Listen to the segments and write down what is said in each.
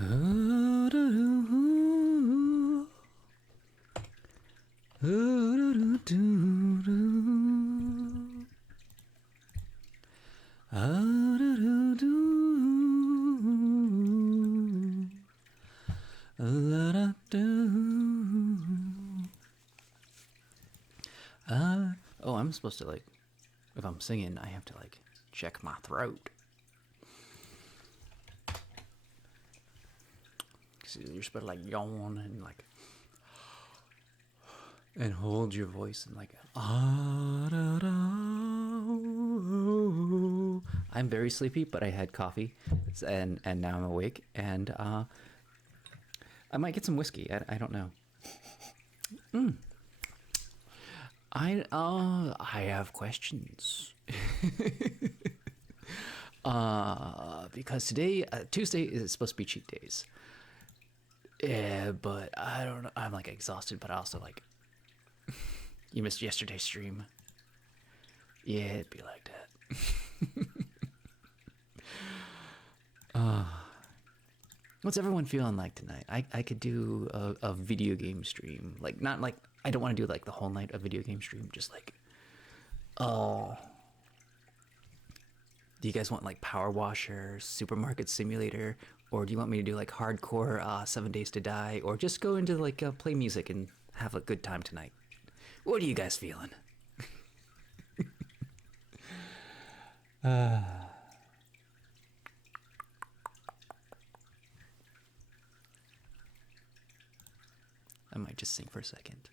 Oh, I'm supposed to, like, if I'm singing, I have to, like, check my throat. So you're supposed to, like, yawn and, like, and hold your voice and, like, I'm very sleepy, but I had coffee, and now I'm awake, and I might get some whiskey. I don't know. I have questions. Because today, Tuesday is supposed to be cheat days. Yeah, but I don't know. I'm like exhausted, but I also like. You missed yesterday's stream. Yeah, it'd be like that. What's everyone feeling like tonight? I could do a video game stream. Like, not like, I don't want to do like the whole night of video game stream. Just like, oh. Do you guys want like Power Washer, Supermarket Simulator, or do you want me to do like hardcore 7 Days to Die, or just go into like play music and have a good time tonight? What are you guys feeling? I might just sing for a second.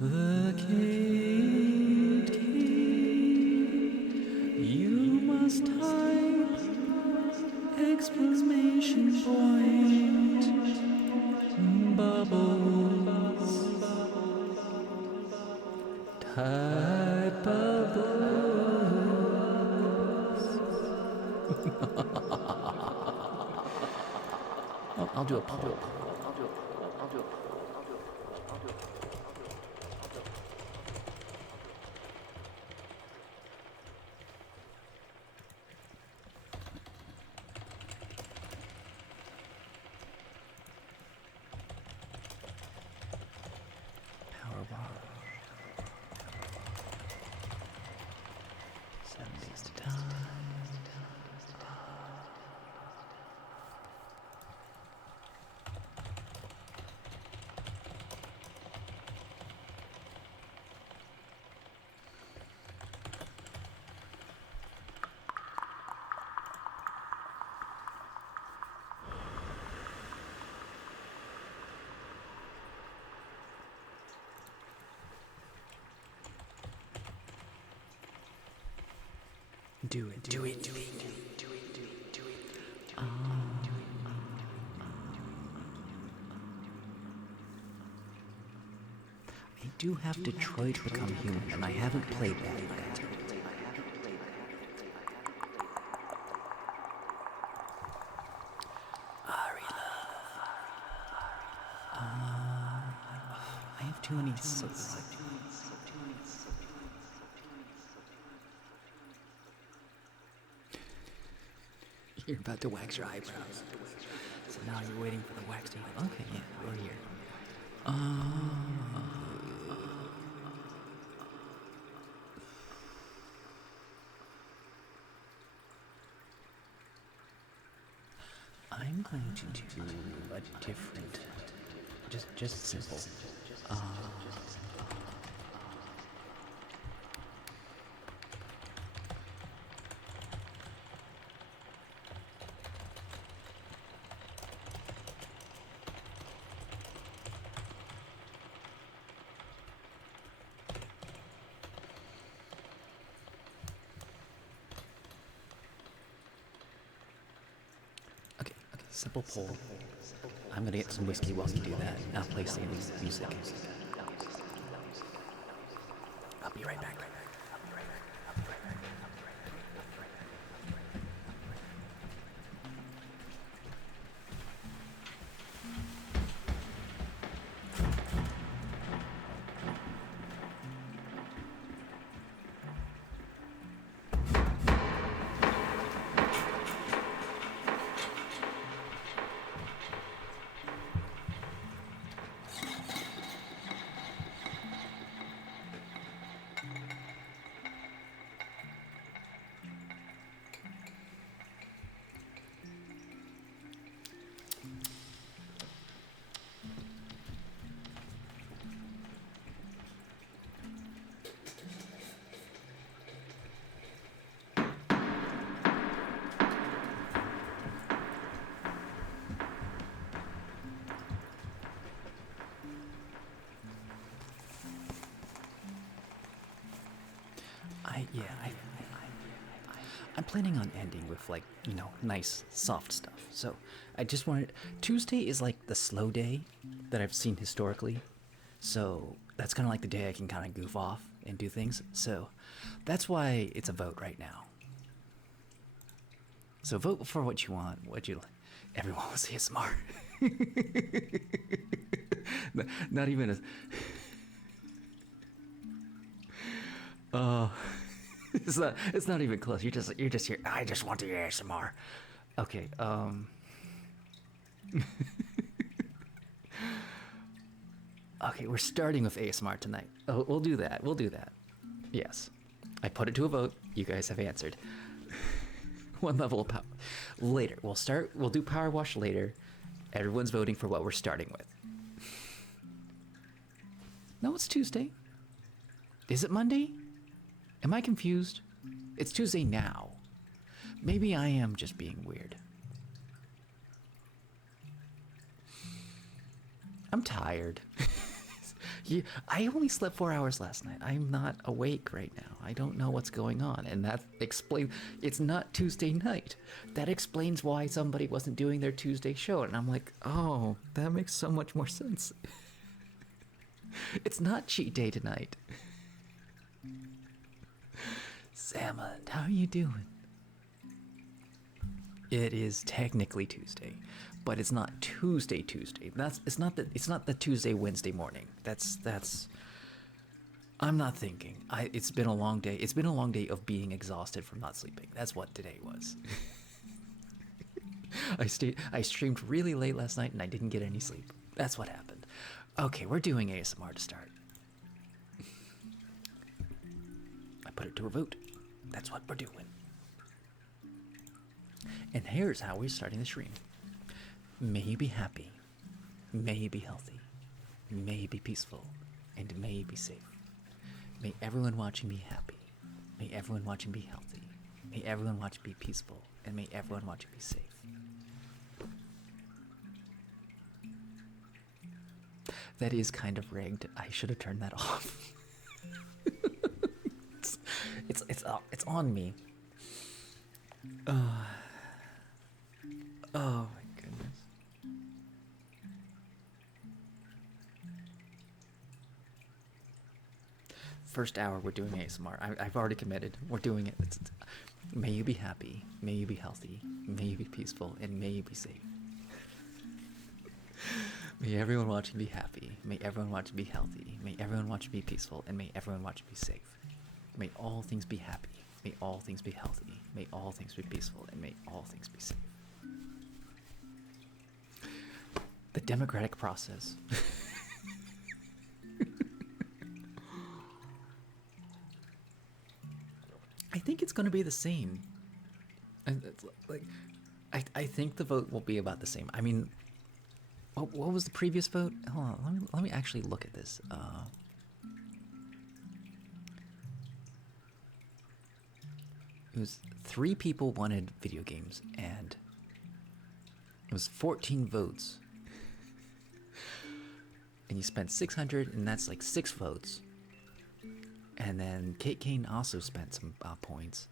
The Kate you must type exclamation point bubbles. Type bubbles. I'll do a poll. Power bar. 7 Days to Die. Do it. I do have Detroit Become Human, and I haven't played that yet. I have too many subs. You're about to wax your eyebrows. So now you're waiting for the wax to happen. Okay, yeah, we're here. I'm going to do a different, just simple. Simple poll. I'm gonna get some whiskey while you do that, and I'll play some music. I'll be right back. I'm planning on ending with like, nice soft stuff. So I just wanted Tuesday is like the slow day that I've seen historically. So that's kind of like the day I can kind of goof off and do things. So that's why it's a vote right now. So vote for what you want. What you everyone wants ASMR. Not even a it's not even close. You're just here. I just want the ASMR. Okay. Okay, we're starting with ASMR tonight. Oh, we'll do that. We'll do that. Yes. I put it to a vote. You guys have answered. One level of power. Later. We'll do Power Wash later. Everyone's voting for what we're starting with. No, it's Tuesday. Is it Monday? Am I confused? It's Tuesday now. Maybe I am just being weird. I'm tired. I only slept 4 hours last night. I'm not awake right now. I don't know what's going on. And that explains, it's not Tuesday night. That explains why somebody wasn't doing their Tuesday show. And I'm like, oh, that makes so much more sense. It's not cheat day tonight. Salmon, how are you doing? It is technically Tuesday, but it's not Tuesday. It's not the Tuesday Wednesday morning. That's I'm not thinking. It's been a long day. It's been a long day of being exhausted from not sleeping. That's what today was. I streamed really late last night and I didn't get any sleep. That's what happened. Okay, we're doing ASMR to start. I put it to a vote. That's what we're doing. And here's how we're starting the stream. May you be happy. May you be healthy. May you be peaceful. And may you be safe. May everyone watching be happy. May everyone watching be healthy. May everyone watching be peaceful. And may everyone watching be safe. That is kind of rigged. I should have turned that off. It's on me. Oh my goodness. First hour we're doing ASMR. I've already committed. We're doing it. May you be happy. May you be healthy. May you be peaceful. And may you be safe. May everyone watching be happy. May everyone watching be healthy. May everyone watching be peaceful. And may everyone watching be safe. May all things be happy. May all things be healthy. May all things be peaceful. And may all things be safe. The democratic process. I think it's going to be the same. It's like, I think the vote will be about the same. I mean, what was the previous vote? Hold on, let me actually look at this. It was 3 people wanted video games, and it was 14 votes. And you spent 600, and that's like 6 votes. And then Kate Kane also spent some points.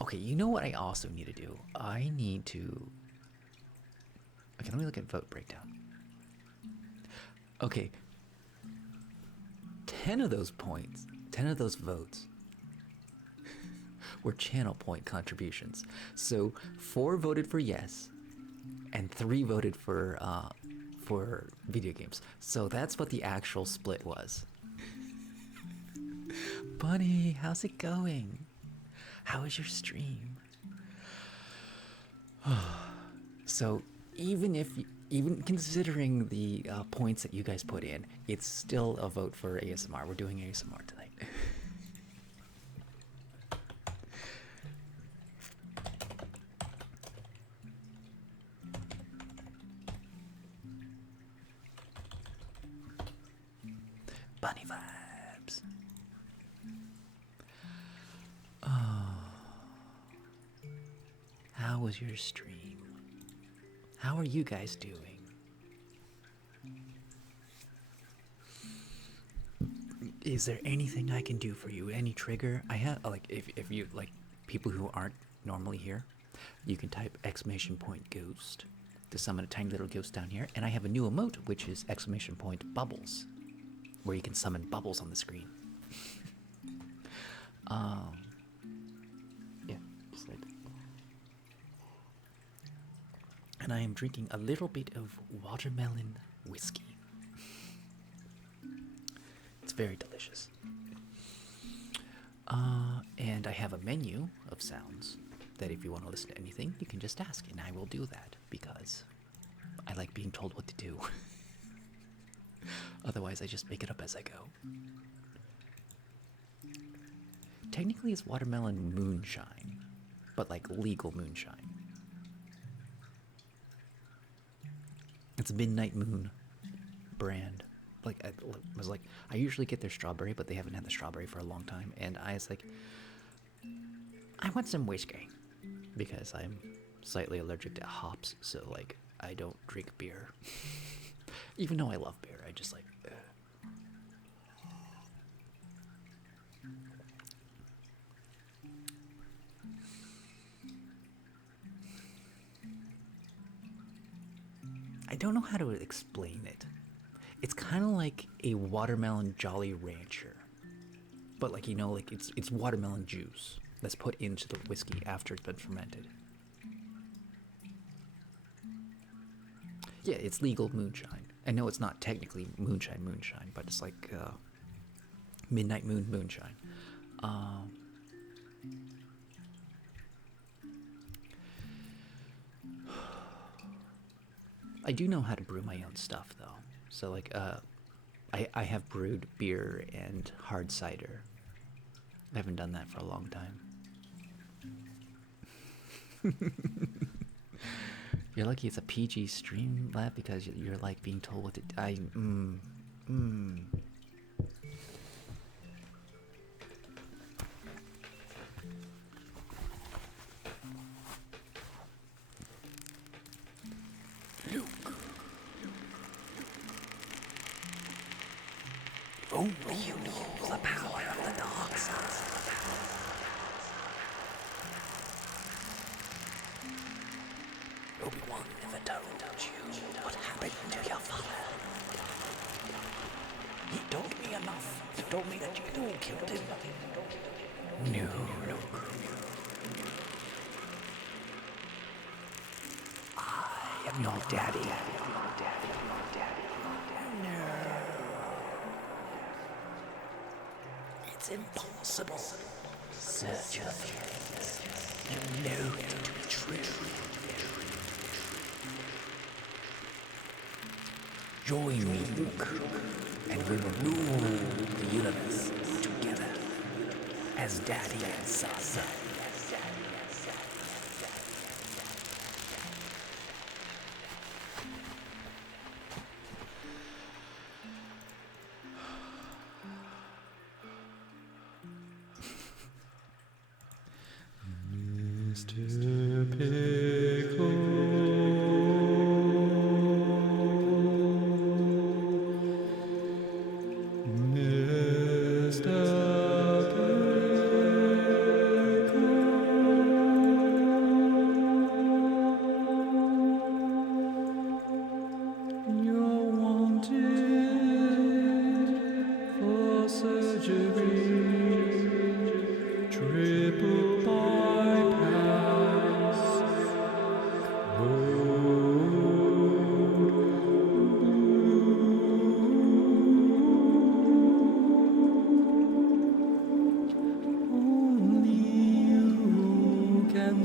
Okay, you know what I also need to do? I need to... Okay, let me look at vote breakdown. Okay. 10 of those points, 10 of those votes were channel point contributions. So 4 voted for yes, and 3 voted for video games. So that's what the actual split was. Bunny, how's it going? How is your stream? So even considering the points that you guys put in, it's still a vote for ASMR. We're doing ASMR tonight. Bunny vibes. Oh. How was your stream? How are you guys doing? Is there anything I can do for you? Any trigger? I have like if you like people who aren't normally here, you can type exclamation point ghost to summon a tiny little ghost down here, and I have a new emote which is exclamation point bubbles, where you can summon bubbles on the screen. Yeah, just like that. And I am drinking a little bit of watermelon whiskey. It's very delicious. And I have a menu of sounds that if you want to listen to anything, you can just ask, and I will do that because I like being told what to do. Otherwise, I just make it up as I go. Technically, it's watermelon moonshine, but like legal moonshine. It's a Midnight Moon brand. Like I was like, I usually get their strawberry, but they haven't had the strawberry for a long time, and I was like, I want some whiskey because I'm slightly allergic to hops, so like I don't drink beer. Even though I love beer, I just like. I don't know how to explain it. It's kind of like a watermelon Jolly Rancher, but like like it's watermelon juice that's put into the whiskey after it's been fermented. Yeah, it's legal moonshine. I know it's not technically moonshine, but it's like Midnight Moon moonshine. I do know how to brew my own stuff though. So like I have brewed beer and hard cider. I haven't done that for a long time. You're lucky it's a PG stream lab because you're like being told what to. Only you know the power of the dark side. Obi-Wan never told you what happened to your father. He told me enough. He told me that you killed him. No, Luke. I am your daddy. No. It's impossible. Search your feelings. You know it to be true. Join me, Luke, and we will rule the universe together as daddy and son. Mr. Pickle.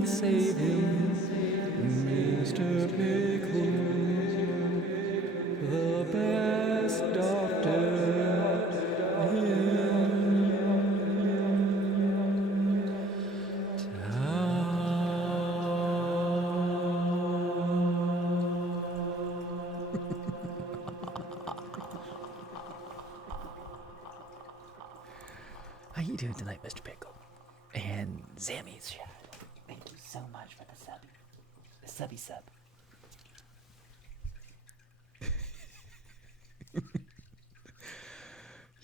Save him, Mr. Pickle, the best doctor in How you doing tonight, Mr. Pickle? And Zammy's chat. Thank you so much for the sub. The subby sub.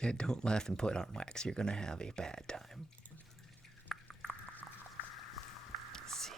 Yeah, don't laugh and put on wax. You're gonna have a bad time. See.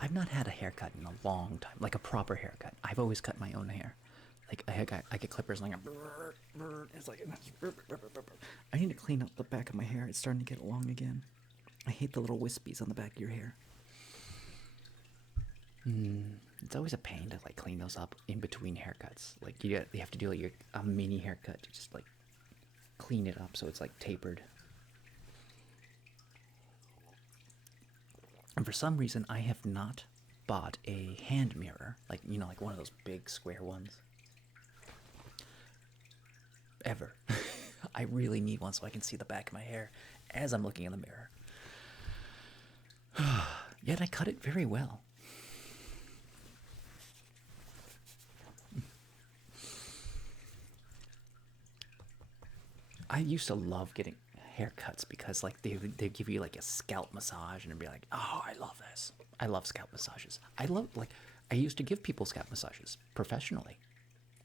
I've not had a haircut in a long time, like a proper haircut. I've always cut my own hair. Like I get clippers like it's like I need to clean up the back of my hair. It's starting to get long again. I hate the little wispies on the back of your hair. It's always a pain to like clean those up in between haircuts. Like you have to do like a mini haircut to just like clean it up so it's like tapered. And for some reason, I have not bought a hand mirror, like, you know, like one of those big square ones. Ever. I really need one so I can see the back of my hair as I'm looking in the mirror. Yet I cut it very well. I used to love getting haircuts because like they give you like a scalp massage and it'd be like, oh, I love this. I love scalp massages. I used to give people scalp massages professionally.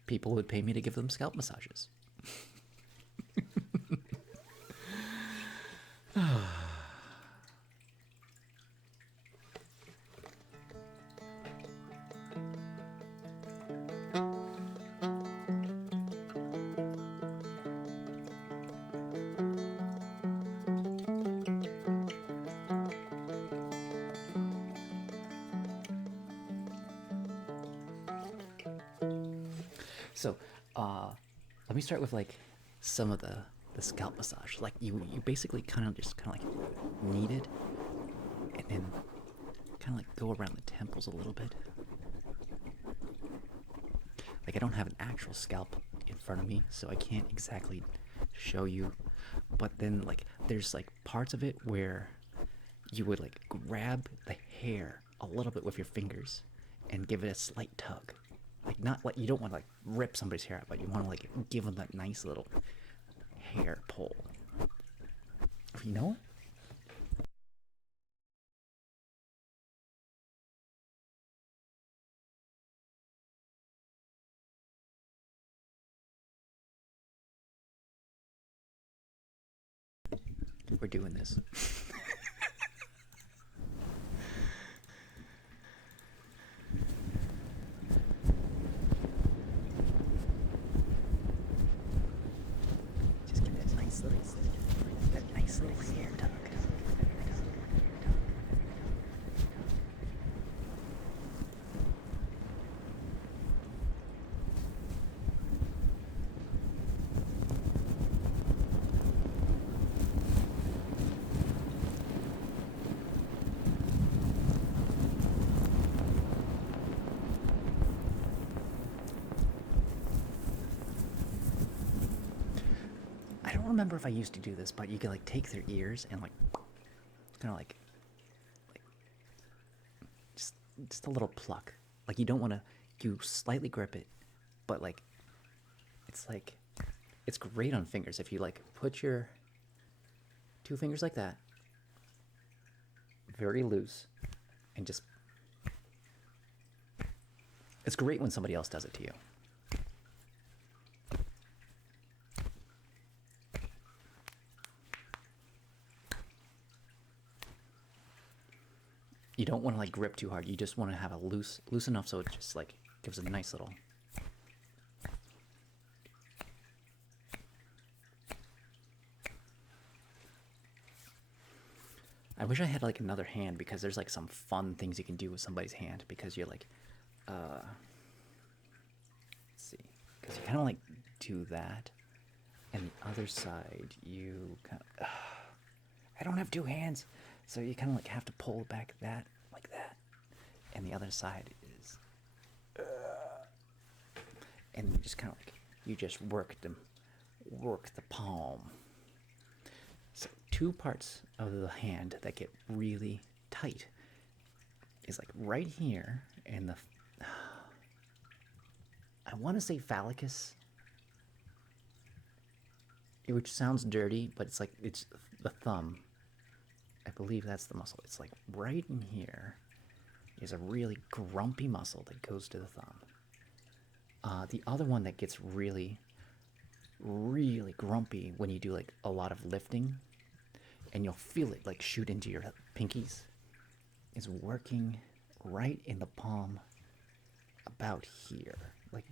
People would pay me to give them scalp massages. So, let me start with like some of the scalp massage. Like you basically kind of like knead it, and then kind of like go around the temples a little bit. Like I don't have an actual scalp in front of me, so I can't exactly show you. But then like there's like parts of it where you would like grab the hair a little bit with your fingers and give it a slight tug. Like not like you don't want to like rip somebody's hair out, but you want to like give them that nice little hair pull. You know? We're doing this. Just give that nice little hair tug. I don't remember if I used to do this, but you could like take their ears and like kind of like just a little pluck. Like you don't want to you slightly grip it, but like it's great on fingers if you like put your two fingers like that, very loose, and just it's great when somebody else does it to you. You don't want to like grip too hard. You just want to have a loose enough so it just like gives a nice little. I wish I had like another hand because there's like some fun things you can do with somebody's hand because you're like, let's see, because you kind of like do that, and the other side you kind of. I don't have two hands, so you kind of like have to pull back that like that, and the other side is. and you just kind of like you just work the palm. So two parts of the hand that get really tight is like right here and the I want to say phallicus, which sounds dirty, but it's like it's the thumb. I believe that's the muscle. It's like right in here is a really grumpy muscle that goes to the thumb. The other one that gets really, really grumpy when you do like a lot of lifting, and you'll feel it like shoot into your pinkies, is working right in the palm about here. Like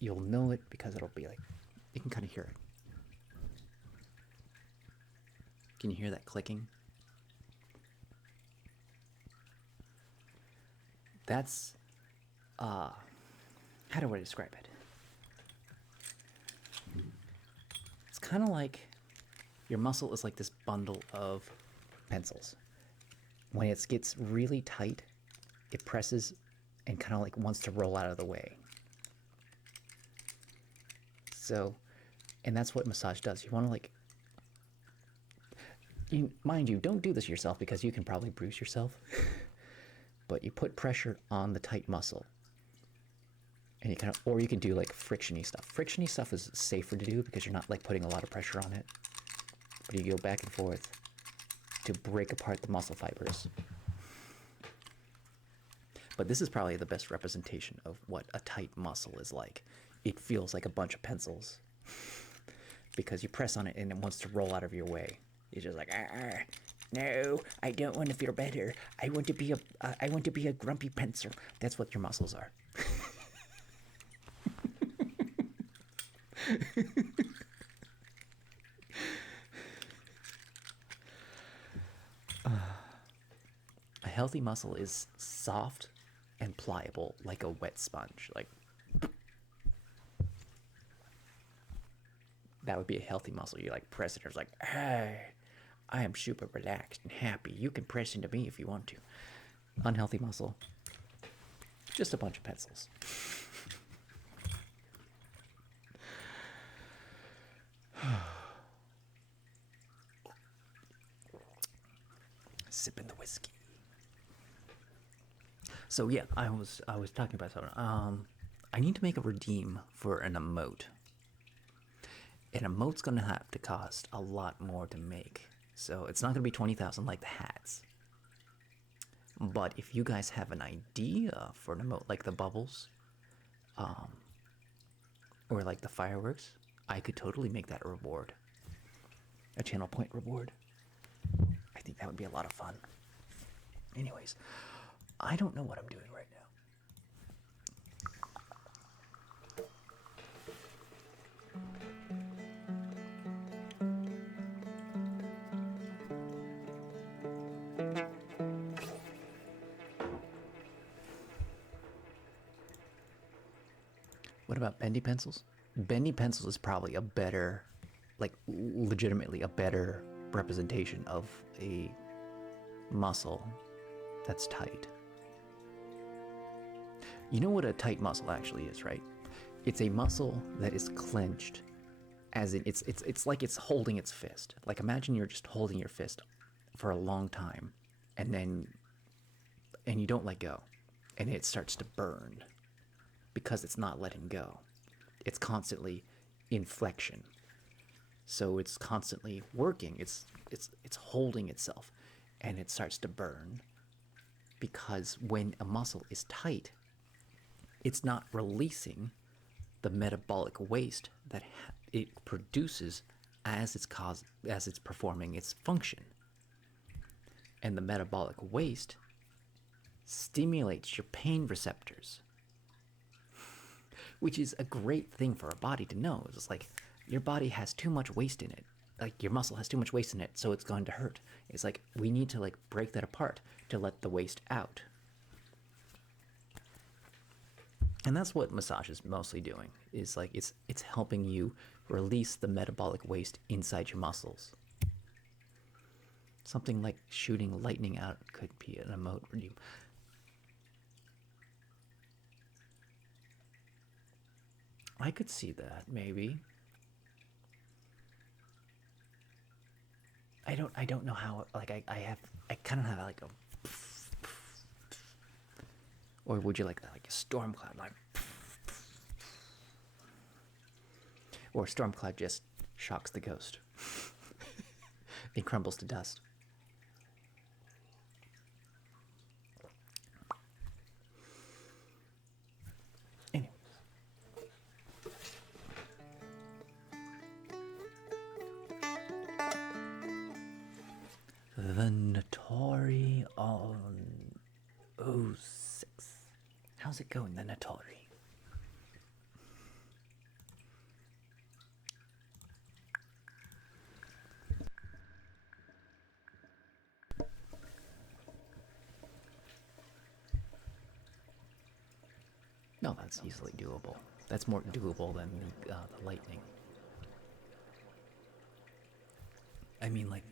you'll know it because it'll be like, you can kind of hear it. Can you hear that clicking? That's, how do I describe it? It's kind of like your muscle is like this bundle of pencils. When it gets really tight, it presses and kind of like wants to roll out of the way. So, and that's what massage does. You want to like, mind you, don't do this yourself because you can probably bruise yourself. But you put pressure on the tight muscle, and you kind of, or you can do like frictiony stuff. Frictiony stuff is safer to do because you're not like putting a lot of pressure on it. But you go back and forth to break apart the muscle fibers. But this is probably the best representation of what a tight muscle is like. It feels like a bunch of pencils because you press on it and it wants to roll out of your way. You're just like, no, I don't want to feel better. I want to be a grumpy pencil. That's what your muscles are. A healthy muscle is soft and pliable like a wet sponge. Like that would be a healthy muscle. You like press it, it's like, hey, I am super relaxed and happy. You can press into me if you want to. Unhealthy muscle, just a bunch of pencils. Sipping the whiskey. So yeah, I was talking about something. I need to make a redeem for an emote. An emote's gonna have to cost a lot more to make. So it's not gonna be 20,000 like the hats. But if you guys have an idea for an emote, like the bubbles, or like the fireworks, I could totally make that a reward. A channel point reward. I think that would be a lot of fun. Anyways, I don't know what I'm doing right now. What about bendy pencils? Bendy pencils is probably a better, like legitimately a better representation of a muscle that's tight. You know what a tight muscle actually is, right? It's a muscle that is clenched, as in it's like it's holding its fist. Like imagine you're just holding your fist for a long time, and you don't let go, and it starts to burn because it's not letting go. It's constantly in flexion, so it's constantly working. It's holding itself, and it starts to burn because when a muscle is tight, it's not releasing the metabolic waste that it produces as it's performing its function. And the metabolic waste stimulates your pain receptors, which is a great thing for a body to know. It's like your body has too much waste in it. Like your muscle has too much waste in it, so it's going to hurt. It's like we need to like break that apart to let the waste out. And that's what massage is mostly doing. Is like it's helping you release the metabolic waste inside your muscles. Something like shooting lightning out could be an emote redeem. I could see that, maybe. I don't know how, like, I kind of have like a, or would you like a storm cloud, like, or storm cloud just shocks the ghost. It crumbles to dust. Anyway, the Notori on 06. How's it going, the Notori? No, that's easily doable. That's more doable than the lightning. I mean, like,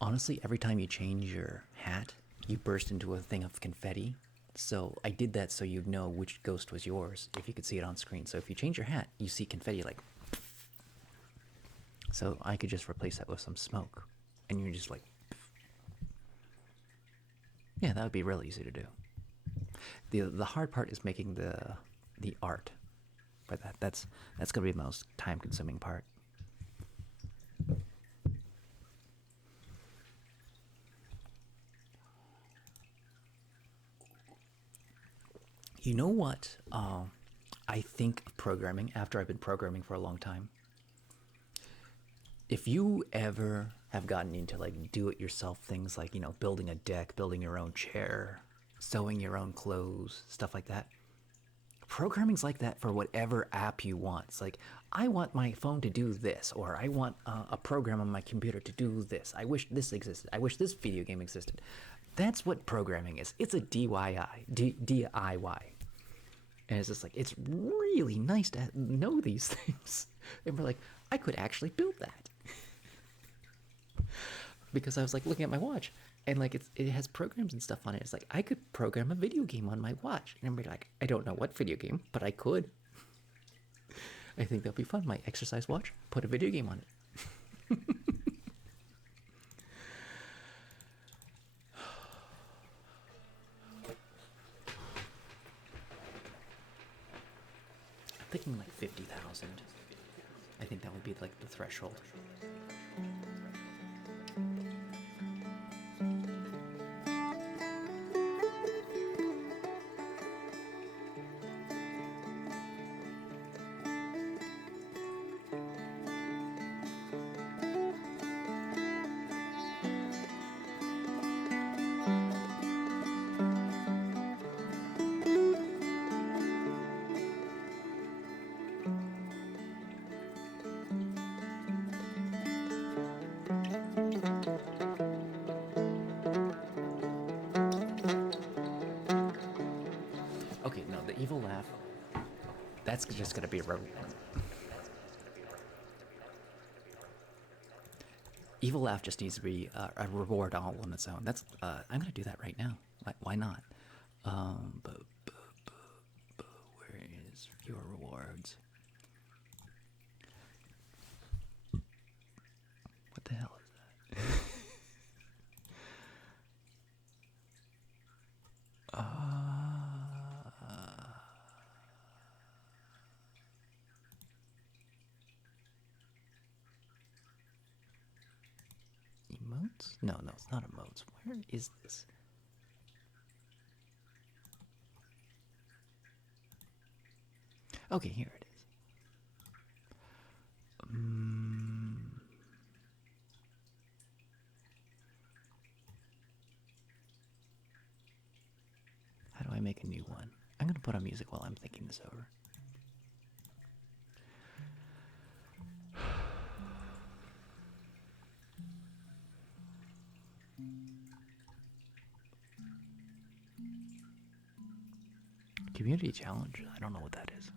honestly, every time you change your hat, you burst into a thing of confetti. So I did that so you'd know which ghost was yours if you could see it on screen. So if you change your hat, you see confetti like. So I could just replace that with some smoke, and you're just like. Yeah, that would be real easy to do. The hard part is making the art, but that's gonna be the most time consuming part. You know what? I think of programming after I've been programming for a long time. If you ever have gotten into like do-it-yourself things like, building a deck, building your own chair, sewing your own clothes, stuff like that, programming's like that for whatever app you want. It's like, I want my phone to do this, or I want a program on my computer to do this. I wish this existed. I wish this video game existed. That's what programming is. It's a DIY. And it's just like, it's really nice to know these things. And we're like, I could actually build that. Because I was like looking at my watch, and like it has programs and stuff on it. It's like, I could program a video game on my watch. And I'm like, I don't know what video game, but I could. I think that'll be fun. My exercise watch, put a video game on it. I'm thinking like 50,000. I think that would be like the threshold. Okay, no, the evil laugh. That's just gonna be a evil laugh. Just needs to be a reward all on its own. That's I'm gonna do that right now. Why not? Where is your rewards? What the hell is that? Emotes? No, it's not emotes. Where is this? Okay, here it is. How do I make a new one? I'm gonna put on music while I'm thinking this over. Community challenge? I don't know what that is.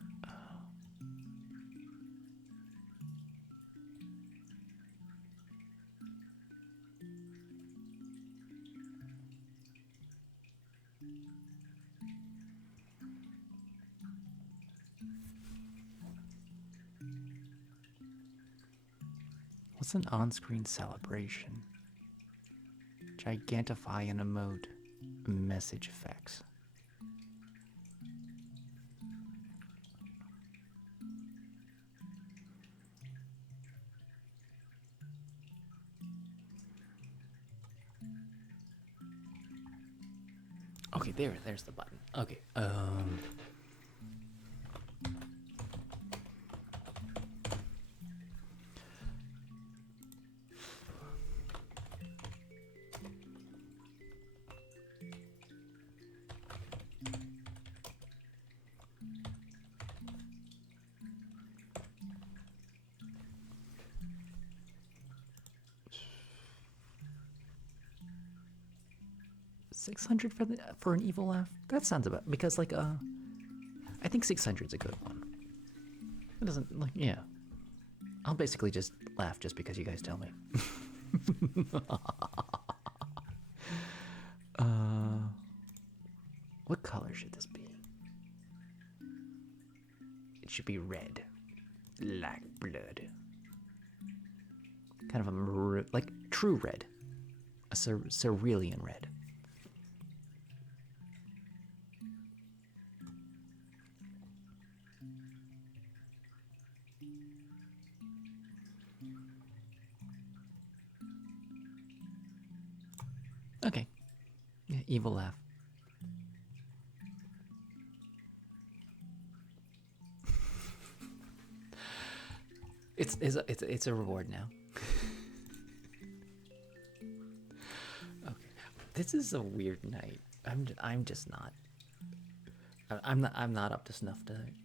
What's an on-screen celebration? Gigantify an emote. Message effects. Okay, there's the button. Okay, $600 for an evil laugh. That sounds about because like I think 600's a good one. It doesn't like yeah. I'll basically just laugh just because you guys tell me. What color should this be? It should be red, like blood. Kind of a like true red, a cerulean red. Okay. Yeah, evil laugh. It's a reward now. Okay. This is a weird night. I'm just not. I'm not up to snuff tonight.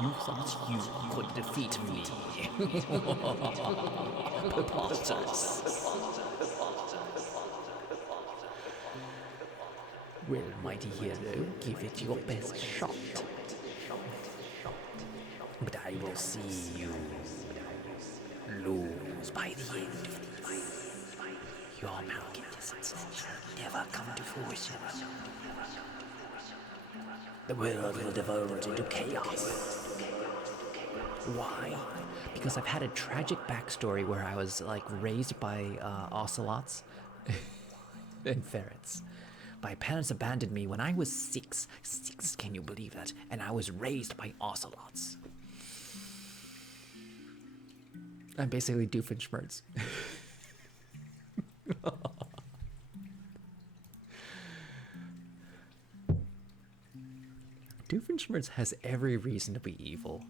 You thought you could defeat me. Preposterous. Well, mighty hero, give it your best shot. But I will see you lose by the end of this. Your malcontents shall never come to fruition. The world will devolve into chaos. Why? Because I've had a tragic backstory where I was like raised by ocelots and ferrets. My parents abandoned me when I was 6. 6, can you believe that? And I was raised by ocelots. I'm basically Doofenshmirtz. Doofenshmirtz has every reason to be evil.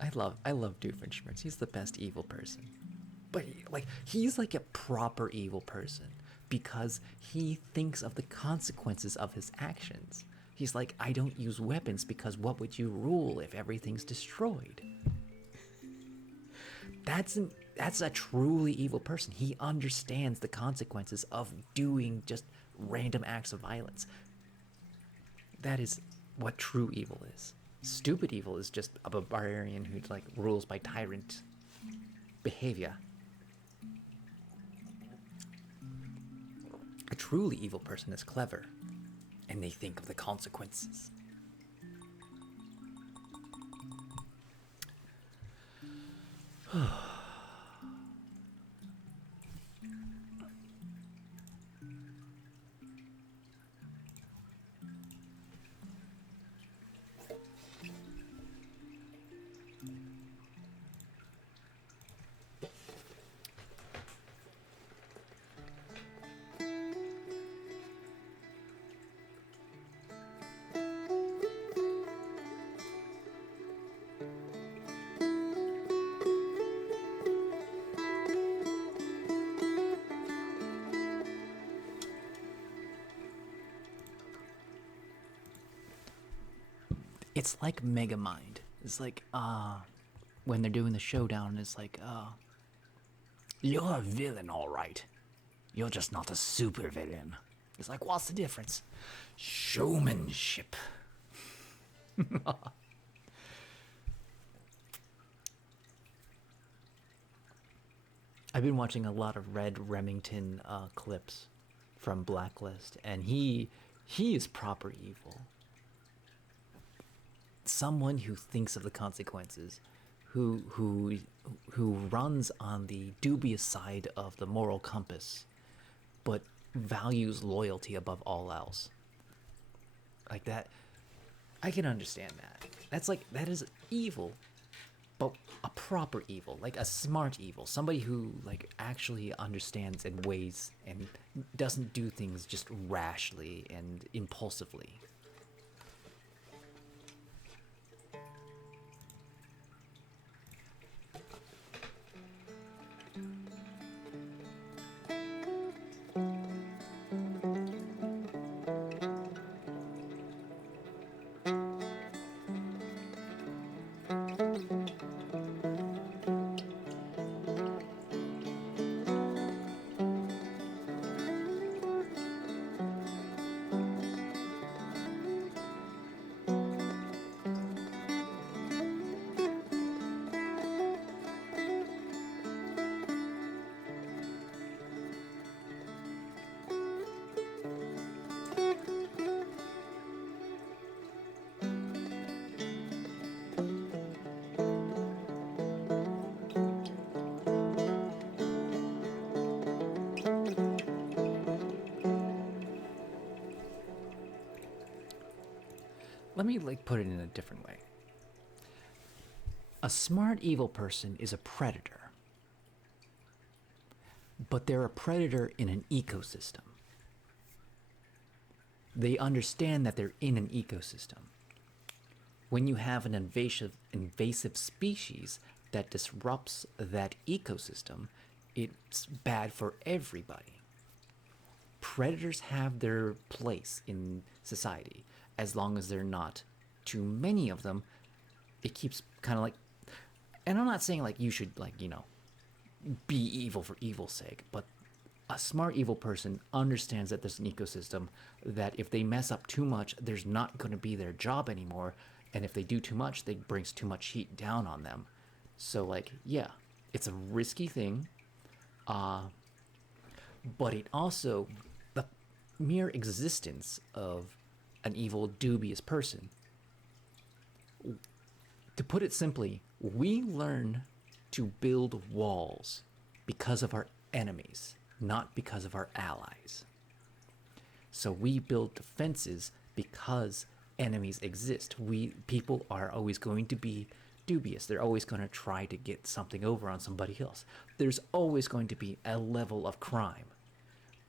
I love Doofenshmirtz. He's the best evil person. But he's like a proper evil person because he thinks of the consequences of his actions. He's like, I don't use weapons because what would you rule if everything's destroyed? That's a truly evil person. He understands the consequences of doing just random acts of violence. That is what true evil is. Stupid evil is just a barbarian who like rules by tyrant behavior. A truly evil person is clever, and they think of the consequences. It's like Megamind. It's like when they're doing the showdown, it's like you're a villain, all right. You're just not a super villain. It's like, what's the difference? Showmanship. I've been watching a lot of Red Remington clips from Blacklist, and he is proper evil. Someone who thinks of the consequences, who runs on the dubious side of the moral compass, but values loyalty above all else. Like that, I can understand that. That is evil, but a proper evil, like a smart evil, somebody who like actually understands and weighs and doesn't do things just rashly and impulsively. Let me like put it in a different way. A smart evil person is a predator, but they're a predator in an ecosystem. They understand that they're in an ecosystem. When you have an invasive species that disrupts that ecosystem, it's bad for everybody. Predators have their place in society as long as they're not too many of them. It keeps kind of like, and I'm not saying like you should like, be evil for evil's sake, but a smart evil person understands that there's an ecosystem, that if they mess up too much, there's not going to be their job anymore, and if they do too much, they brings too much heat down on them. So like, yeah, it's a risky thing, but it also, the mere existence of an evil, dubious person, to put it simply, we learn to build walls because of our enemies, not because of our allies. So we build defenses because enemies exist. People are always going to be dubious. They're always going to try to get something over on somebody else. There's always going to be a level of crime,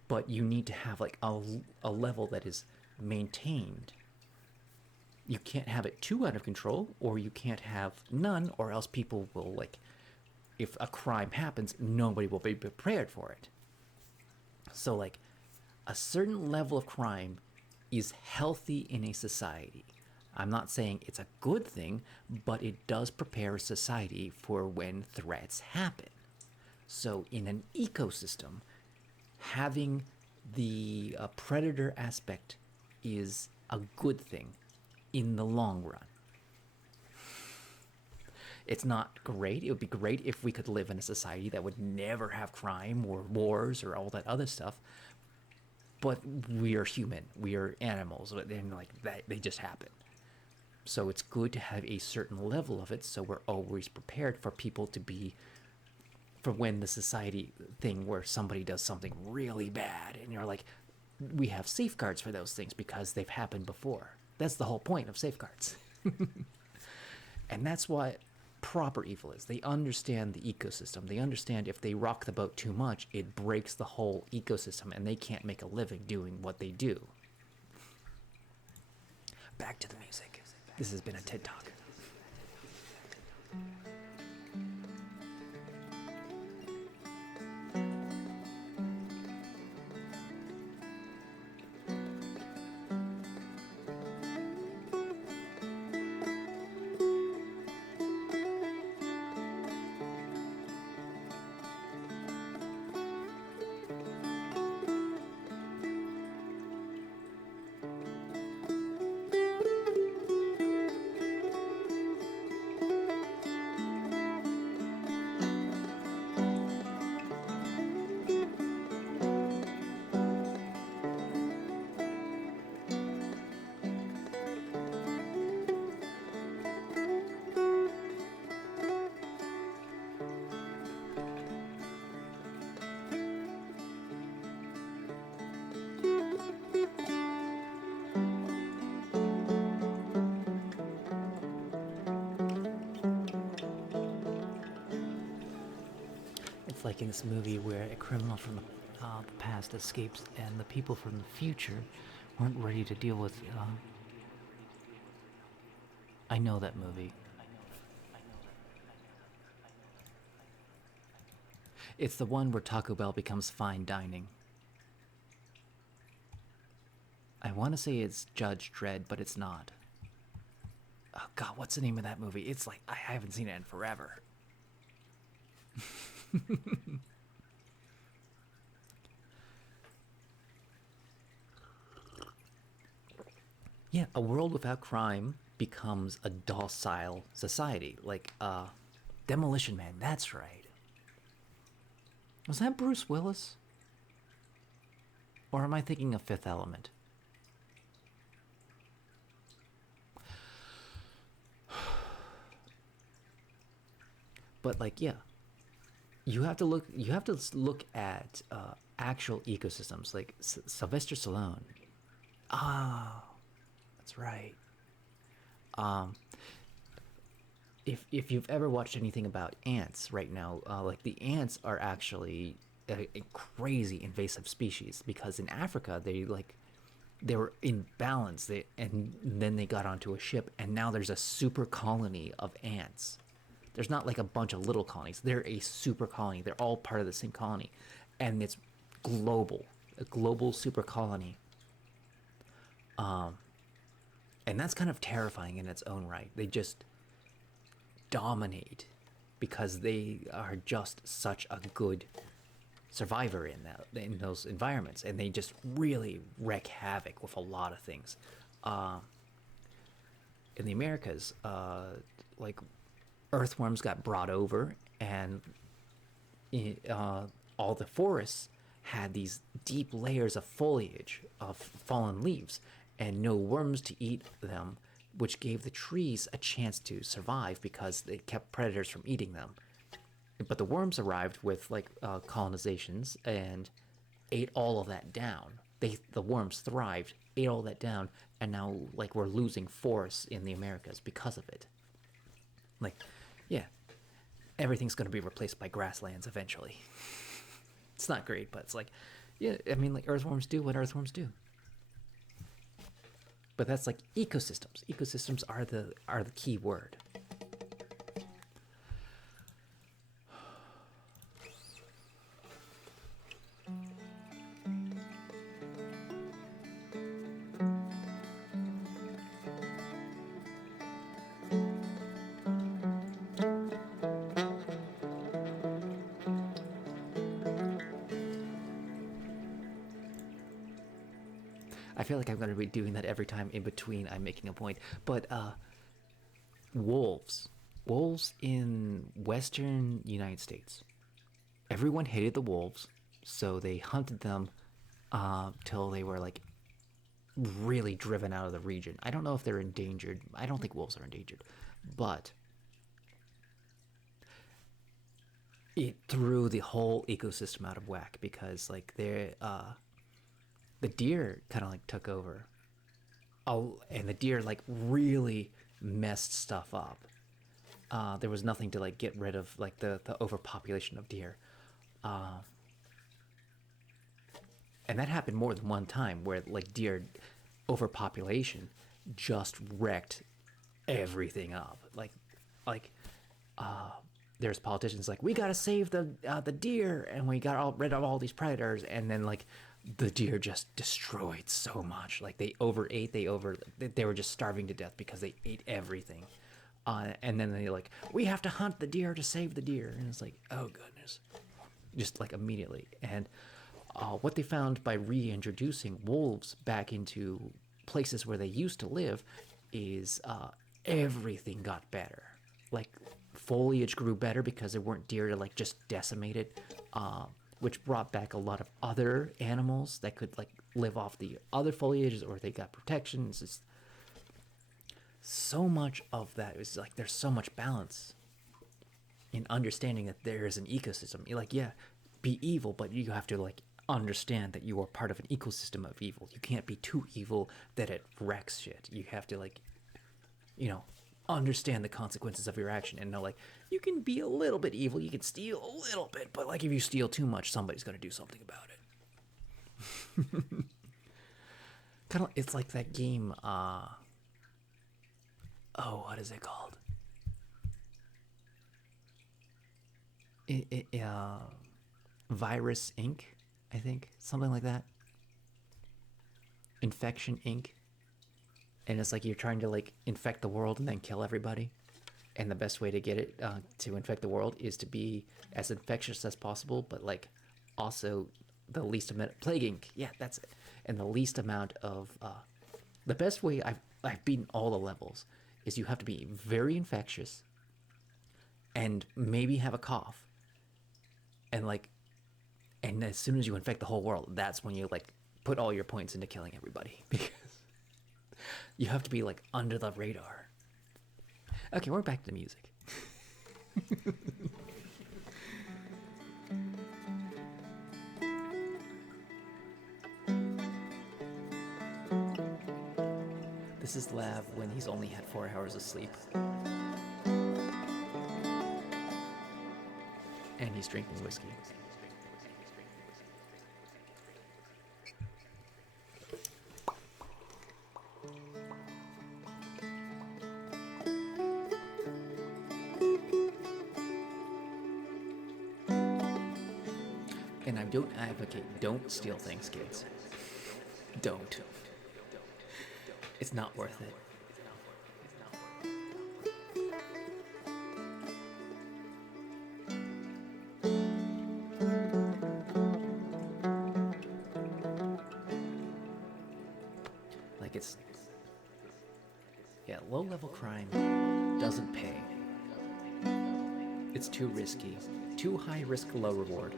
but you need to have like a level that is maintained. You can't have it too out of control, or you can't have none, or else people will like, if a crime happens, nobody will be prepared for it. So like, a certain level of crime is healthy in a society. I'm not saying it's a good thing, but it does prepare a society for when threats happen. So in an ecosystem, having the predator aspect is a good thing in the long run. It's not great. It would be great if we could live in a society that would never have crime or wars or all that other stuff. But we are human. We are animals, and like that, they just happen. So it's good to have a certain level of it, so we're always prepared for people to be, for when the society thing where somebody does something really bad, and you're like, we have safeguards for those things because they've happened before. That's the whole point of safeguards. And that's what proper evil is. They understand the ecosystem. They understand if they rock the boat too much, it breaks the whole ecosystem and they can't make a living doing what they do. Back to the music. This has been a TED Talk. It's like in this movie where a criminal from the past escapes, and the people from the future weren't ready to deal with. I know that movie. It's the one where Taco Bell becomes fine dining. I want to say it's Judge Dredd, but it's not. Oh God, what's the name of that movie? It's like I haven't seen it in forever. Yeah, a world without crime becomes a docile society. Like Demolition Man, that's right. Was that Bruce Willis? Or am I thinking of Fifth Element? But like, yeah, you have to look. You have to look at actual ecosystems, like Sylvester Stallone. Ah, that's right. Um, if you've ever watched anything about ants right now, like the ants are actually a crazy invasive species because in Africa they were in balance, and then they got onto a ship, and now there's a super colony of ants. There's not like a bunch of little colonies. They're a super colony. They're all part of the same colony, and it's global, a global super colony. And that's kind of terrifying in its own right. They just dominate because they are just such a good survivor in those environments, and they just really wreak havoc with a lot of things. In the Americas, like earthworms got brought over, and all the forests had these deep layers of foliage of fallen leaves, and no worms to eat them, which gave the trees a chance to survive because they kept predators from eating them. But the worms arrived with like colonizations and ate all of that down. The worms thrived, ate all that down, and now like we're losing forests in the Americas because of it. Like, yeah, everything's going to be replaced by grasslands eventually. It's not great, but it's like, yeah, I mean, like earthworms do what earthworms do. But that's like ecosystems. Ecosystems are the key word. I feel like I'm going to be doing that every time in between I'm making a point. But wolves, wolves in western United States. Everyone hated the wolves, so they hunted them till they were like really driven out of the region. I don't know if they're endangered. I don't think wolves are endangered, but it threw the whole ecosystem out of whack because like the deer kind of like took over. Oh, and the deer like really messed stuff up. There was nothing to like get rid of like the overpopulation of deer. Uh, and that happened more than one time where like deer overpopulation just wrecked everything up. Like there's politicians like we gotta save the deer, and we got all rid of all these predators, and then like the deer just destroyed so much. Like they overate, they were just starving to death because they ate everything. And then they like we have to hunt the deer to save the deer, and it's like oh goodness, just like immediately. And what they found by reintroducing wolves back into places where they used to live is everything got better. Like foliage grew better because there weren't deer to like just decimate it, which brought back a lot of other animals that could like live off the other foliages, or they got protection. It's just so much of that is like there's so much balance in understanding that there is an ecosystem. You're like, yeah, be evil, but you have to like understand that you are part of an ecosystem of evil. You can't be too evil that it wrecks shit. You have to like, you know, understand the consequences of your action and know like you can be a little bit evil, you can steal a little bit, but like if you steal too much, somebody's gonna do something about it. Kind of, it's like that game. Oh, what is it called? Virus Inc. I think something like that. Infection Inc. And it's like you're trying to like infect the world and then kill everybody. And the best way to get it to infect the world is to be as infectious as possible, but like also the least amount Plague Inc. Yeah, that's it. And the least amount of the best way I've beaten all the levels is you have to be very infectious and maybe have a cough. And like and as soon as you infect the whole world, that's when you like put all your points into killing everybody because you have to be like under the radar. Okay, we're back to the music. This is Lav when he's only had 4 hours of sleep. And he's drinking whiskey. And I don't advocate don't steal things, kids. Don't. It's not worth it. Like it's yeah, low-level crime doesn't pay. It's too risky. Too high risk, low reward.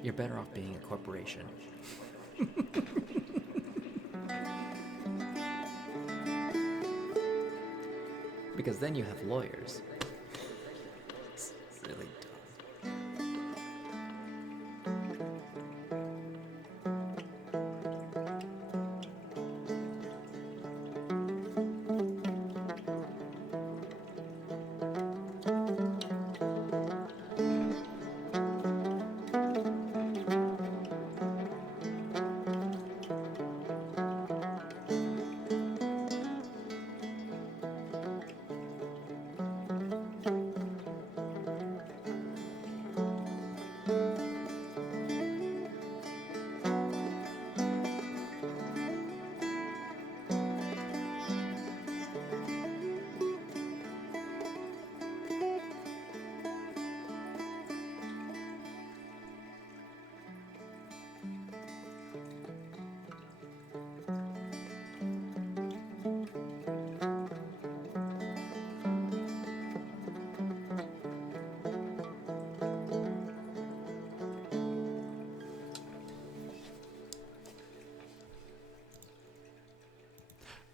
You're better off being a corporation. Because then you have lawyers. It's really dumb.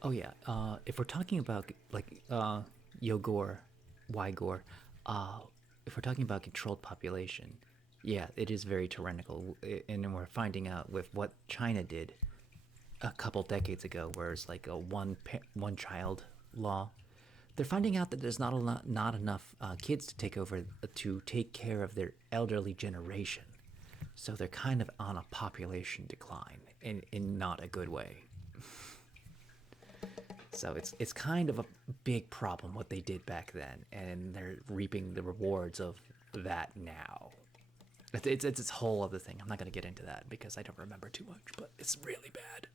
Oh yeah. If we're talking about like Yogor, Ygor, if we're talking about controlled population, yeah, it is very tyrannical, and we're finding out with what China did a couple decades ago, where it's like a one child law. They're finding out that there's not enough kids to take care of their elderly generation, so they're kind of on a population decline in not a good way. So it's kind of a big problem what they did back then, and they're reaping the rewards of that now. It's this whole other thing. I'm not gonna get into that because I don't remember too much, but it's really bad.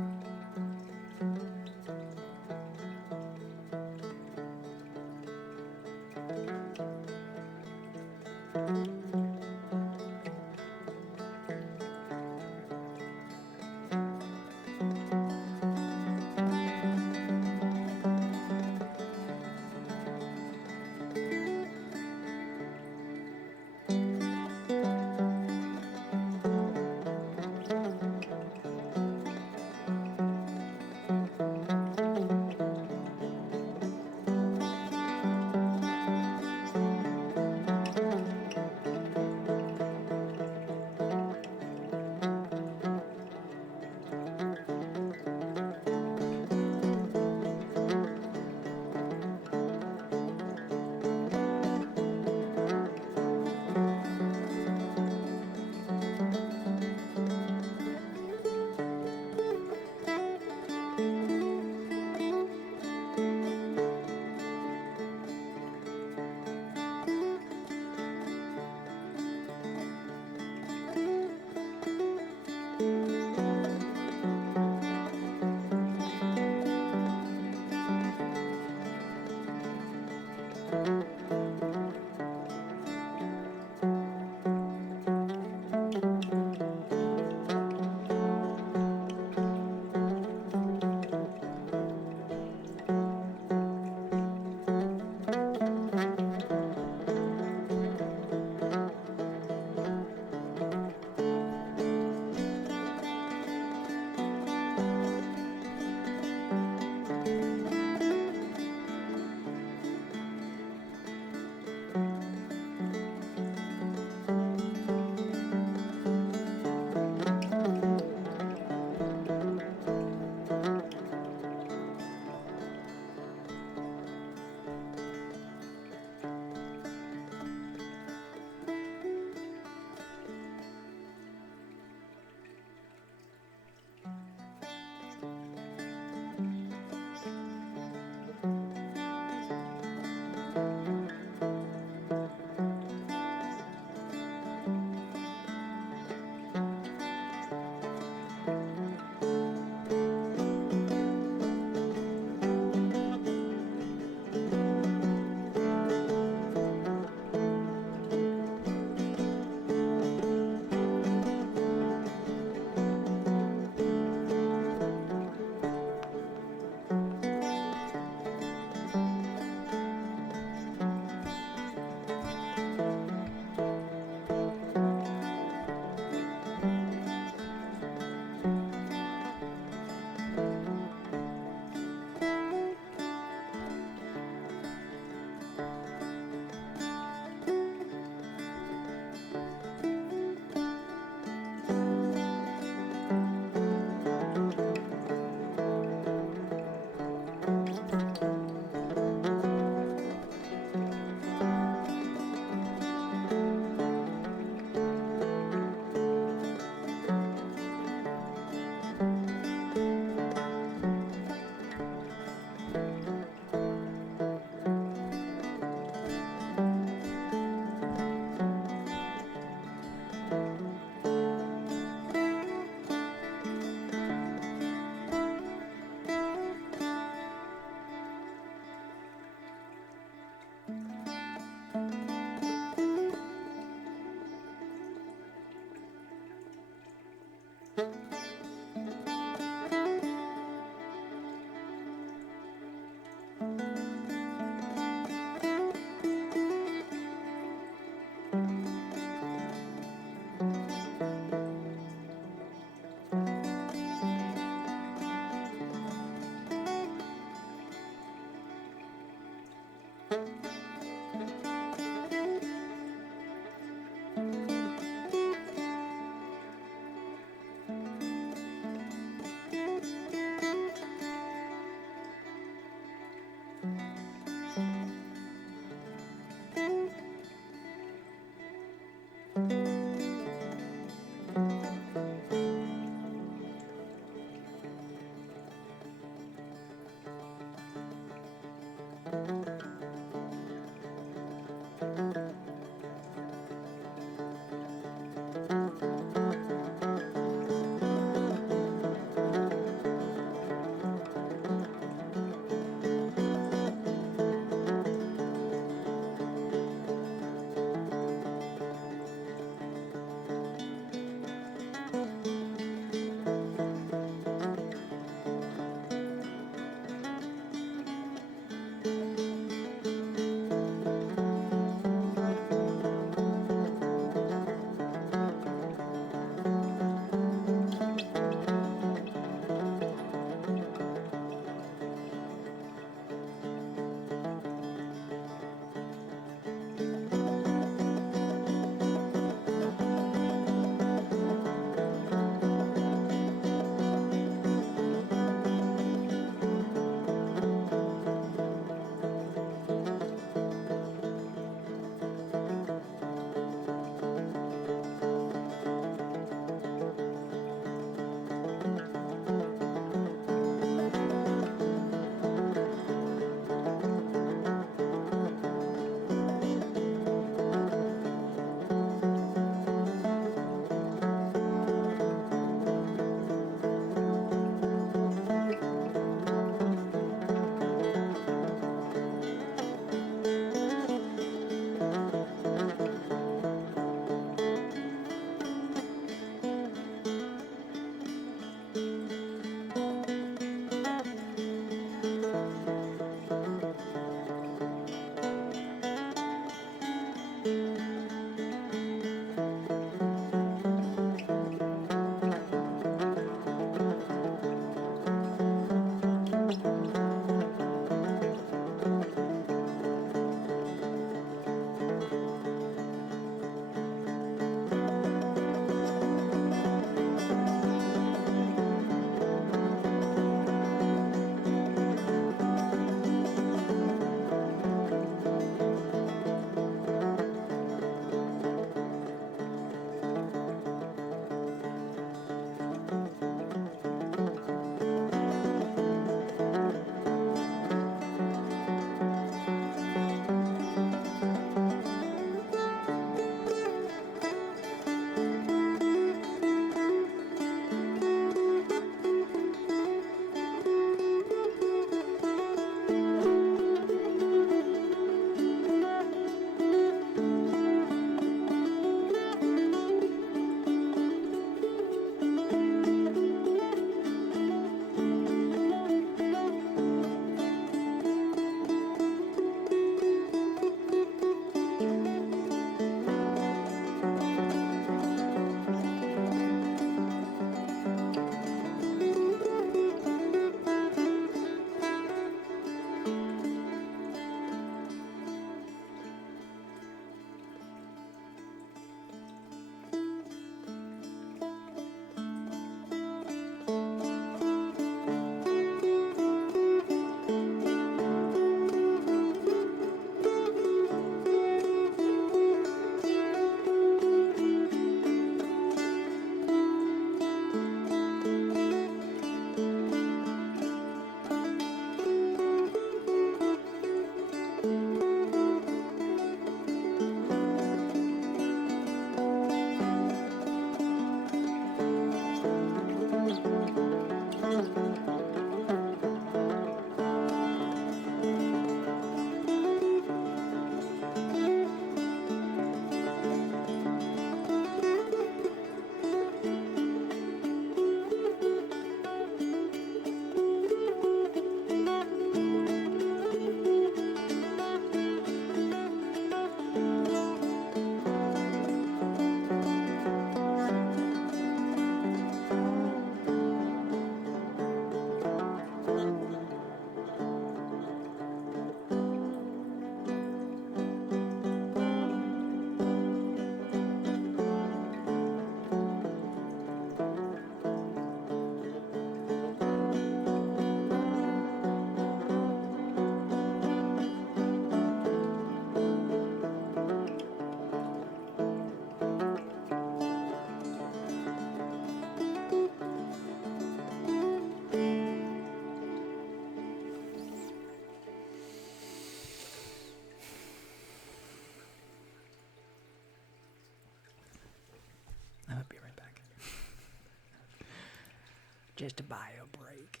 just to buy a break.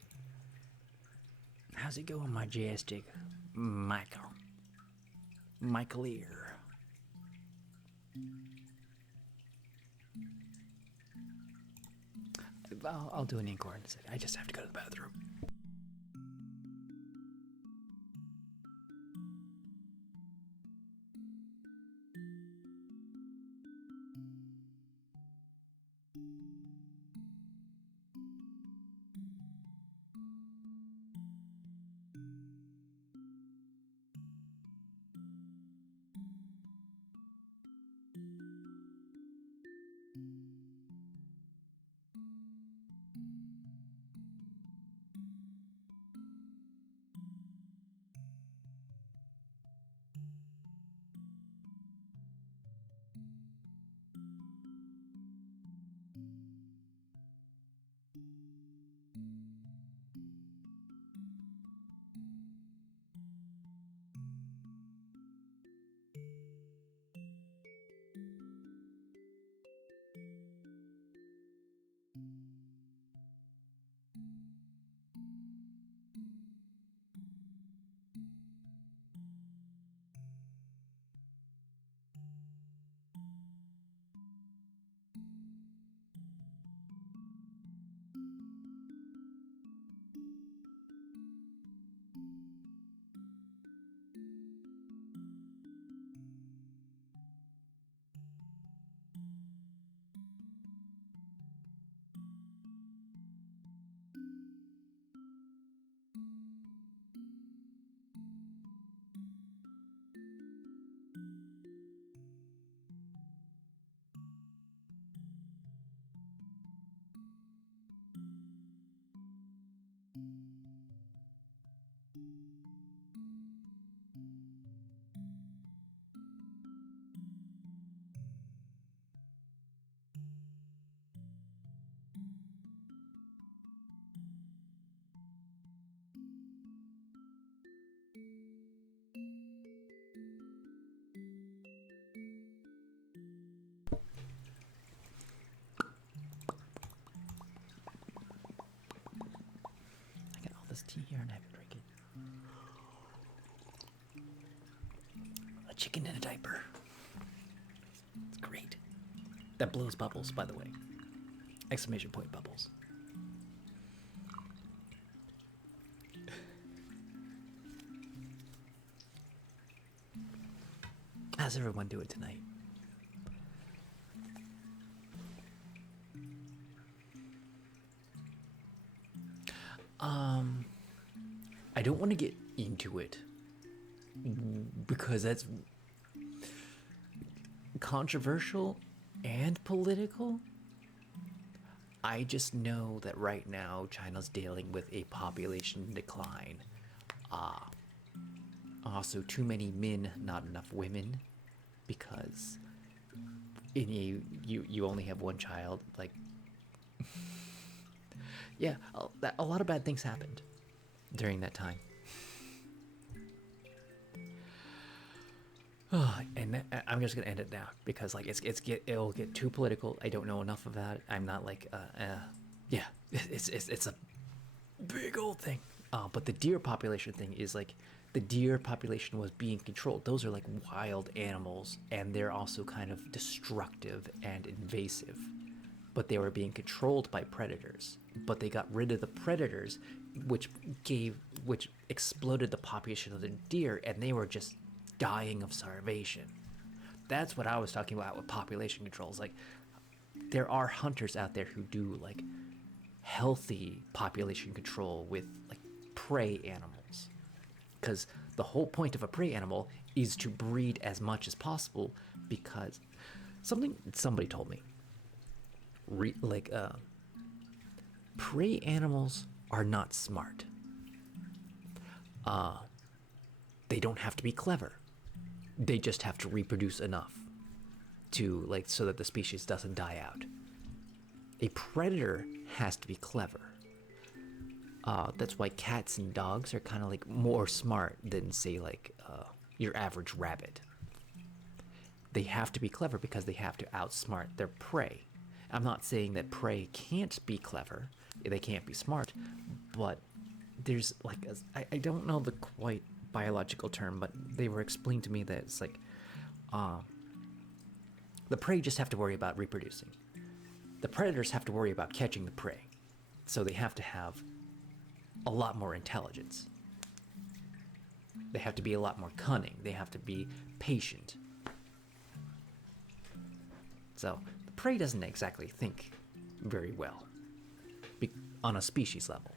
How's it going, Majestic? Michael. Michael Ear. I'll do an encore in a second. I just have to go to the bathroom. This tea here and I haven't drank it. A chicken in a diaper. It's great. That blows bubbles, by the way. Exclamation point bubbles. How's everyone doing tonight? I don't want to get into it because that's controversial and political. I just know that right now China's dealing with a population decline. Also, too many men, not enough women, because you only have one child. Like, yeah, a lot of bad things happened during that time. And I'm just gonna end it now because like it'll get too political. I don't know enough about it. I'm not like yeah, it's a big old thing. But the deer population thing is like the deer population was being controlled. Those are like wild animals, and they're also kind of destructive and invasive. But they were being controlled by predators. But they got rid of the predators, which exploded the population of the deer, and they were just dying of starvation. That's what I was talking about with population controls. Like, there are hunters out there who do like healthy population control with like prey animals, because the whole point of a prey animal is to breed as much as possible. Because somebody told me, prey animals are not smart. They don't have to be clever. They just have to reproduce enough to like so that the species doesn't die out. A predator has to be clever. That's why cats and dogs are kind of like more smart than say like your average rabbit. They have to be clever because they have to outsmart their prey. I'm not saying that prey can't be clever, They can't be smart, but there's like I don't know the quite biological term, but they were explained to me that it's like the prey just have to worry about reproducing. The predators have to worry about catching the prey. So they have to have a lot more intelligence. They have to be a lot more cunning. They have to be patient. So the prey doesn't exactly think very well on a species level.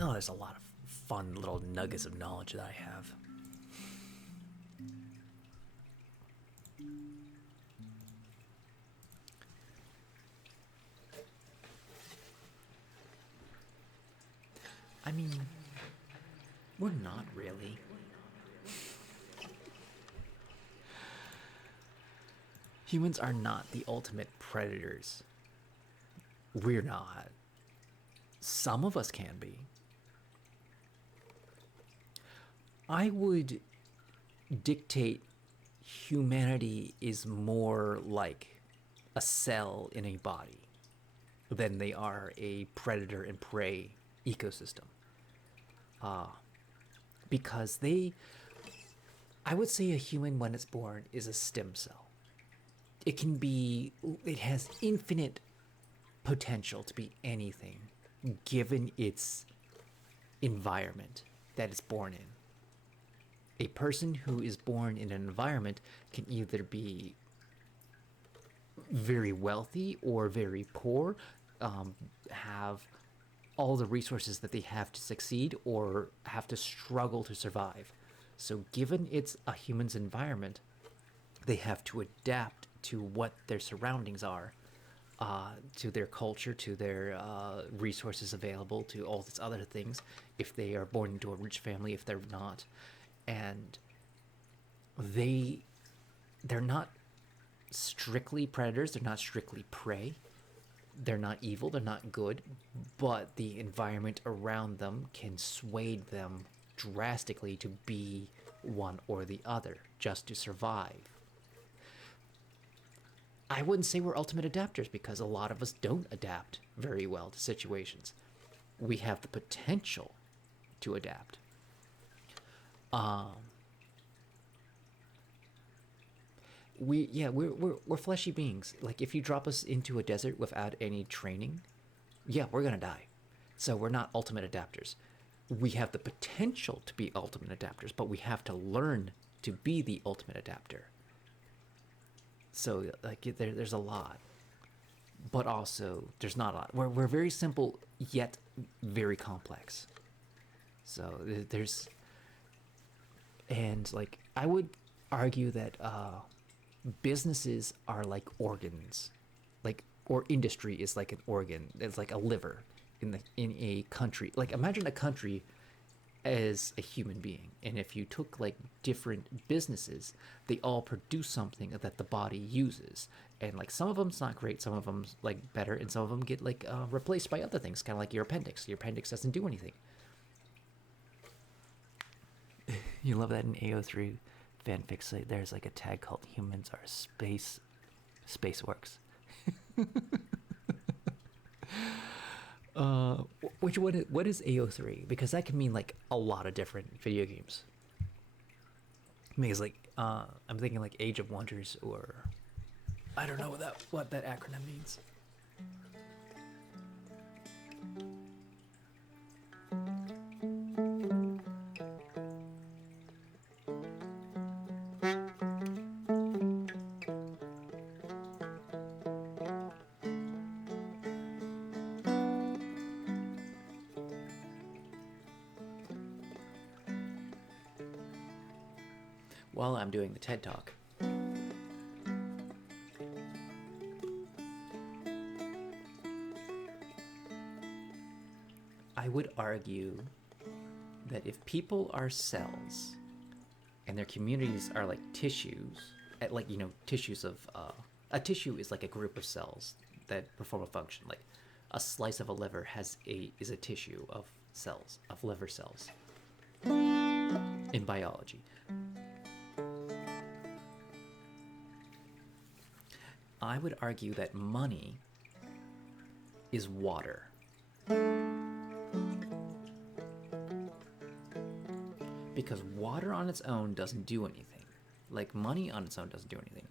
Oh, there's a lot of fun little nuggets of knowledge that I have. I mean, we're not really. Humans are not the ultimate predators. We're not. Some of us can be. I would dictate humanity is more like a cell in a body than they are a predator and prey ecosystem. Because I would say a human when it's born is a stem cell. It has infinite potential to be anything given its environment that it's born in. A person who is born in an environment can either be very wealthy or very poor, have all the resources that they have to succeed or have to struggle to survive. So given it's a human's environment, they have to adapt to what their surroundings are, to their culture, to their resources available, to all these other things, if they are born into a rich family, if they're not. And they're not strictly predators, they're not strictly prey, they're not evil, they're not good, but the environment around them can sway them drastically to be one or the other just to survive. I wouldn't say we're ultimate adapters because a lot of us don't adapt very well to situations. We have the potential to adapt. We're fleshy beings. Like if you drop us into a desert without any training, yeah, we're gonna die. So we're not ultimate adapters. We have the potential to be ultimate adapters, but we have to learn to be the ultimate adapter. So like there's a lot, but also there's not a lot. We're very simple yet very complex. So there's, and like I would argue that businesses are like organs, like, or industry is like an organ. It's like a liver in a country. Like imagine a country as a human being, and if you took like different businesses, they all produce something that the body uses, and like some of them's not great, some of them's like better, and some of them get like replaced by other things, kind of like your appendix doesn't do anything. You love that in AO3 fanfic site there's like a tag called humans are spaceworks. Which one? What is AO3? Because that can mean like a lot of different video games. Because like I'm thinking like Age of Wonders, or I don't know what that acronym means. While I'm doing the TED Talk. I would argue that if people are cells and their communities are like tissues, like, you know, tissues of a tissue is like a group of cells that perform a function. Like a slice of a liver is a tissue of cells, of liver cells in biology. I would argue that money is water. Because water on its own doesn't do anything. Like money on its own doesn't do anything.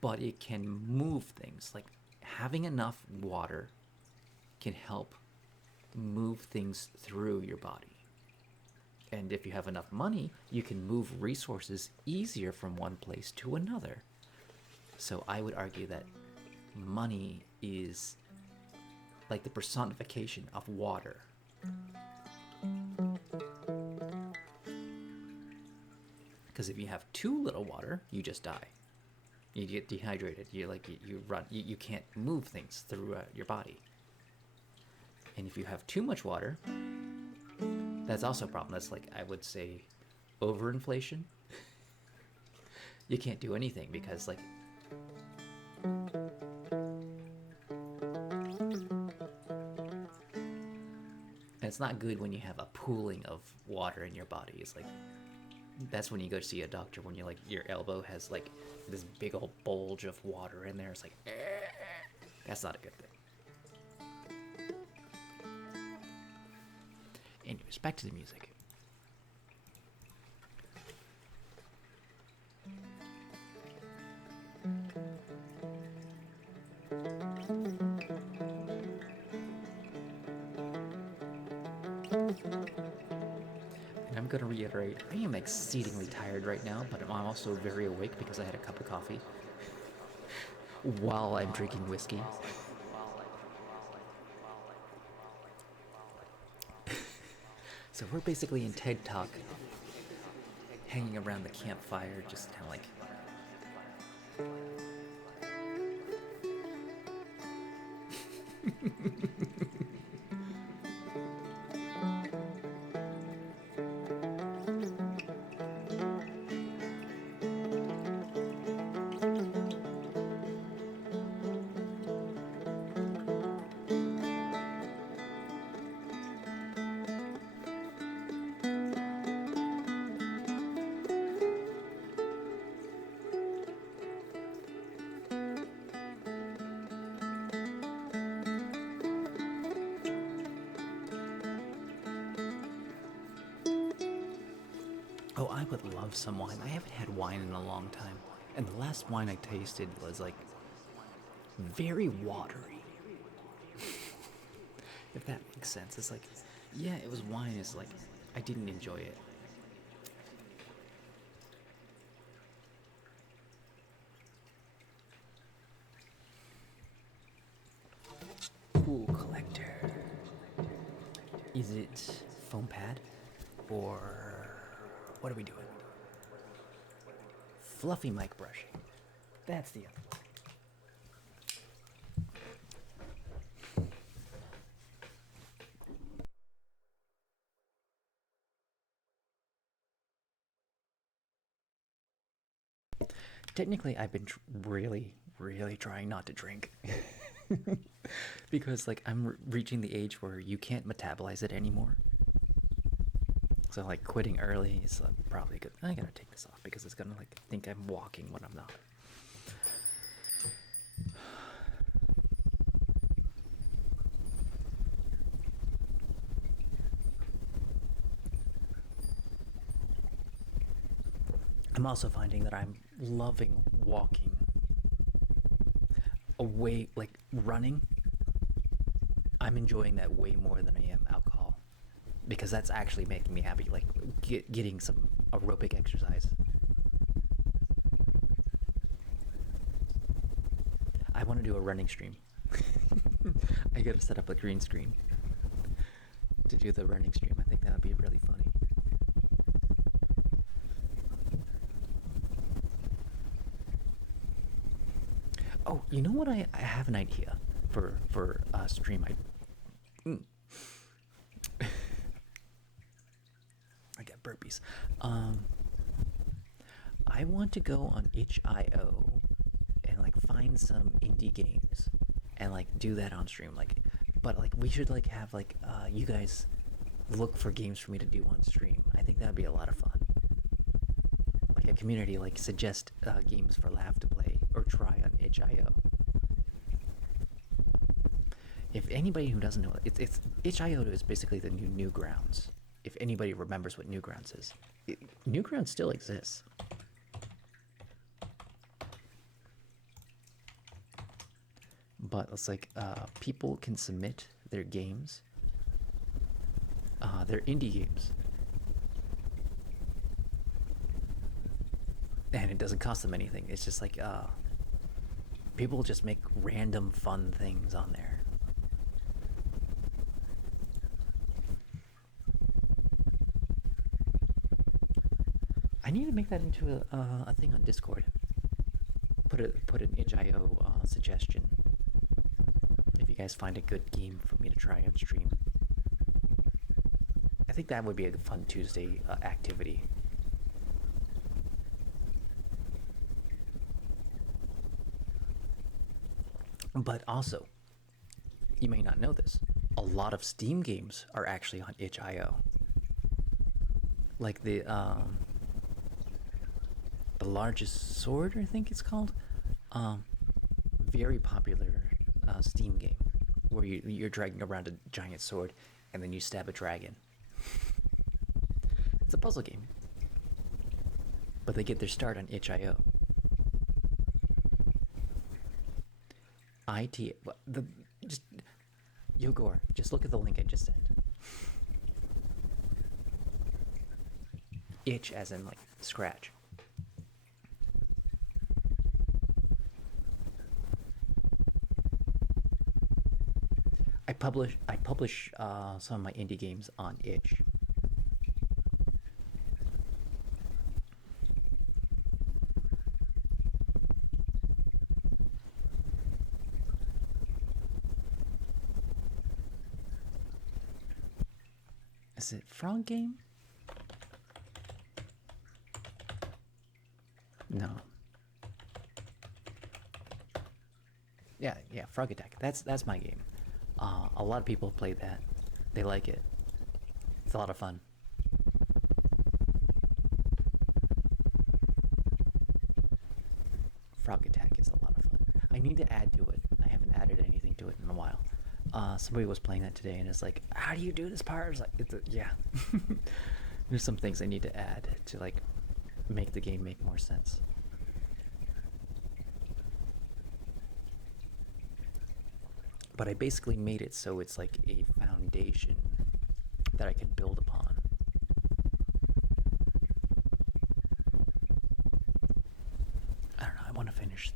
But it can move things. Like having enough water can help move things through your body. And if you have enough money, you can move resources easier from one place to another. So I would argue that money is like the personification of water. Because if you have too little water, you just die. You get dehydrated. You can't move things through your body. And if you have too much water, that's also a problem. That's like, I would say, overinflation. You can't do anything because like and it's not good when you have a pooling of water in your body. It's like that's when you go see a doctor when you like your elbow has like this big old bulge of water in there. It's like that's not a good thing. Anyways, back to the music. And I'm going to reiterate, I am exceedingly tired right now, but I'm also very awake because I had a cup of coffee while I'm drinking whiskey. So we're basically in TED Talk, hanging around the campfire, just kind of like... Oh, I would love some wine. I haven't had wine in a long time. And the last wine I tasted was like very watery. If that makes sense. It's like, yeah, it was wine. It's like, I didn't enjoy it. Ooh, collector. Is it foam pad? Or what are we doing? Fluffy mic brushing. That's the other one. Technically, I've been really, really trying not to drink. Because, like, I'm reaching the age where you can't metabolize it anymore. So, like, quitting early is probably good. I gotta take this off because it's gonna, like, think I'm walking when I'm not. I'm also finding that I'm loving walking away, like running. I'm enjoying that way more than I am alcohol because that's actually making me happy, like getting some aerobic exercise. I want to do a running stream. I gotta set up a green screen to do the running stream. I think that would be really funny. Oh, you know what? I have an idea for a stream. I got burpees. I want to go on itch.io and like find some indie games and like do that on stream. Like, but like we should like have like you guys look for games for me to do on stream. I think that'd be a lot of fun. Like a community, like suggest games for Laugh to play or try on itch.io. If anybody who doesn't know, it's itch.io is basically the new Newgrounds. If anybody remembers what Newgrounds is, Newgrounds still exists. But it's like people can submit their games, their indie games, and it doesn't cost them anything. It's just like people just make random fun things on there. I need to make that into a thing on Discord. Put an itch.io suggestion. If you guys find a good game for me to try on stream, I think that would be a fun Tuesday activity. But also, you may not know this, a lot of Steam games are actually on itch.io. Like the Largest Sword, I think it's called. Very popular Steam game where you're dragging around a giant sword and then you stab a dragon. It's a puzzle game. But they get their start on itch.io. Just Yogor, just look at the link I just sent. Itch as in like scratch. I publish some of my indie games on itch. Is it Frog Game? No. Yeah, Frog Attack. That's my game. A lot of people play that. They like it. It's a lot of fun. Frog Attack is a lot of fun. I need to add to it. I haven't added anything to it in a while. Somebody was playing that today and it's like, how do you do this part? It's like, yeah. There's some things I need to add to like make the game make more sense. But I basically made it so it's like a foundation that I can build upon. I don't know, I want to finish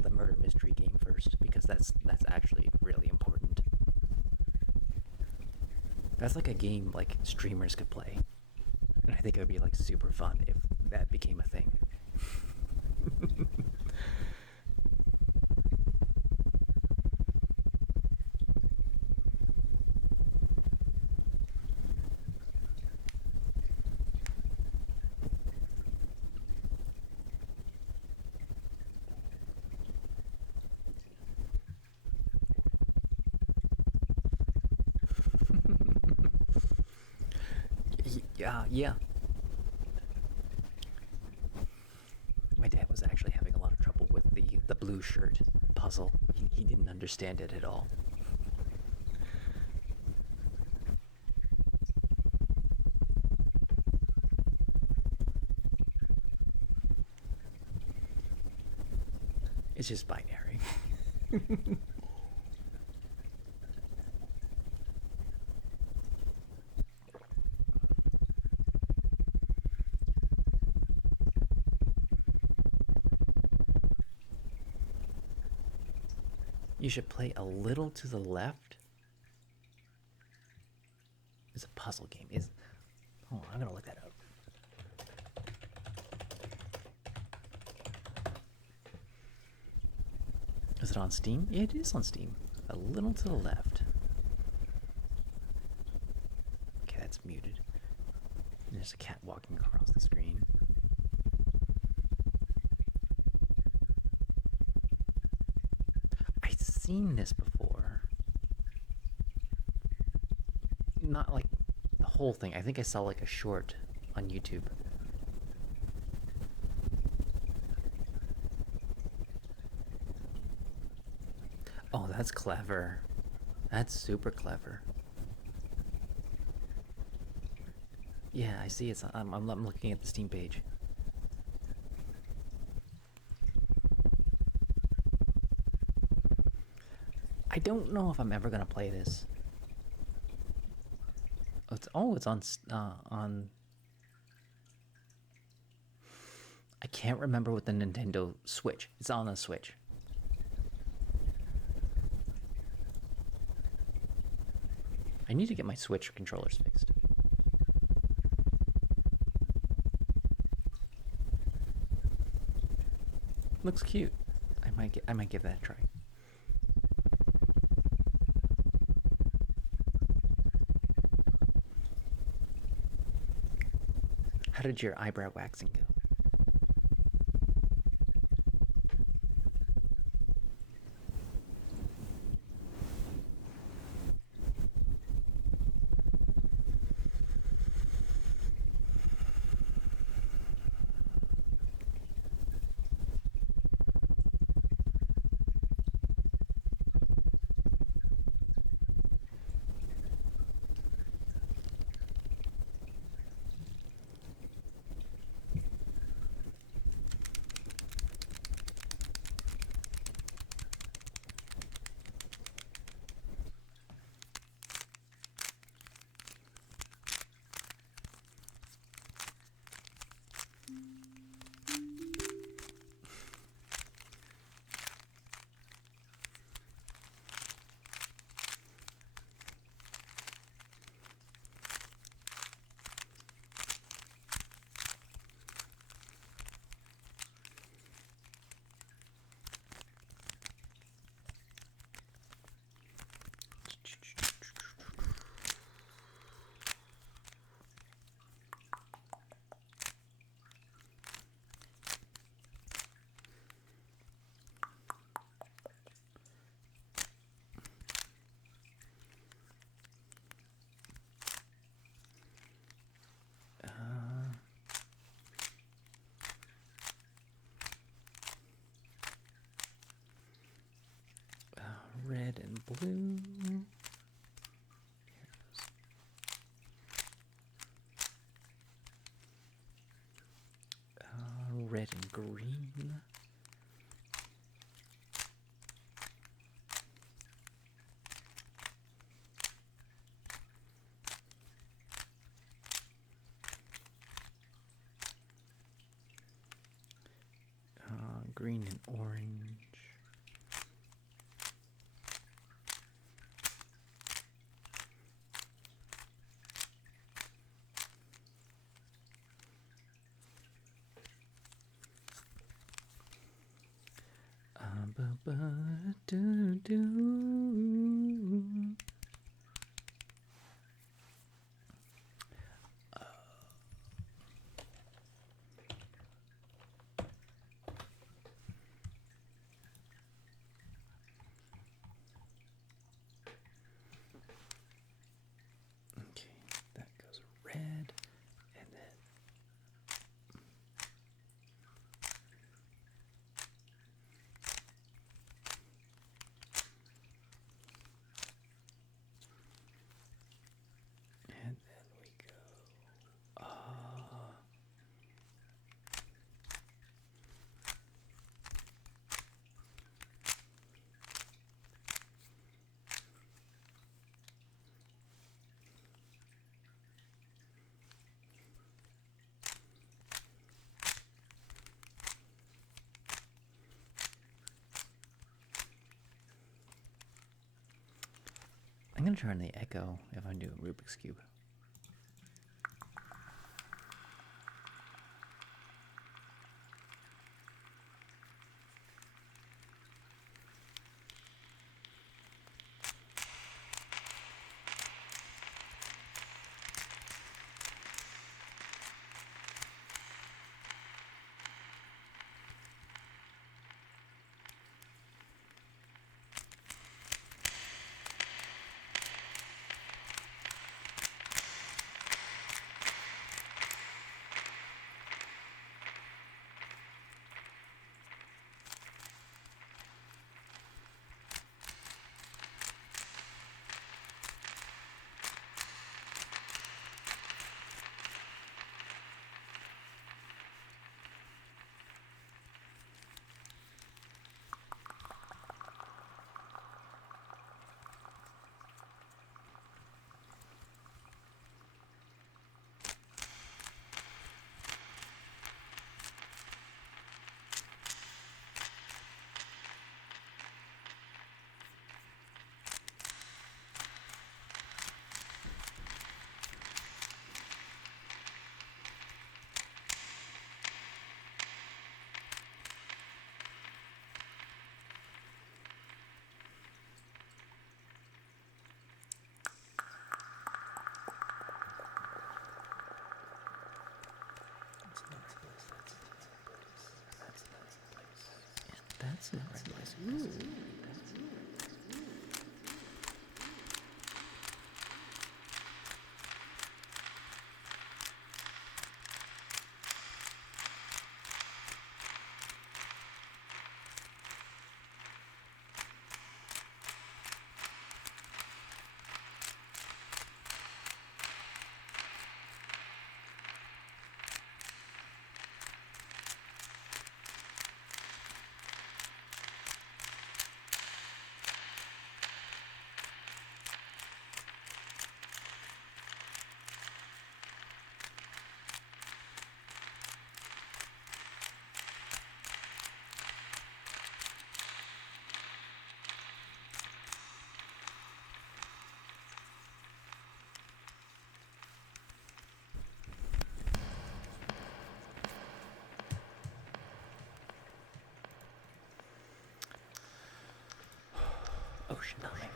the murder mystery game first because that's actually really important. That's like a game like streamers could play. And I think it would be like super fun if that became a thing. Yeah. My dad was actually having a lot of trouble with the blue shirt puzzle. He didn't understand it at all. It's just binary. You should play A Little to the Left. It's a puzzle game. Hold on, I'm gonna look that up. Is it on Steam? Yeah, it is on Steam. A Little to the Left. Okay, that's muted. And there's a cat walking across the screen. I've seen this before. Not like the whole thing. I think I saw like a short on YouTube. Oh, that's clever. That's super clever. Yeah, I see. I'm looking at the Steam page. I don't know if I'm ever gonna play this. It's on. I can't remember what the Nintendo Switch. It's on the Switch. I need to get my Switch controllers fixed. Looks cute. I might give that a try. How did your eyebrow waxing go? Red and blue. Red and green. Green and orange. Okay, that goes red, and then we go. I'm gonna turn the echo if I'm doing Rubik's Cube. That's not right. Ocean humming.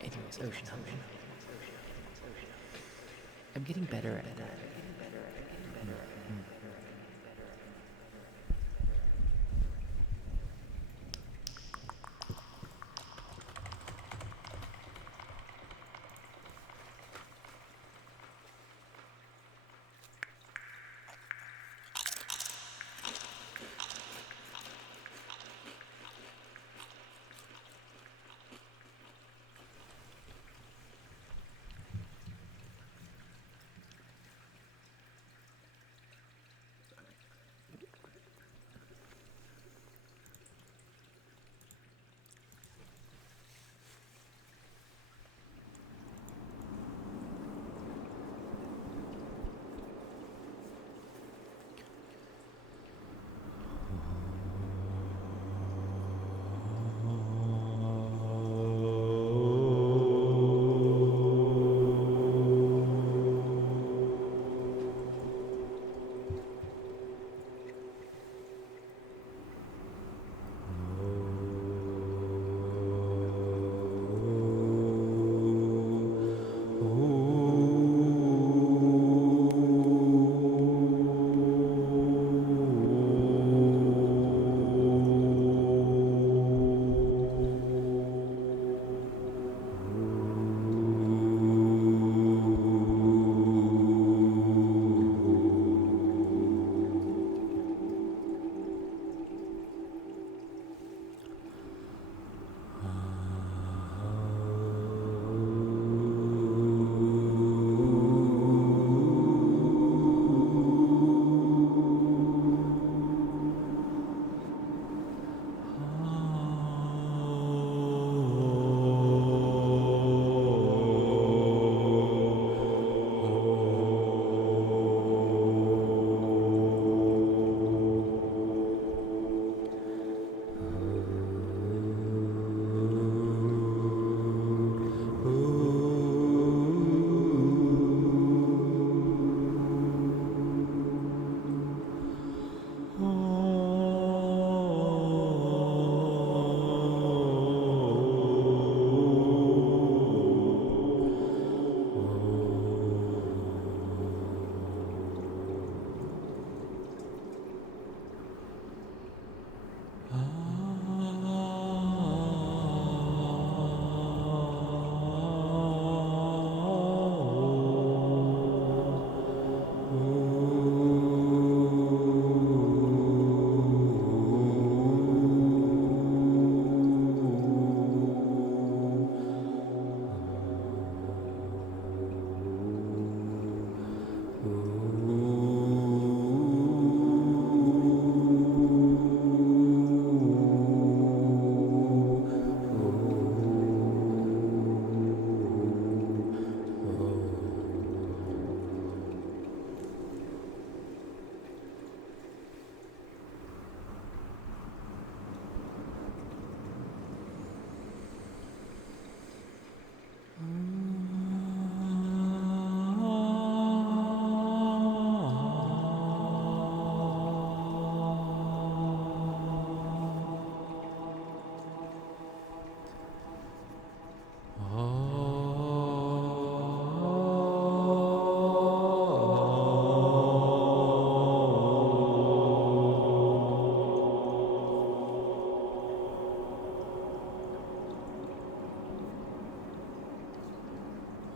Anyways, ocean humming. I'm getting better at that.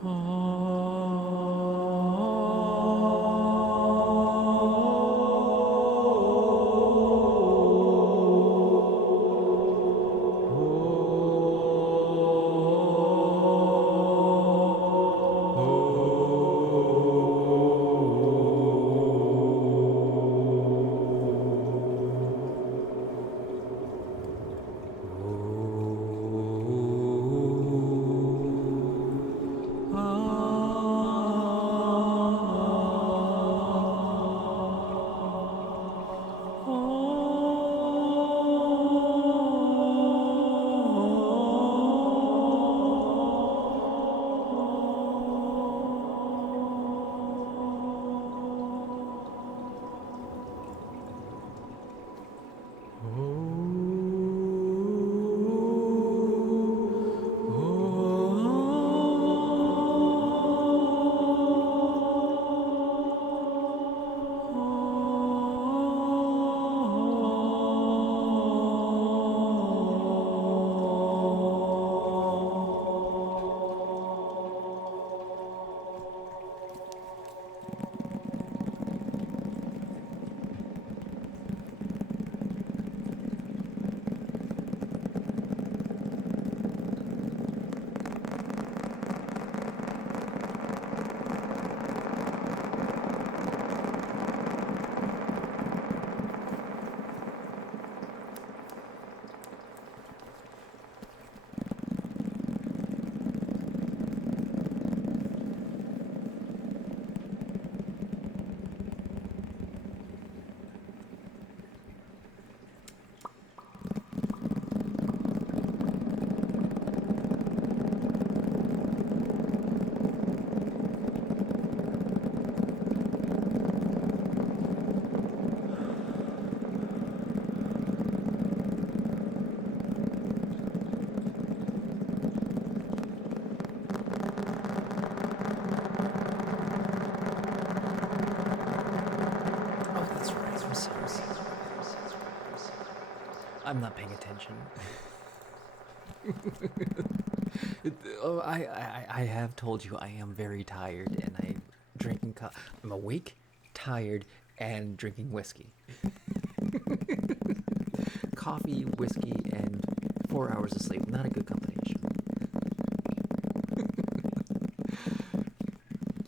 Oh, that's right. I'm sorry. I'm not paying attention. Oh, I have told you I am very tired, and I'm awake, tired, and drinking whiskey. Coffee, whiskey, and 4 hours of sleep. Not a good combination.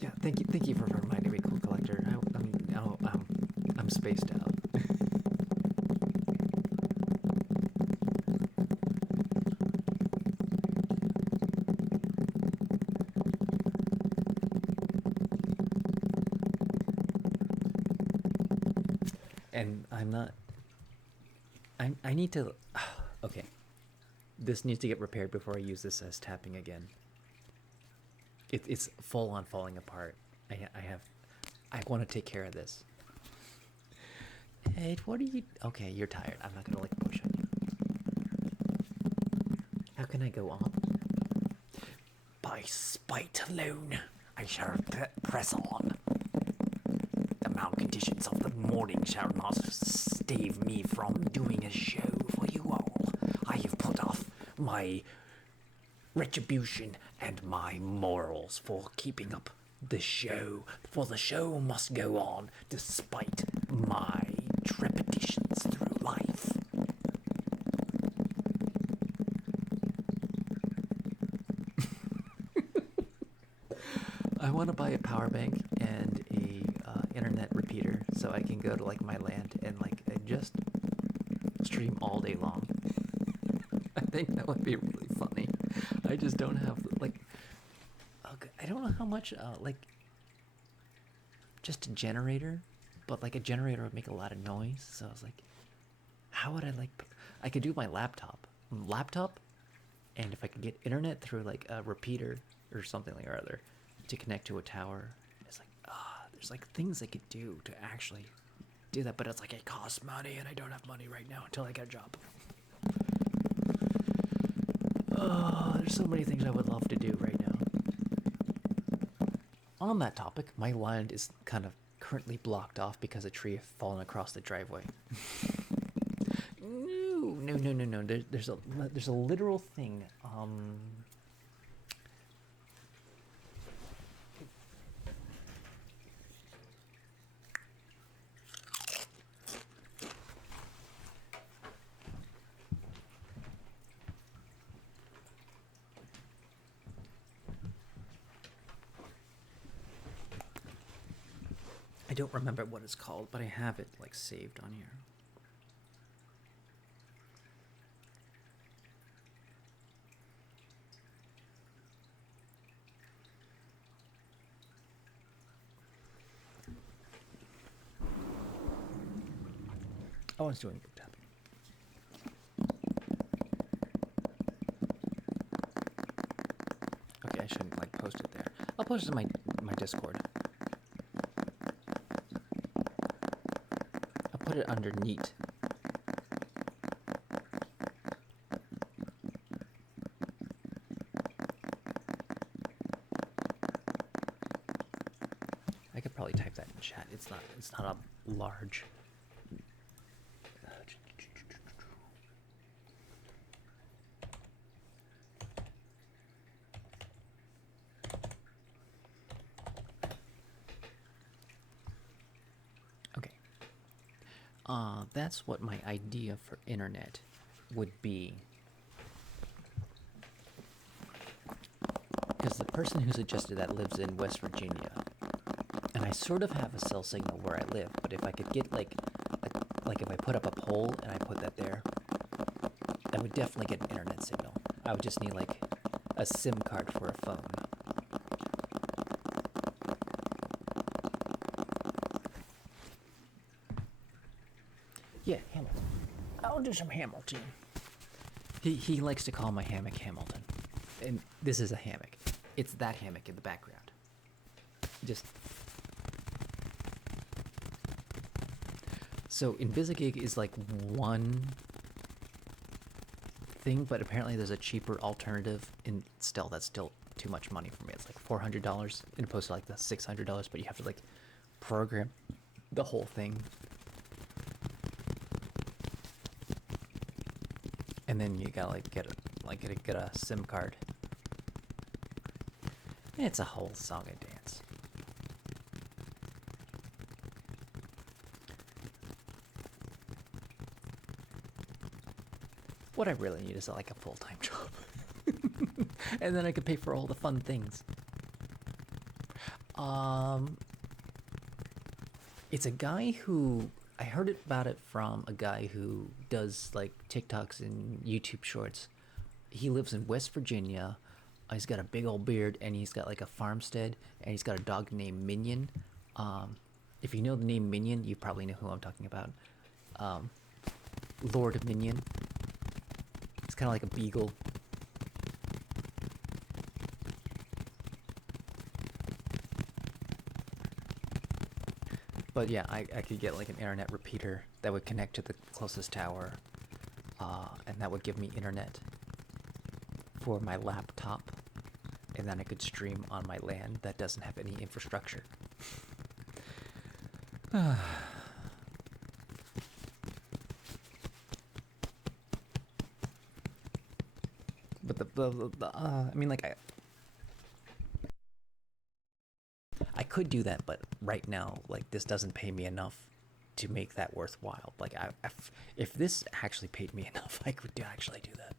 Yeah, thank you for reminding me, Cool Collector. I'm spaced out. And I'm not. I need to. Okay. This needs to get repaired before I use this as tapping again. It's full on falling apart. I want to take care of this. Hey, what are you? Okay, you're tired. I'm not gonna like push on you. How can I go on? By spite alone, I shall press on. The mild conditions of the morning shall not stave me from doing a show for you all. I have put off my retribution and my morals for keeping up the show, for the show must go on despite my trepidations through life. I want to buy a power bank and a internet repeater so I can go to like my land and like just stream all day long. I think that would be really funny. I just don't have like I don't know how much like just a generator, but like a generator would make a lot of noise. So I was like, how would I like? I could do my laptop, and if I could get internet through like a repeater or something like or other to connect to a tower, it's like there's like things I could do to actually do that, but it's like it costs money, and I don't have money right now until I get a job. Oh, there's so many things I would love to do right now. On that topic, my land is kind of currently blocked off because a tree has fallen across the driveway. No. There's a literal thing. I don't remember what it's called, but I have it like saved on here. Oh, it's doing book tapping. Okay, I shouldn't like post it there. I'll post it in my Discord. I'll put it under neat. I could probably type that in chat. It's not a large. Okay. That's what my idea for internet would be. Because the person who suggested that lives in West Virginia, and I sort of have a cell signal where I live, but if I could get like if I put up a pole and I put that there, I would definitely get an internet signal. I would just need like a SIM card for a phone. Yeah, Hamilton. I'll do some Hamilton. He likes to call my hammock Hamilton. And this is a hammock. It's that hammock in the background. Just so Invisigig is like one thing, but apparently there's a cheaper alternative. And still, that's still too much money for me. It's like $400 as opposed to like the $600, but you have to like program the whole thing. And then you gotta like get a SIM card. It's a whole song and dance. What I really need is like a full-time job. And then I could pay for all the fun things. It's a guy who I heard about it from a guy who does like TikToks and YouTube shorts. He lives in West Virginia. He's got a big old beard and he's got like a farmstead and he's got a dog named Minion. If you know the name Minion, you probably know who I'm talking about. Lord Minion. It's kind of like a beagle. But yeah, I could get like an internet repeater that would connect to the closest tower, and that would give me internet for my laptop, and then I could stream on my LAN that doesn't have any infrastructure. But I mean, like I could do that, but right now, like this doesn't pay me enough to make that worthwhile. Like if this actually paid me enough, I could actually do that.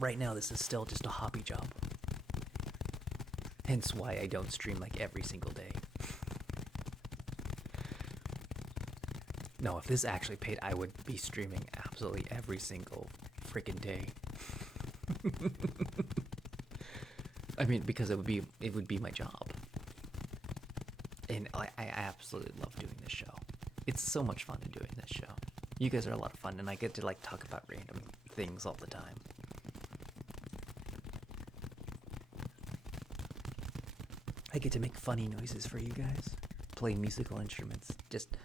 Right now, this is still just a hobby job. Hence why I don't stream like every single day. No, if this actually paid, I would be streaming absolutely every single freaking day. I mean, because it would be my job. And I absolutely love doing this show. It's so much fun doing this show. You guys are a lot of fun, and I get to like talk about random things all the time. I get to make funny noises for you guys, play musical instruments, just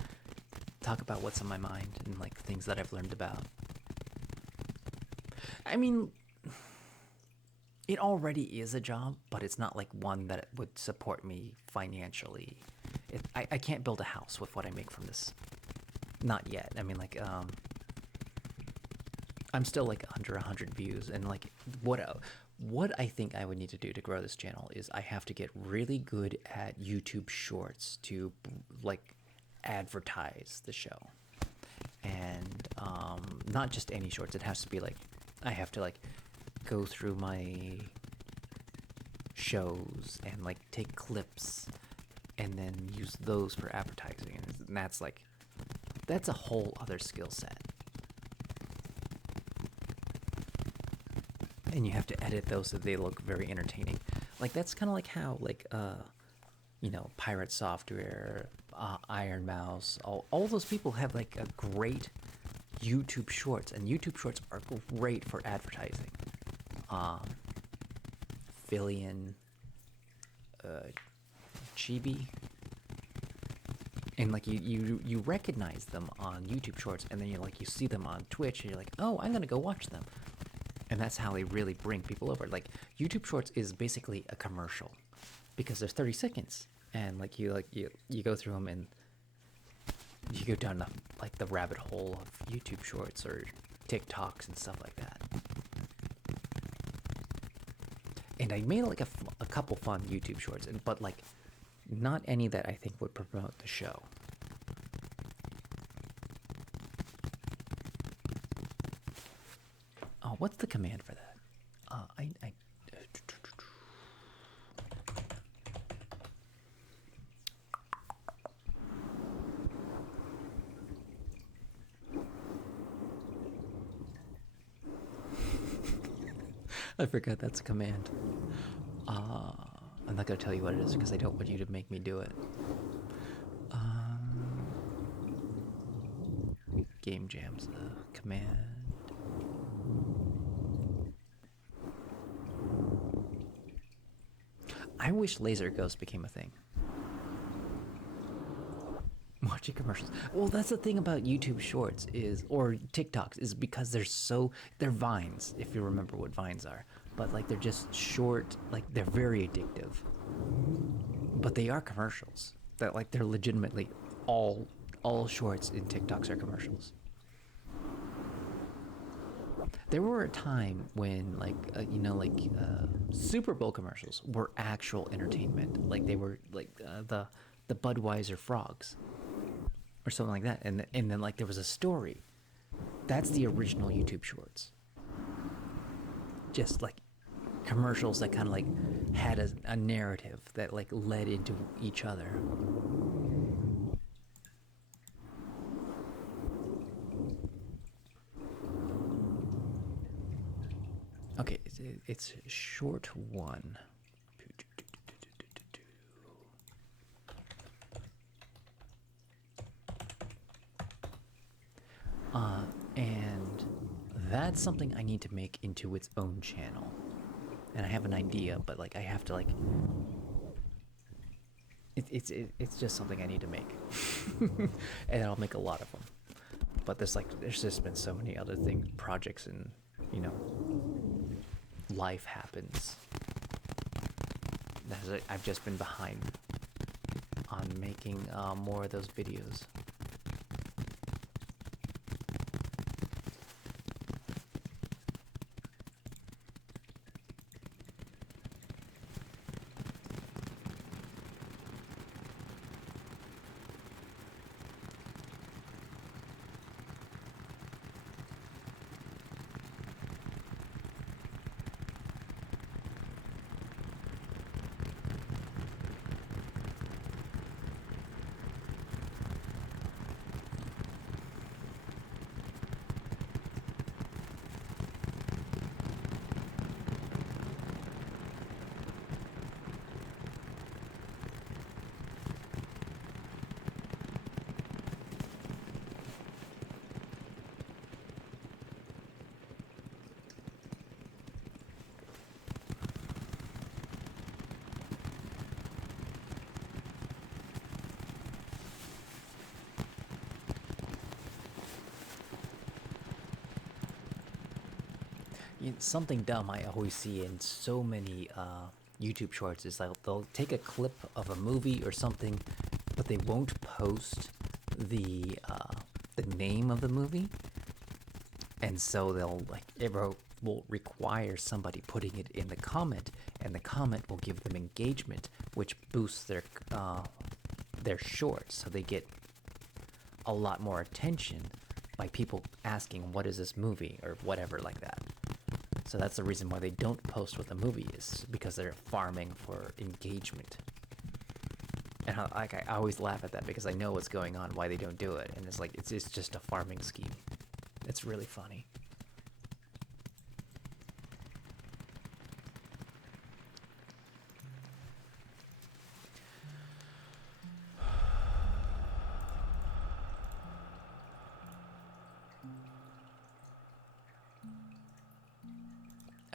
talk about what's on my mind and like things that I've learned about. I mean, it already is a job, but it's not like one that would support me financially. I can't build a house with what I make from this. Not yet. I mean, like, I'm still like under 100 views, and like, what I think I would need to do to grow this channel is I have to get really good at YouTube Shorts to like advertise the show, and not just any shorts. It has to be like I have to like go through my shows and like take clips and then use those for advertising. And that's a whole other skill set. And you have to edit those so they look very entertaining. Like that's kind of like how Pirate Software, Iron Mouse, all those people have like a great YouTube Shorts, and YouTube Shorts are great for advertising. Fillion, Chibi, and like you recognize them on YouTube Shorts, and then you see them on Twitch, and you're like, oh, I'm gonna go watch them. And that's how they really bring people over. Like YouTube Shorts is basically a commercial because there's 30 seconds, and you go through them and you go down the rabbit hole of YouTube Shorts or TikToks and stuff like that. And I made like a couple fun YouTube Shorts, but like not any that I think would promote the show. Oh, what's the command for that? I forgot that's a command. I'm not going to tell you what it is because I don't want you to make me do it. Game Jam's a command. I wish Laser Ghost became a thing. Watching commercials. Well, that's the thing about YouTube Shorts or TikToks is because they're vines, if you remember what vines are. But like they're just short, like they're very addictive. But they are commercials. They're legitimately all shorts in TikToks are commercials. There were a time when Super Bowl commercials were actual entertainment. Like they were like the Budweiser frogs or something like that. And then like there was a story. That's the original YouTube Shorts. Just like commercials that kind of like had a narrative that like led into each other. Okay, it's short one. And that's something I need to make into its own channel. And I have an idea, but like I have to like it's just something I need to make. And I'll make a lot of them. But there's just been so many other projects, and life happens. I've just been behind on making more of those videos. Something dumb I always see in so many YouTube Shorts is like they'll take a clip of a movie or something, but they won't post the name of the movie, and so it will require somebody putting it in the comment, and the comment will give them engagement, which boosts their shorts, so they get a lot more attention by people asking what is this movie or whatever like that. So that's the reason why they don't post what the movie is, because they're farming for engagement. And I always laugh at that because I know what's going on, why they don't do it, and it's like it's just a farming scheme. It's really funny.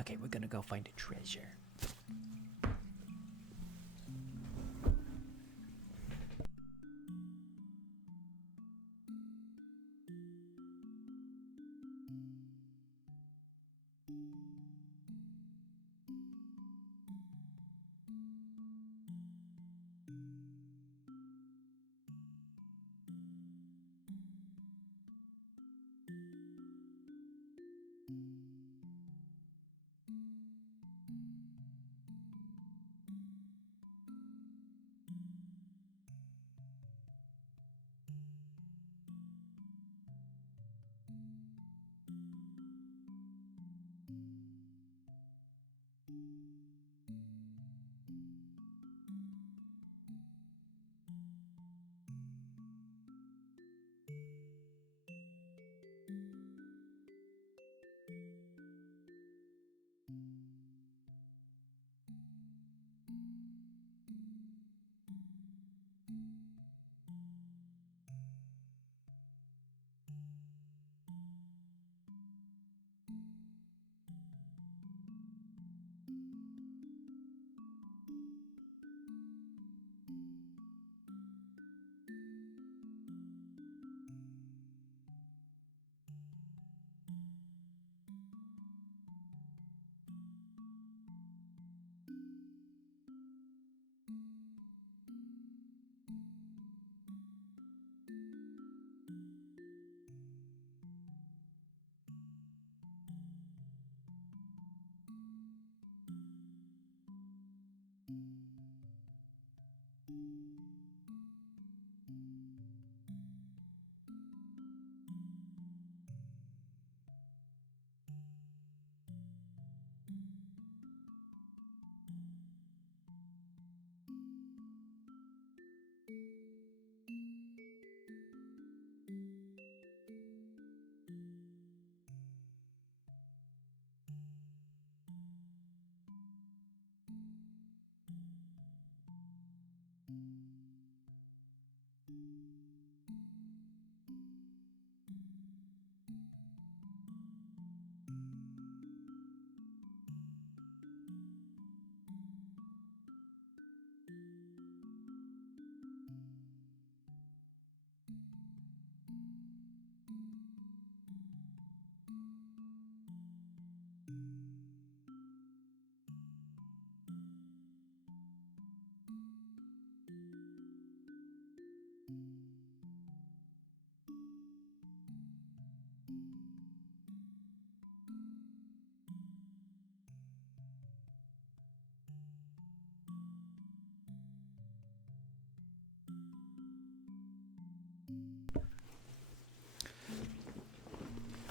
Okay, we're gonna go find a treasure.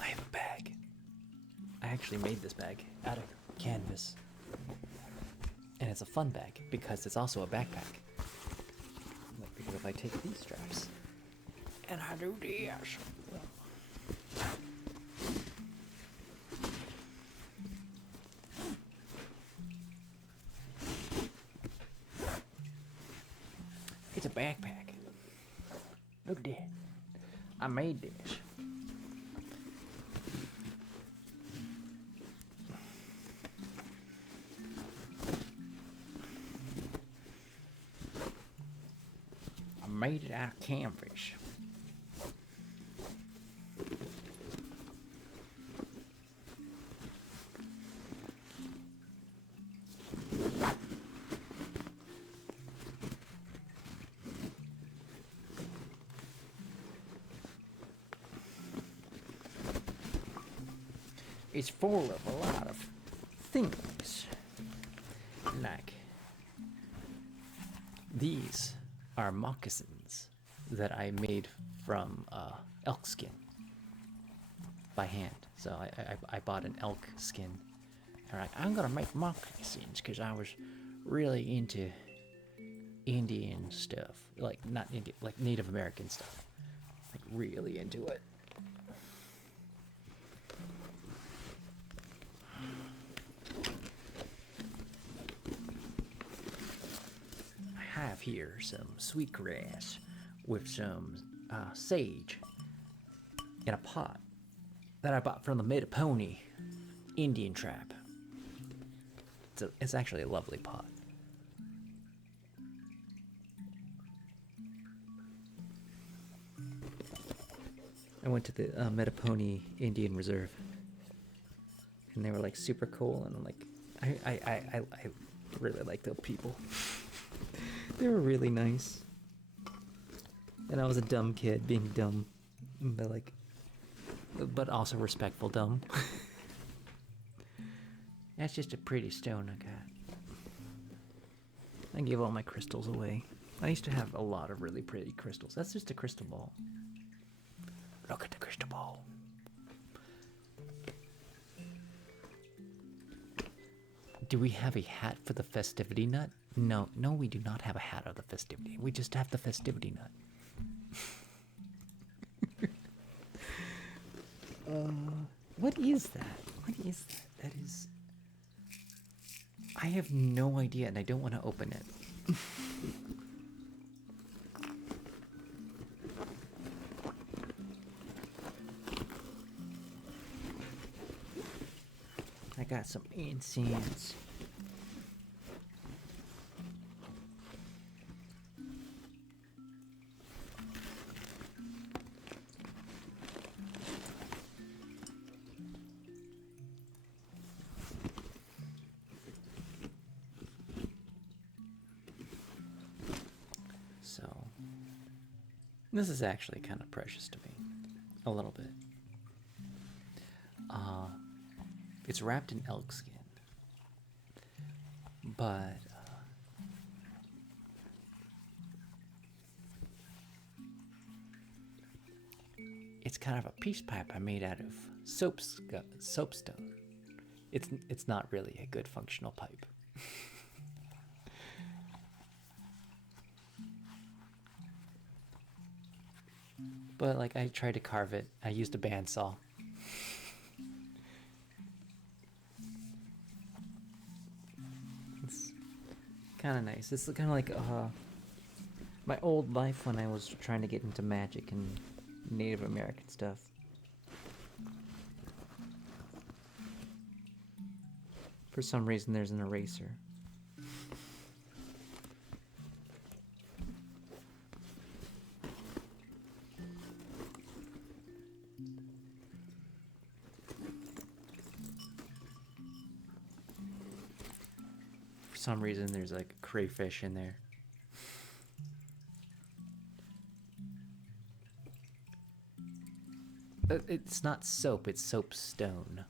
I have a bag. I actually made this bag out of canvas. And it's a fun bag because it's also a backpack. Like, because if I take these straps and I do this. It's a backpack. Look at that. I made this. I made it out of canvas. It's full of a lot of things. Like, these are moccasins that I made from elk skin by hand. So I bought an elk skin They're like, I'm gonna make moccasins because I was really into Indian stuff, like not Indian, like Native American stuff, like really into it. I have here some sweetgrass with some sage in a pot that I bought from the Metapony Indian tribe. It's actually a lovely pot. I went to the Metapony Indian Reserve, and they were like super cool, and I'm like, I really like the people. They were really nice, and I was a dumb kid being dumb, but also respectful dumb. That's just a pretty stone I got. I gave all my crystals away. I used to have a lot of really pretty crystals. That's just a crystal ball. Look at the crystal ball. Do we have a hat for the festivity nut? No, we do not have a hat of the festivity. We just have the festivity nut. What is that? What is that? That is... I have no idea, and I don't want to open it. I got some incense. So, this is actually kind of precious to me. A little bit. It's wrapped in elk skin. But, it's kind of a peace pipe I made out of soapstone. It's not really a good functional pipe. But like I tried to carve it. I used a bandsaw. It's kind of nice. It's kind of like my old life when I was trying to get into magic and Native American stuff. For some reason, there's an eraser. For some reason, there's like crayfish in there. It's not soap, it's soapstone.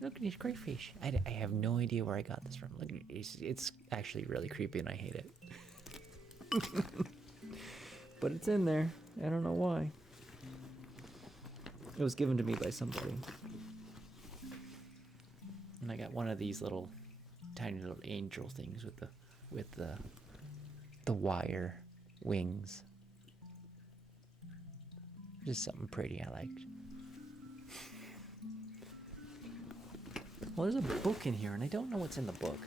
Look at these crayfish. I have no idea where I got this from. Look, it's actually really creepy and I hate it. But it's in there. I don't know why. It was given to me by somebody. And I got one of these little tiny little angel things with the wire wings. Just something pretty I liked. Well, there's a book in here, and I don't know what's in the book.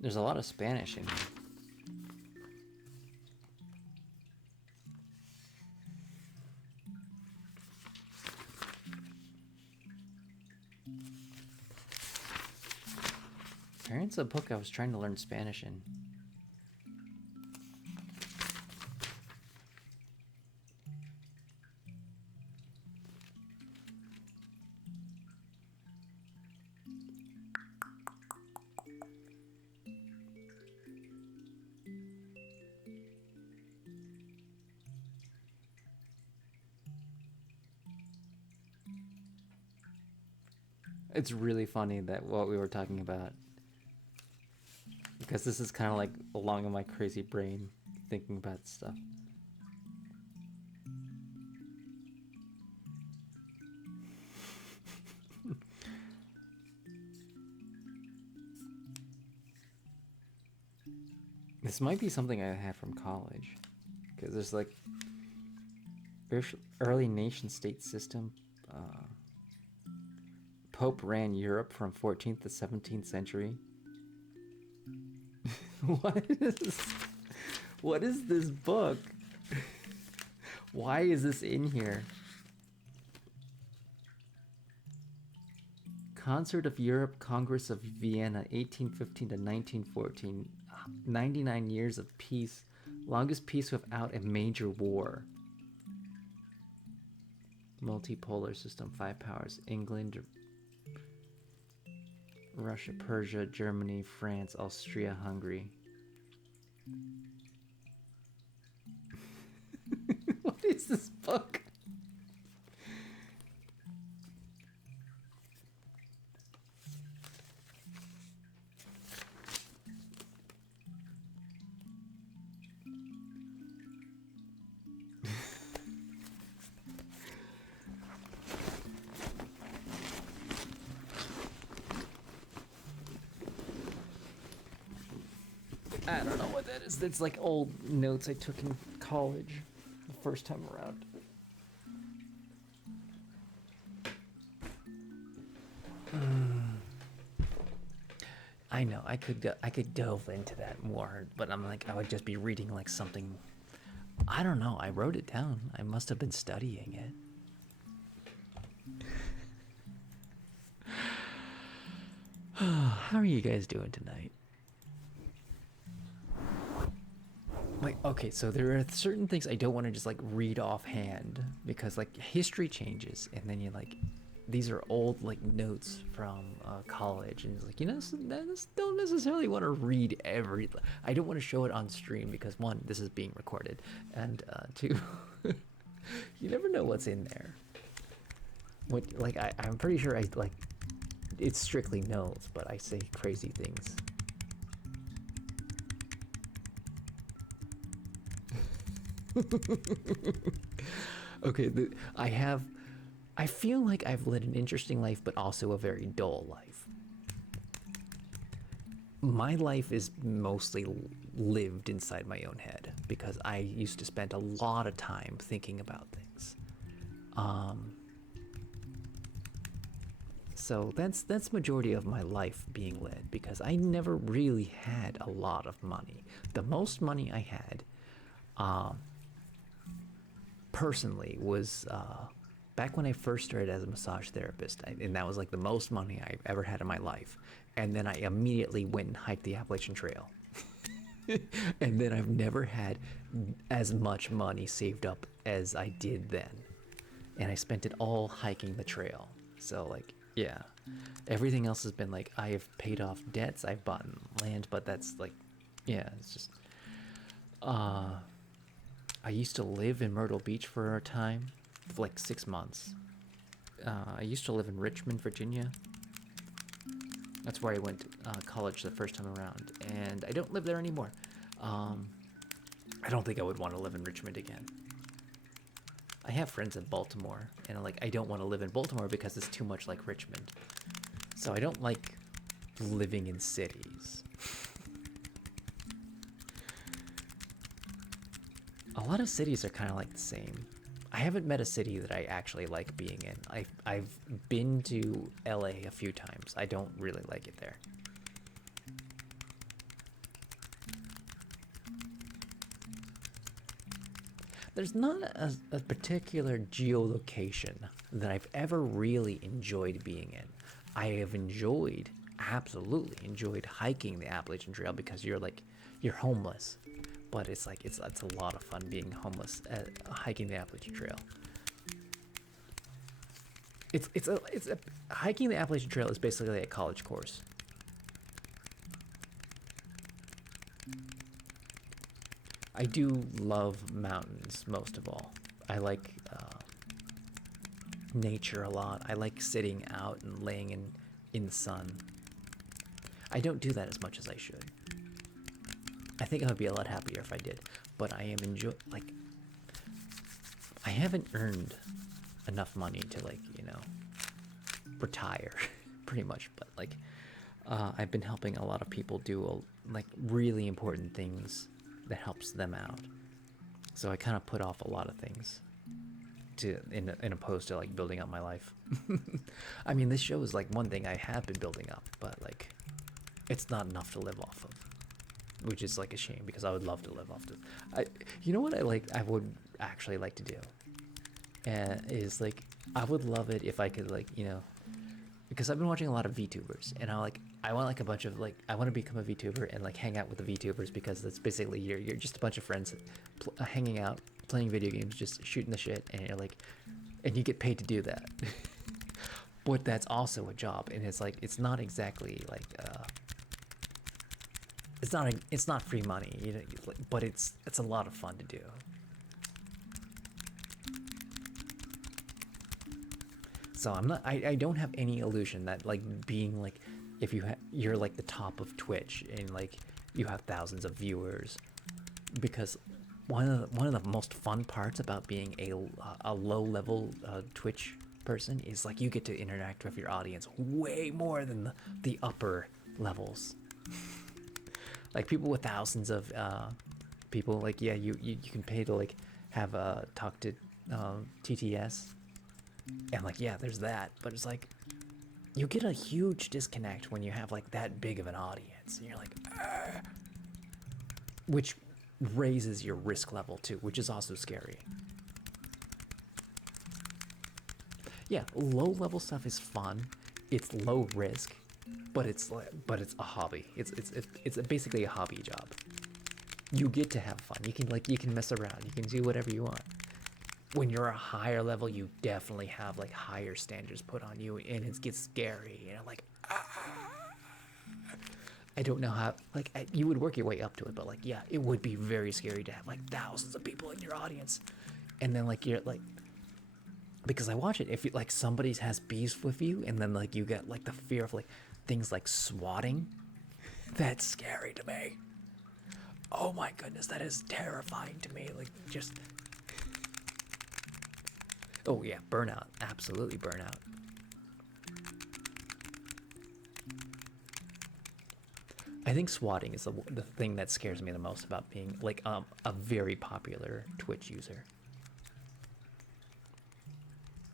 There's a lot of Spanish in here. Apparently it's a book I was trying to learn Spanish in. It's really funny that what we were talking about, because this is kind of like along in my crazy brain thinking about stuff. This might be something I had from college, because there's like early nation state system. Pope ran Europe from 14th to 17th century. What is this book? Why is this in here? Concert of Europe, Congress of Vienna, 1815 to 1914. 99 years of peace. Longest peace without a major war. Multipolar system, 5 powers. England, Russia, Persia, Germany, France, Austria, Hungary. What is this book? I don't know what that is. It's like old notes I took in college the first time around. I know I could delve into that more, but I'm like I would just be reading like something. I don't know. I wrote it down. I must have been studying it. How are you guys doing tonight? Like, okay, so there are certain things I don't want to just like read offhand because like history changes, and then you like, these are old like notes from college, and it's like, you know, don't necessarily want to read every. I don't want to show it on stream because one, this is being recorded, and two, you never know what's in there. What like I'm pretty sure I like, it's strictly notes, but I say crazy things. Okay, I feel like I've led an interesting life, but also a very dull life. My life is mostly lived inside my own head because I used to spend a lot of time thinking about things. So that's majority of my life being led because I never really had a lot of money. The most money I had, personally, was back when I first started as a massage therapist, and that was like the most money I've ever had in my life. And then I immediately went and hiked the Appalachian Trail. And then I've never had as much money saved up as I did then. And I spent it all hiking the trail. So like, yeah, everything else has been like, I have paid off debts, I've bought land, but that's like, yeah, it's just, I used to live in Myrtle Beach for a time, for like 6 months. I used to live in Richmond, Virginia. That's where I went to college the first time around, and I don't live there anymore. I don't think I would want to live in Richmond again. I have friends in Baltimore, and like I don't want to live in Baltimore because it's too much like Richmond. So I don't like living in cities. A lot of cities are kind of like the same. I haven't met a city that I actually like being in. I've been to LA a few times. I don't really like it there. There's not a particular geolocation that I've ever really enjoyed being in. I have absolutely enjoyed hiking the Appalachian Trail because you're homeless. But it's like, it's a lot of fun being homeless, hiking the Appalachian Trail. Hiking the Appalachian Trail is basically a college course. I do love mountains most of all. I like nature a lot. I like sitting out and laying in the sun. I don't do that as much as I should. I think I would be a lot happier if I did, but I am like I haven't earned enough money to like, retire pretty much, but like I've been helping a lot of people do like really important things that helps them out. So I kind of put off a lot of things in opposed to like building up my life. I mean, this show is like one thing I have been building up, but like it's not enough to live off of, which is like a shame because I would love to live off of. You know what I would actually like to do, is like I would love it if I could like because I've been watching a lot of VTubers and I want like a bunch of like I want to become a VTuber and like hang out with the VTubers because that's basically you're just a bunch of friends hanging out, playing video games, just shooting the shit, and you're like, and you get paid to do that. But that's also a job, and it's like it's not exactly like it's not free money, but it's a lot of fun to do. So I don't have any illusion that like being like if you're like the top of Twitch and like you have thousands of viewers, because one of the most fun parts about being a low level Twitch person is like you get to interact with your audience way more than the upper levels. Like people with thousands of people, like yeah, you can pay to like have talk to TTS, and like yeah, there's that, but it's like you get a huge disconnect when you have like that big of an audience, and you're like, argh! Which raises your risk level too, which is also scary. Yeah, low level stuff is fun. It's low risk, but it's a hobby. It's basically a hobby job. You get to have fun. You can mess around. You can do whatever you want. When you're a higher level, you definitely have like higher standards put on you, and it gets scary. Like I don't know how you would work your way up to it, but like yeah, it would be very scary to have like thousands of people in your audience, and then like you're like. Because I watch it, if you, like somebody has beef with you, and then like you get like the fear of like things like swatting, that's scary to me. Oh my goodness, that is terrifying to me. Like just, oh yeah, burnout, absolutely burnout. I think swatting is the thing that scares me the most about being like a very popular Twitch user.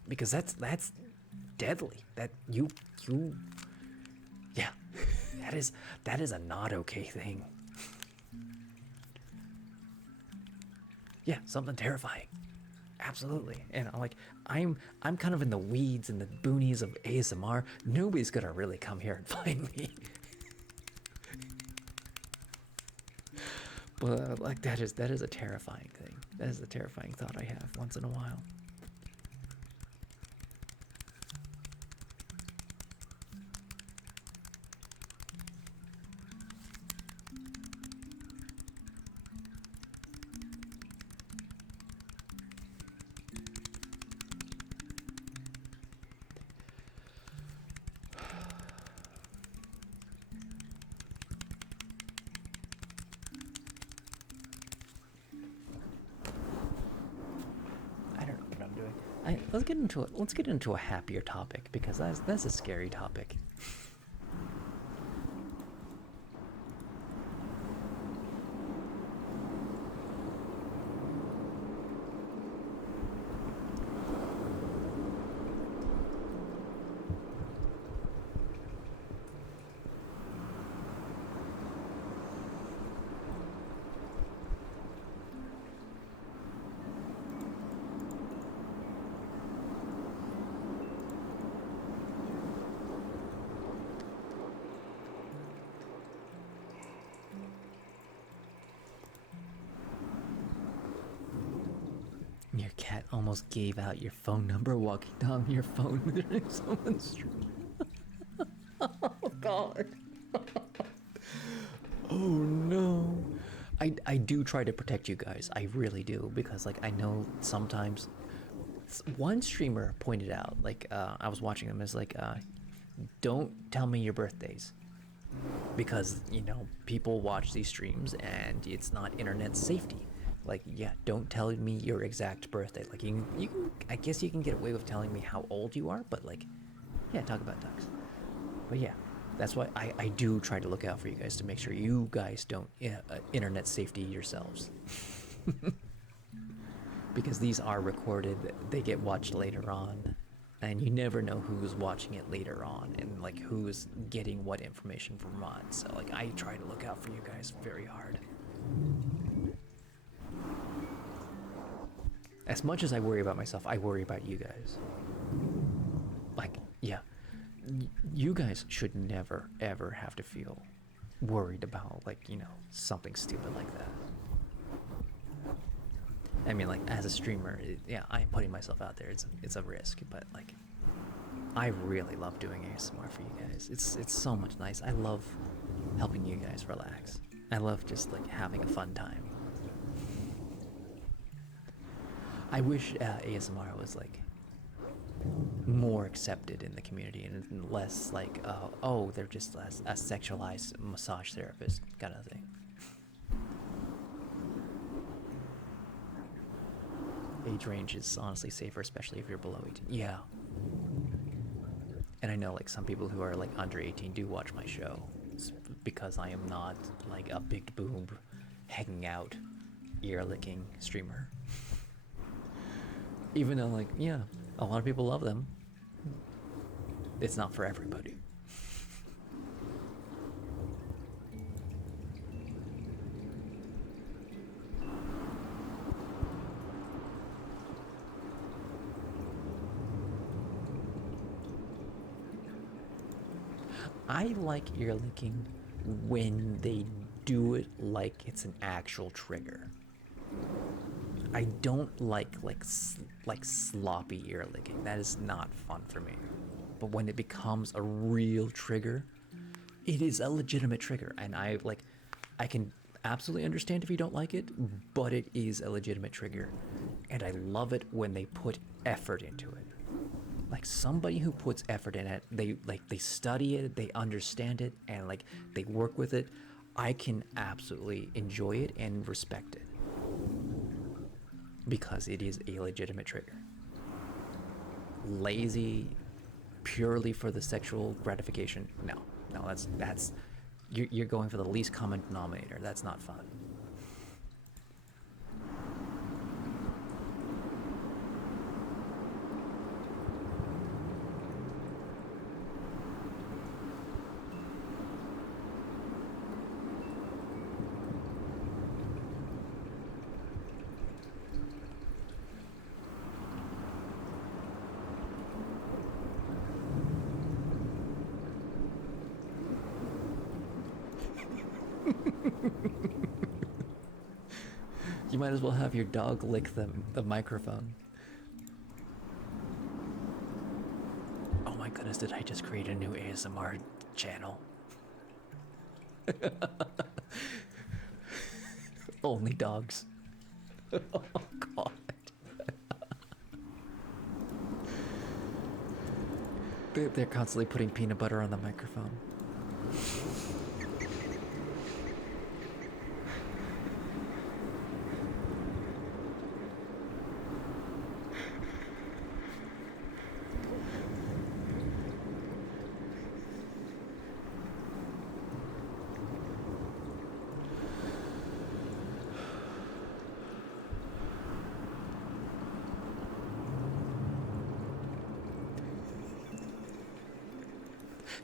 Because that's deadly. That you yeah, that is a not okay thing. Yeah, something terrifying. Absolutely. And I'm kind of in the weeds and the boonies of ASMR. Nobody's gonna really come here and find me. But like that is a terrifying thing. That is a terrifying thought I have once in a while. Let's get into a happier topic, because that's a scary topic. Your cat almost gave out your phone number walking down your phone during someone's stream. Oh god. Oh no. I do try to protect you guys. I really do, because like I know sometimes one streamer pointed out, like, I was watching them, is like, don't tell me your birthdays, because people watch these streams and it's not internet safety. Like, yeah, don't tell me your exact birthday. Like, you can I guess you can get away with telling me how old you are, but like, yeah, talk about ducks. But yeah, that's why I do try to look out for you guys to make sure you guys don't internet safety yourselves. Because these are recorded, they get watched later on, and you never know who's watching it later on and like who's getting what information from what. So like, I try to look out for you guys very hard. As much as I worry about myself, I worry about you guys. Like, yeah, you guys should never ever have to feel worried about, like, something stupid like that. I mean, like, as a streamer, yeah, I'm putting myself out there. It's a risk, but like, I really love doing ASMR for you guys. It's so much nice. I love helping you guys relax. I love just like having a fun time. I wish ASMR was like more accepted in the community and less like, oh, they're just a sexualized massage therapist kind of thing. Age range is honestly safer, especially if you're below 18. Yeah. And I know like some people who are like under 18 do watch my show. It's because I am not like a big boob, hanging out, ear licking streamer. Even though, like, yeah, a lot of people love them, it's not for everybody. I like ear licking when they do it like it's an actual trigger. I don't like sloppy ear licking. That is not fun for me. But when it becomes a real trigger, it is a legitimate trigger, and I can absolutely understand if you don't like it, but it is a legitimate trigger, and I love it when they put effort into it. Like, somebody who puts effort in it, they study it, they understand it, and like they work with it. I can absolutely enjoy it and respect it because it is a legitimate trigger. Lazy, purely for the sexual gratification, no, that's you're going for the least common denominator. That's not fun. You might as well have your dog lick the microphone. Oh my goodness, did I just create a new ASMR channel? Only dogs. Oh god. They're constantly putting peanut butter on the microphone.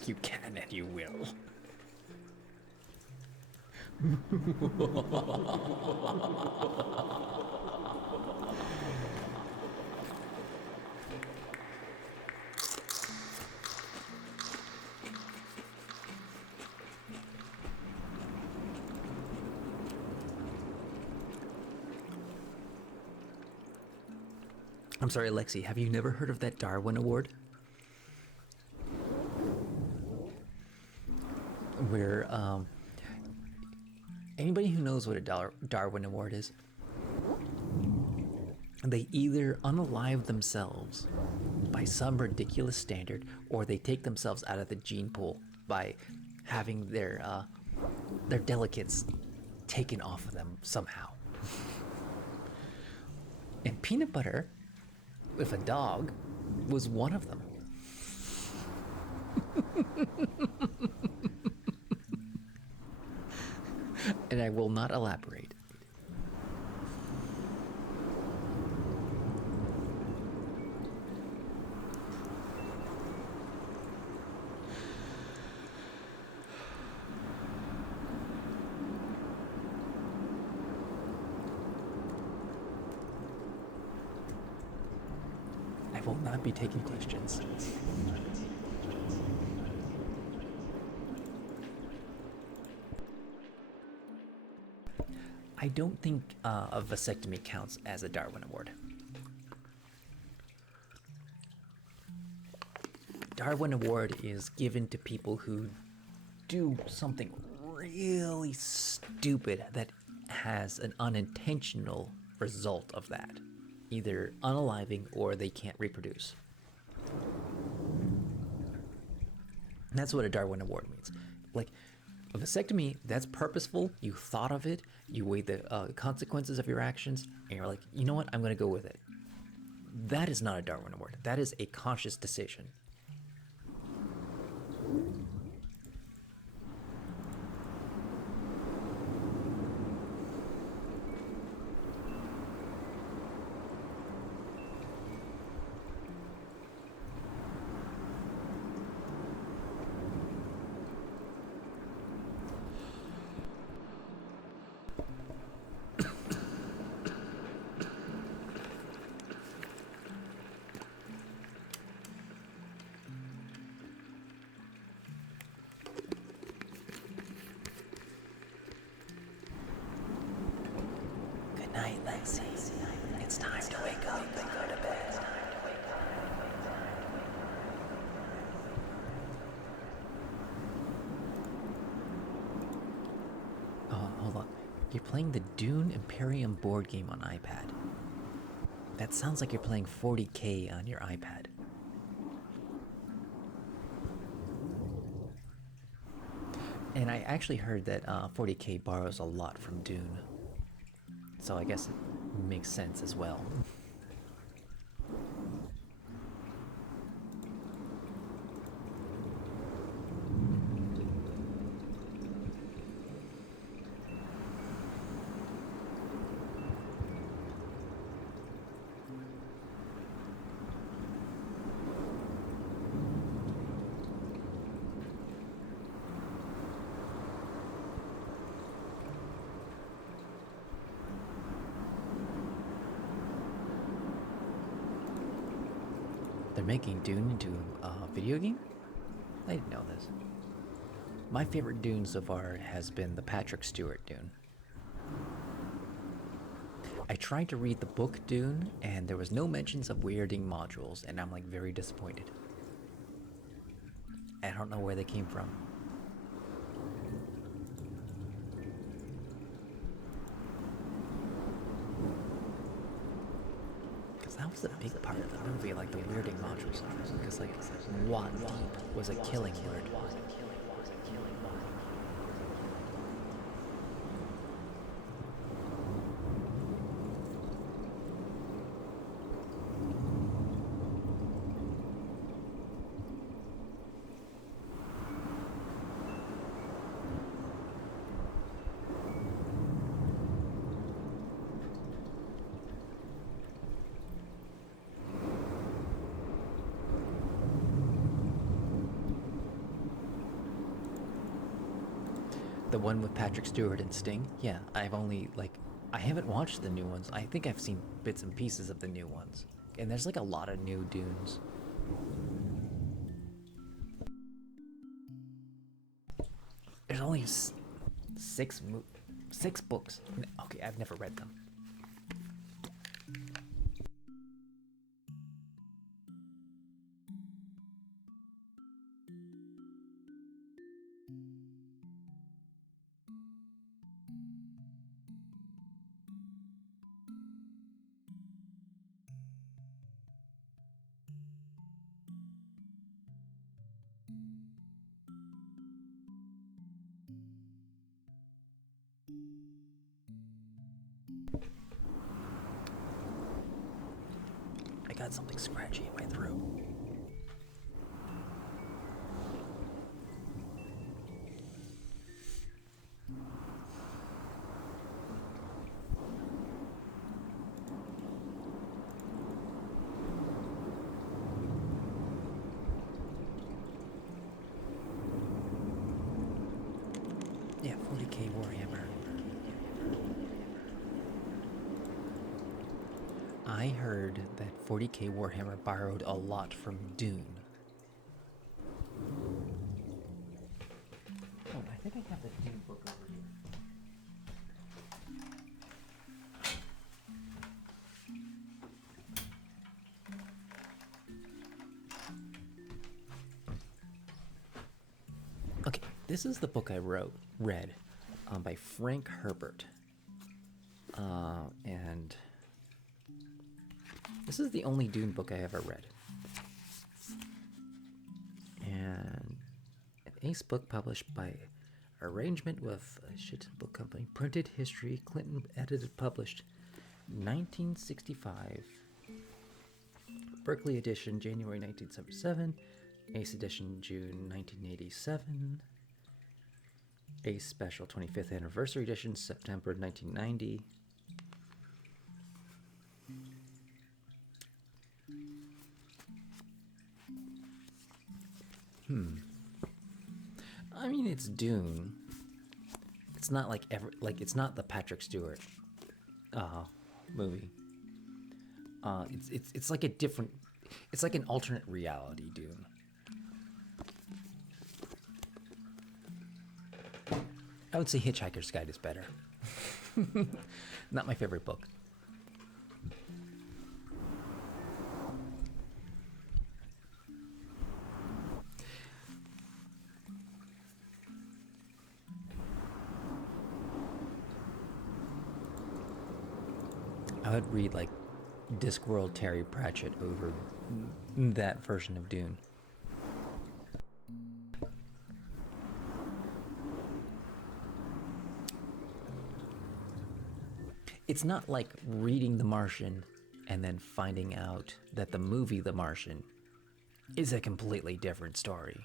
You can and you will. I'm sorry, Lexi, have you never heard of that Darwin Award? Where anybody who knows what a Darwin Award is, they either unalive themselves by some ridiculous standard, or they take themselves out of the gene pool by having their delegates taken off of them somehow. And peanut butter, if a dog, was one of them. And I will not elaborate. I will not be taking questions. I don't think a vasectomy counts as a Darwin Award. Darwin Award is given to people who do something really stupid that has an unintentional result of that, either unaliving or they can't reproduce. That's what a Darwin Award means. Like, a vasectomy, that's purposeful. You thought of it, you weighed the consequences of your actions, and you're like, you know what, I'm going to go with it. That is not a Darwin Award. That is a conscious decision. Good night, Lexi. It's time to wake up and go to bed. Oh, hold on. You're playing the Dune Imperium board game on iPad. That sounds like you're playing 40K on your iPad. And I actually heard that 40K borrows a lot from Dune. So I guess it makes sense as well. They're making Dune into a video game? I didn't know this. My favorite Dune so far has been the Patrick Stewart Dune. I tried to read the book Dune, and there was no mentions of weirding modules, and I'm like very disappointed. I don't know where they came from. That was a big part of the movie, like the weirding modules. Because like, Wat Deep was a killing word. The one with Patrick Stewart and Sting? Yeah, I haven't watched the new ones. I think I've seen bits and pieces of the new ones. And there's like a lot of new Dunes. There's only six books. Okay, I've never read them. I got something scratchy in my throat. Yeah, 40k Warhammer. I heard that 40k Warhammer borrowed a lot from Dune. Oh, I think I have the Dune book over here. Okay, this is the book I read by Frank Herbert. And this is the only Dune book I ever read. And an ace book published by arrangement with a shit book company. Printed history, Clinton edited, published 1965. Berkeley edition, January 1977. Ace edition, June 1987. Ace special, 25th anniversary edition, September 1990. I mean, it's Dune. It's not like it's not the Patrick Stewart movie. It's like a different. It's like an alternate reality Dune. I would say Hitchhiker's Guide is better. Not my favorite book. I would read like Discworld Terry Pratchett over that version of Dune. It's not like reading The Martian and then finding out that the movie The Martian is a completely different story.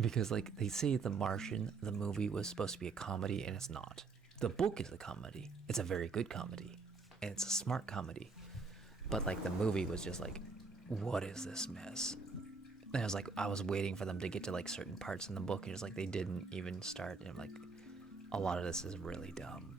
Because like they say The Martian, the movie was supposed to be a comedy, and it's not. The book is a comedy. It's a very good comedy. And it's a smart comedy. But like the movie was just like, what is this mess? And I was like, I was waiting for them to get to like certain parts in the book, and it's like they didn't even start. And I'm like, a lot of this is really dumb.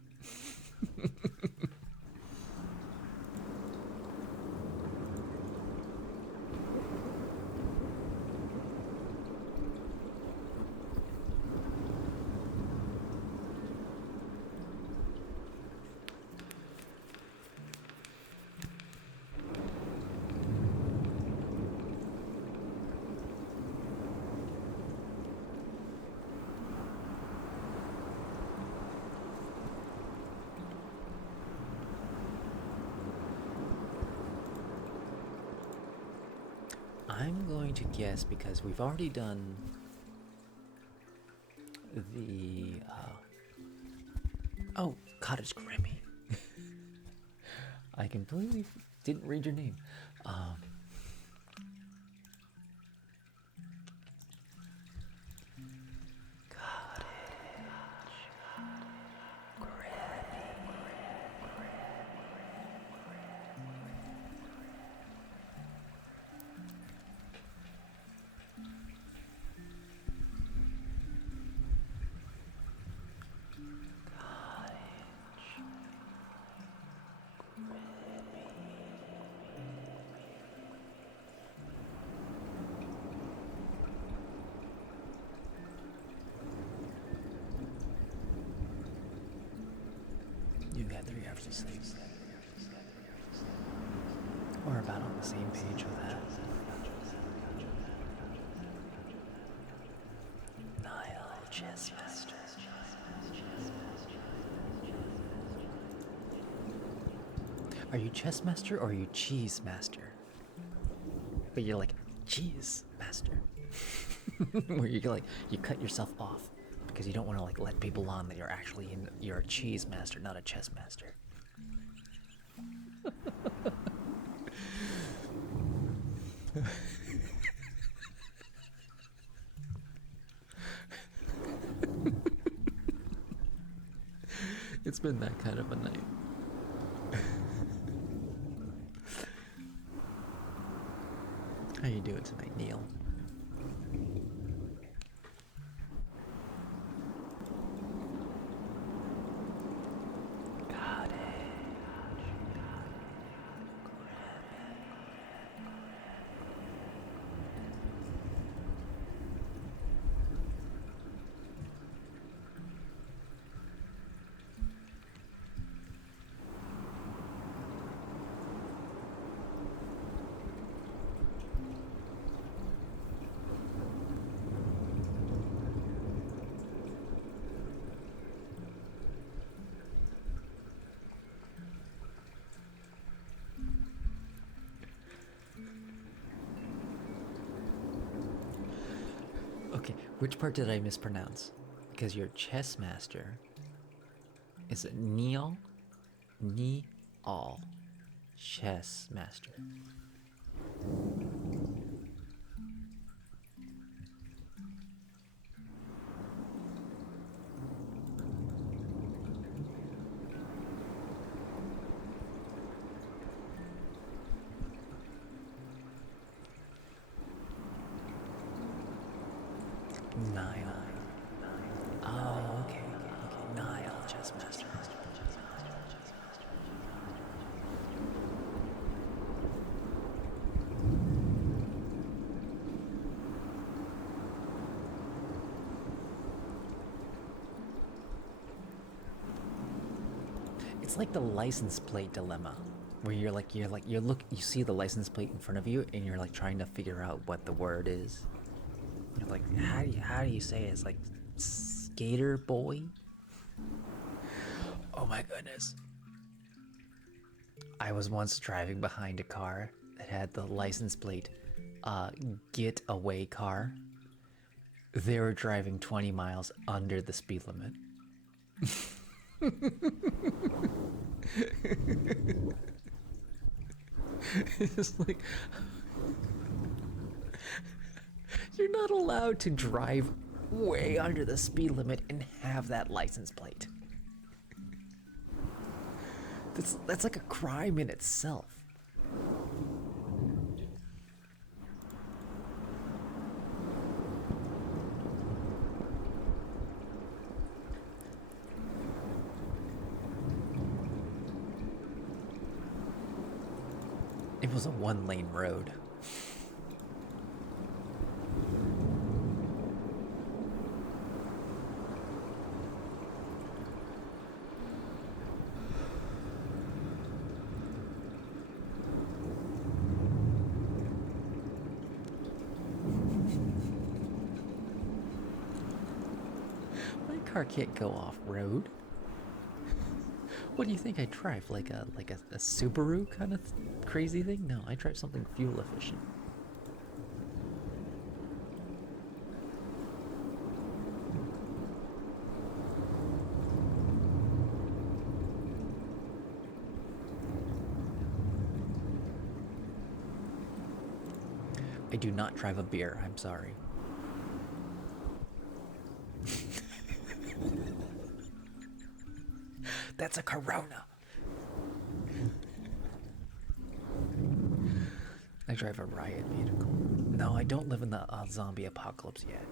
I'm going to guess, because we've already done the oh, Cottage Grimmy. I completely didn't read your name. You got 3 hours of sleep. We're about on the same page with that. Nile Chessmaster. Are you chess master or are you cheese master? But you're like cheese master. Where you like you cut yourself off because you don't want to like let people on that you're a cheese master, not a chess master. It's been that kind of a night. How you doing tonight, Neil? Got it. Okay, which part did I mispronounce? Because your chess master is it Neal? Neal. Chess master. Nile. Oh, okay. Okay, Nile, chess master. It's like the license plate dilemma, where you see the license plate in front of you, and you're like trying to figure out what the word is. You're like, how do you say it? It's like skater boy. Oh my goodness! I was once driving behind a car that had the license plate, "Get away car." They were driving 20 miles under the speed limit. It's like you're not allowed to drive way under the speed limit and have that license plate. That's like a crime in itself. It was a one-lane road. My car can't go off-road. What do you think I drive? Like a Subaru kind of crazy thing? No, I drive something fuel efficient. I do not drive a beer, I'm sorry. That's a Corona. I drive a riot vehicle. No, I don't live in the zombie apocalypse yet.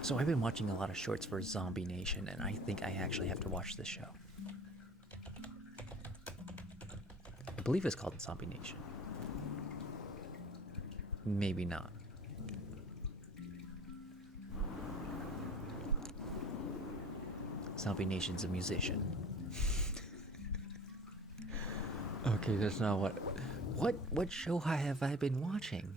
So I've been watching a lot of shorts for Zombie Nation, and I think I actually have to watch this show. I believe it's called Zombie Nation. Maybe not. Zombie Nation's a musician. Okay, that's not what show have I been watching?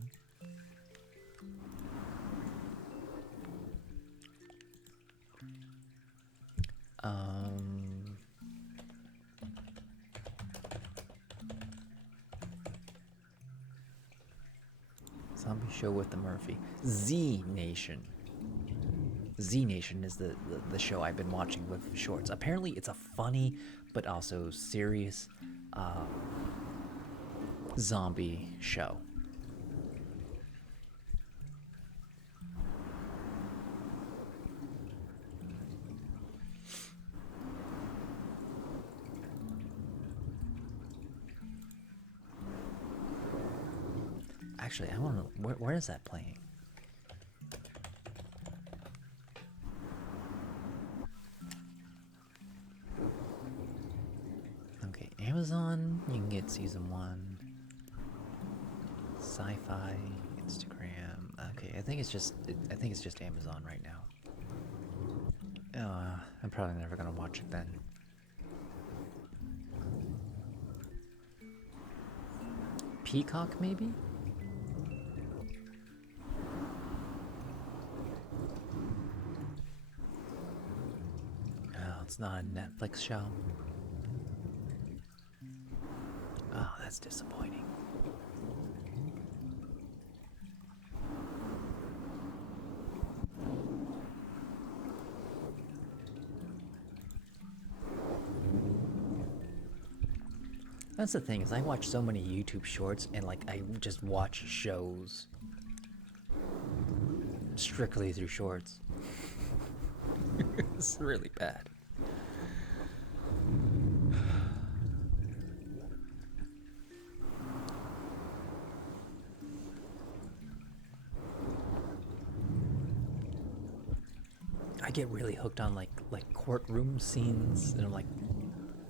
Zombie show with the Murphy. Z Nation. Z Nation is the show I've been watching with shorts. Apparently, it's a funny but also serious zombie show. Actually, I want to. Where is that playing? Okay, Amazon. You can get season 1. Sci-fi, Instagram. Okay, I think it's just. I think it's just Amazon right now. I'm probably never gonna watch it then. Peacock, maybe? Oh, it's not a Netflix show. Oh, that's disappointing. That's the thing, is I watch so many YouTube shorts and like I just watch shows strictly through shorts. It's really bad. I get really hooked on like courtroom scenes, and I'm like,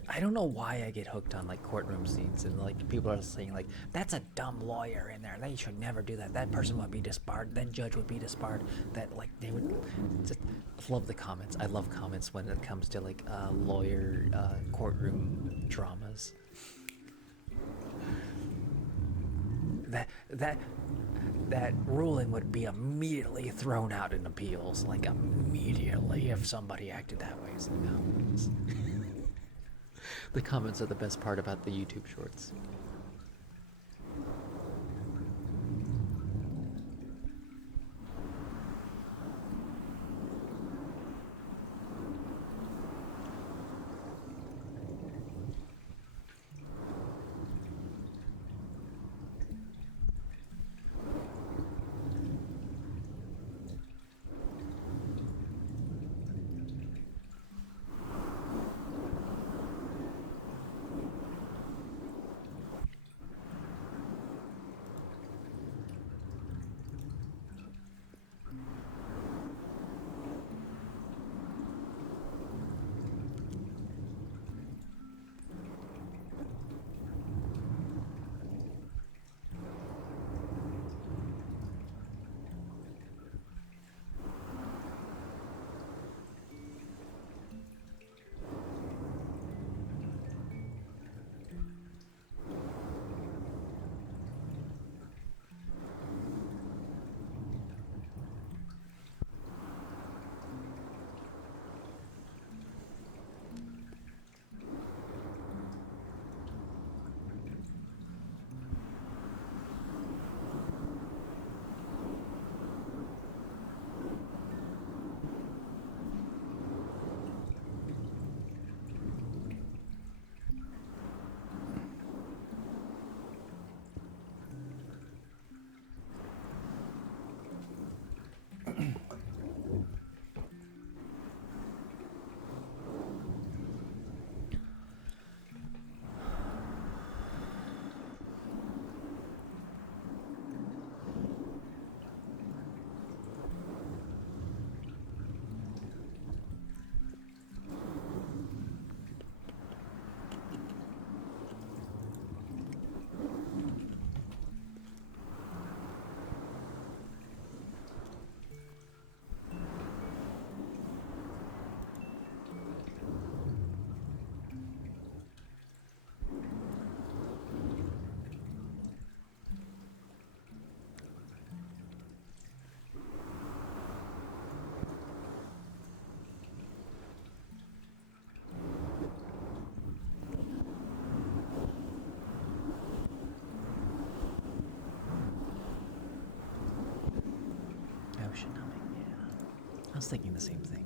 I don't know why I get hooked on like courtroom scenes, and like people are saying like, that's a dumb lawyer in there, they should never do that, that person would be disbarred, that judge would be disbarred, that like they would just love the comments. I love comments when it comes to like lawyer courtroom dramas. That ruling would be immediately thrown out in appeals, like immediately, if somebody acted that way. So, no, the comments are the best part about the YouTube shorts. ocean humming. Yeah, I was thinking the same thing.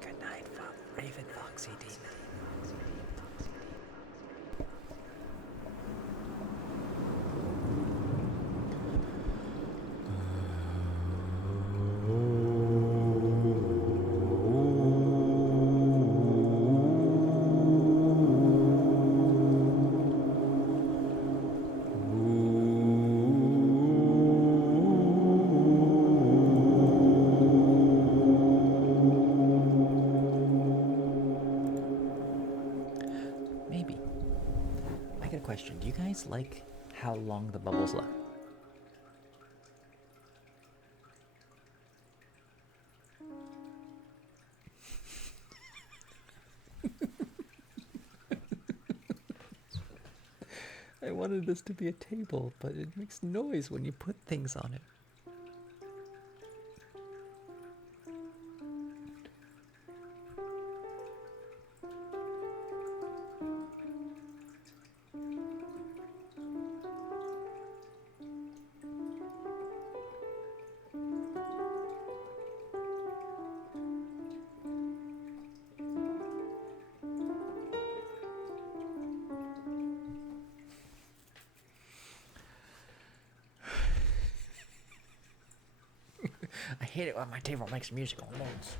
Good night, Raven Foxy Demon. Maybe. I got a question. Do you guys like how long the bubbles last? I wanted this to be a table, but it makes noise when you put things on it. I hate it when my table makes musical notes.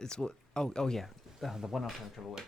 It's what? Oh yeah, the one I was having trouble with.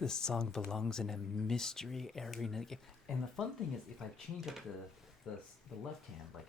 This song belongs in a mystery arena. And the fun thing is, if I change up the left hand, like.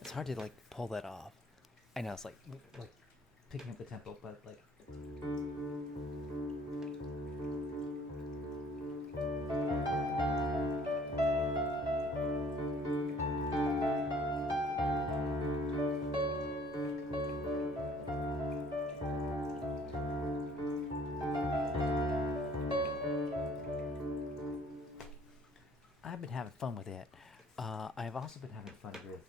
It's hard to like pull that off. I know, it's like picking up the tempo, but like. I've been having fun with it. I've also been having fun with.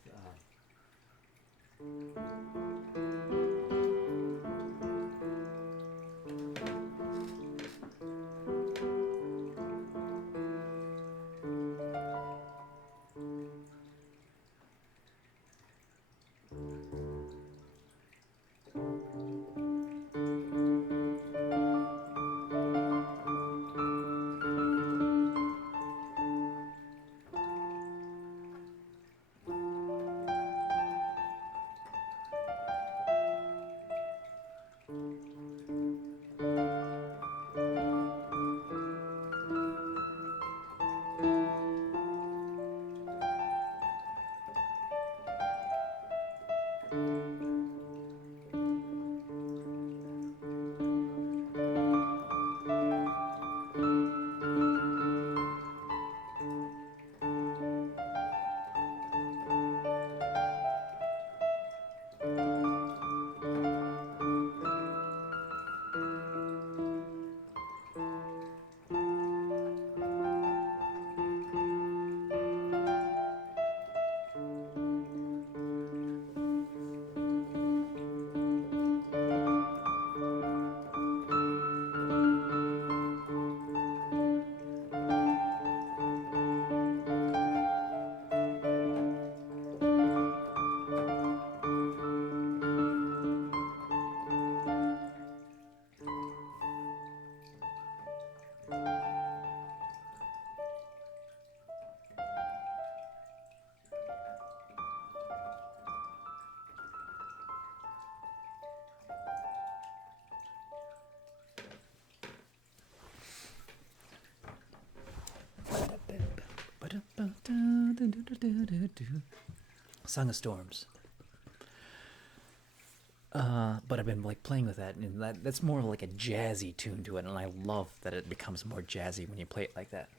Song of Storms. But I've been like playing with that, and that's more of like a jazzy tune to it, and I love that it becomes more jazzy when you play it like that.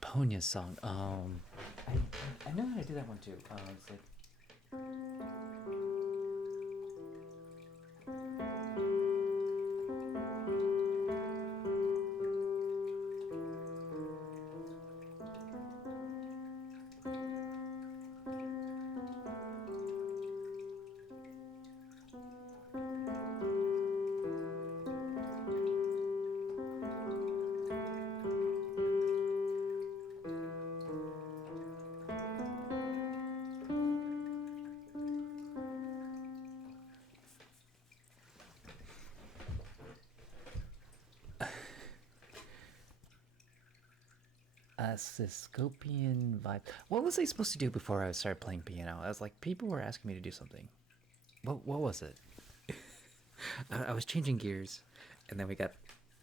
Ponya's song. I know how to do that one too. It's like. Scopian vibe. What was I supposed to do before I started playing piano? I was like, people were asking me to do something. What was it? I was changing gears, and then we got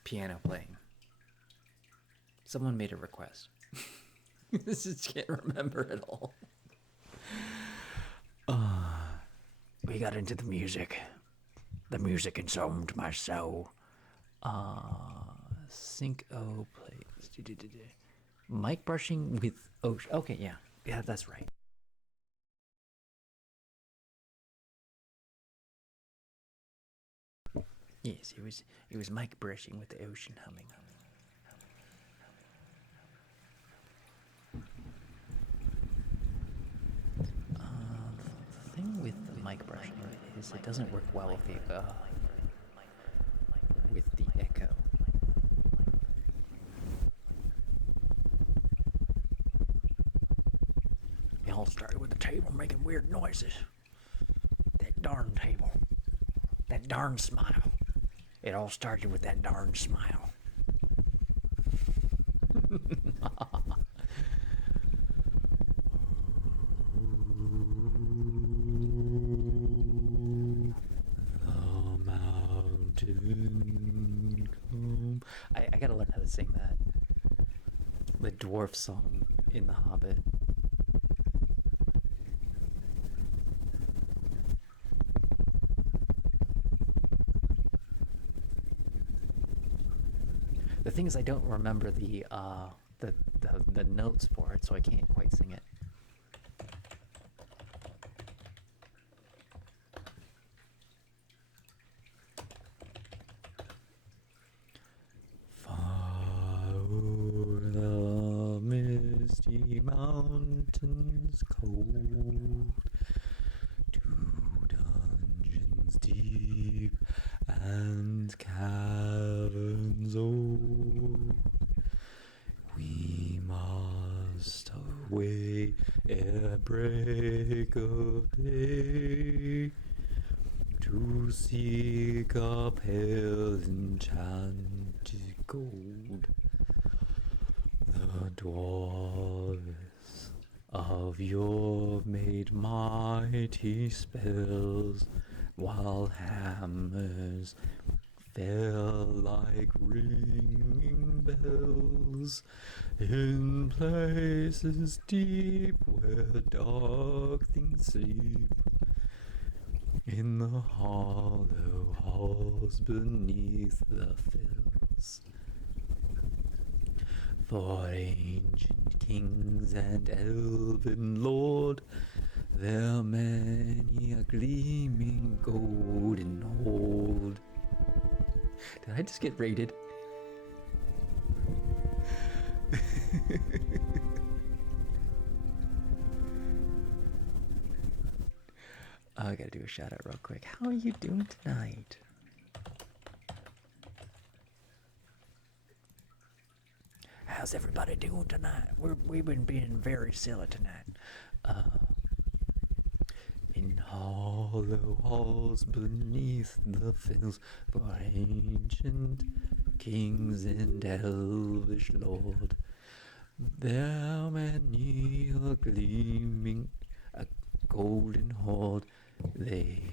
piano playing. Someone made a request. This just can't remember at all. We got into the music. The music consumed my soul. Sync O plays. Mic brushing with ocean. Okay, yeah. Yeah, that's right. Yes, it was mic brushing with the ocean humming. The thing with the mic brushing is it doesn't work well with the echo. It all started with the table making weird noises. That darn table. That darn smile. It all started with that darn smile. The mountain come. I gotta learn how to sing that. The dwarf song in The Hobbit. The thing is, I don't remember the notes for it, so I can't quite sing it. Far over the misty mountains cold, to dungeons deep and caverns old, we must away ere break of day, to seek a pale enchanted gold. The dwarves of yore made mighty spells, while hammers fell like ringing bells in places deep where dark things sleep, in the hollow halls beneath the fells. For ancient kings and elven lord, there many a gleaming golden hold. Did I just get raided? I gotta do a shout out real quick. How are you doing tonight? How's everybody doing tonight? We've been being very silly tonight. In hollow halls beneath the fells, for ancient kings and elvish lord, there many a gleaming, a golden hoard, they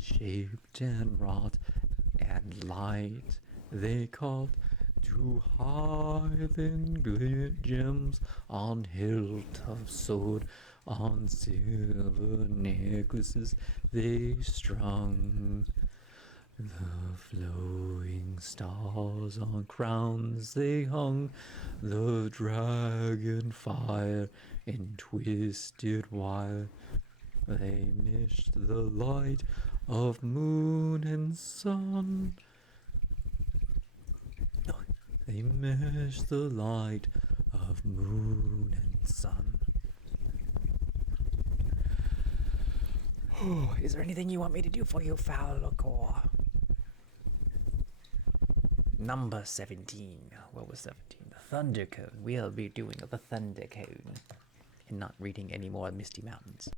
shaped and wrought, and light they caught, to hide in glitter gems on hilt of sword, on silver necklaces they strung. The flowing stars on crowns they hung, the dragon fire in twisted wire. They meshed the light of moon and sun. They meshed the light of moon and sun. Oh, is there anything you want me to do for you, Falcor? Number 17. What was 17? The Thunder Cone. We'll be doing the Thunder Cone and not reading any more Misty Mountains.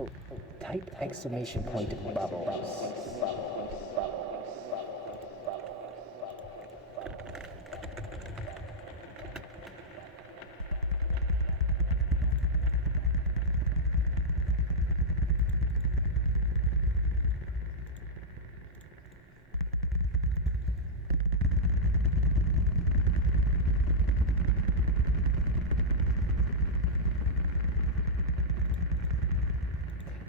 Oh, type exclamation point bubbles.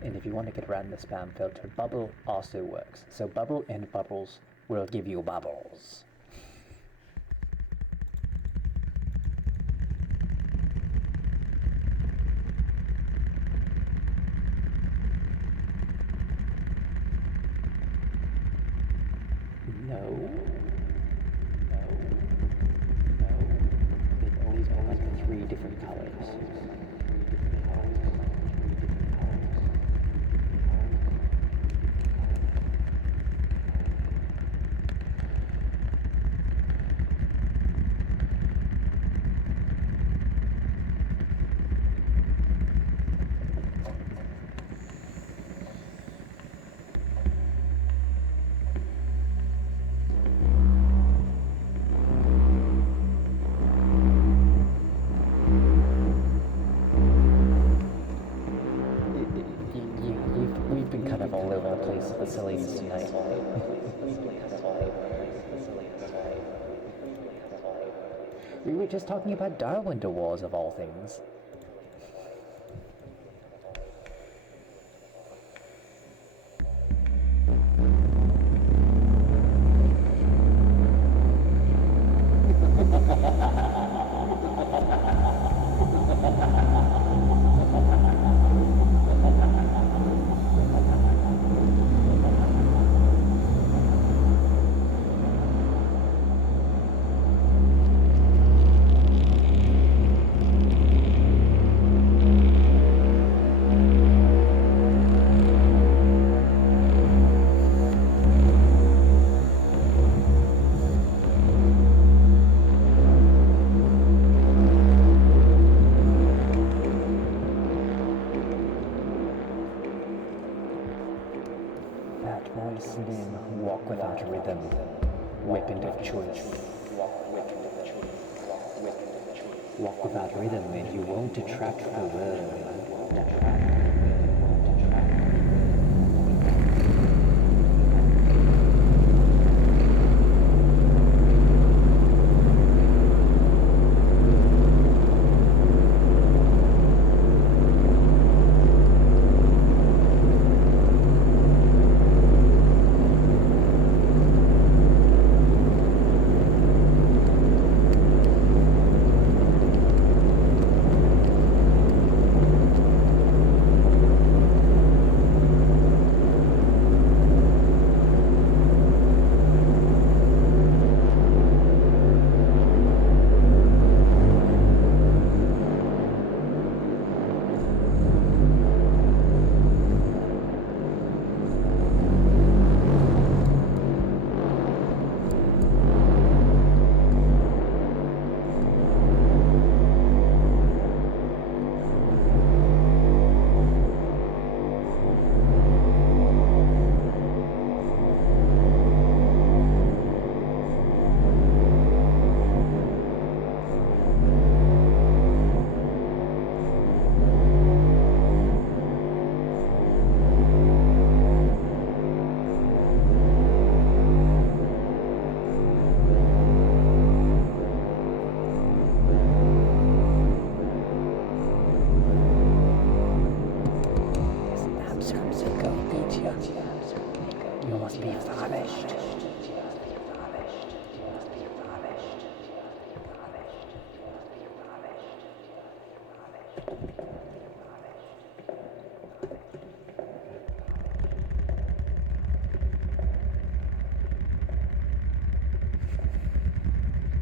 And if you want to get around the spam filter, bubble also works. So bubble and bubbles will give you bubbles. No. No. No. They've always been like three different colors. We've been kind of all over the place with the silliness tonight. We were just talking about Darwin Wars of all things. Walk without rhythm, weapon of choice. Walk without rhythm and you won't attract the world. You must be famished.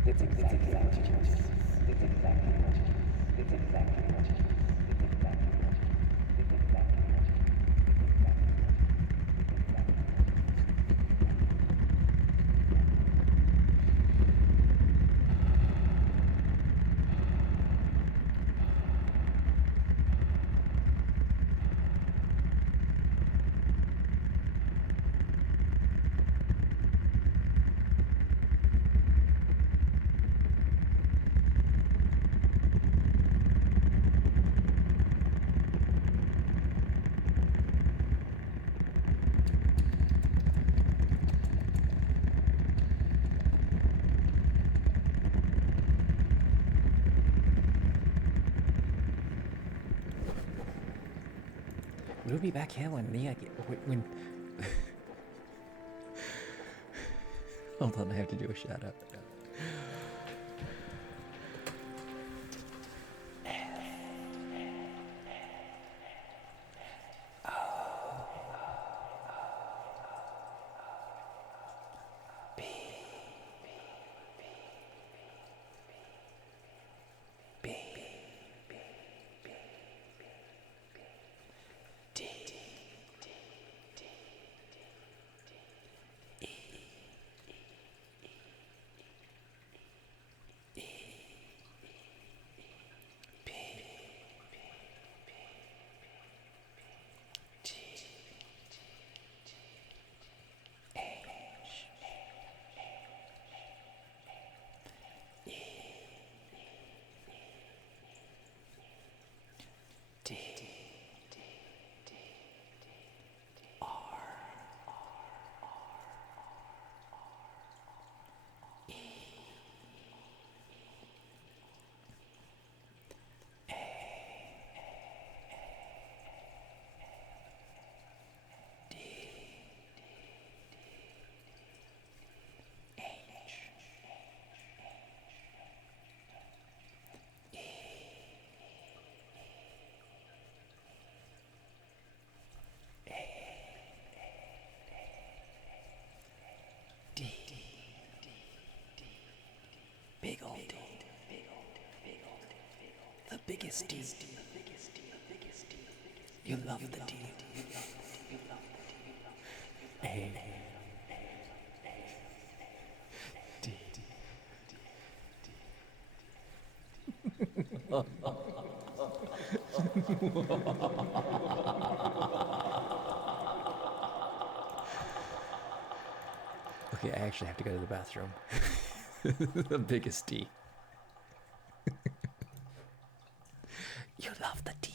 It's exactly what you choose. It's exactly what you choose. It's exactly what you choose. It's exactly what you choose. It's exactly what you choose. We'll be back here when Mia when. Hold on, I have to do a shout out. Big old D. The biggest D. You love the D. A. D. Okay, I actually have to go to the bathroom. The biggest D. You love the D.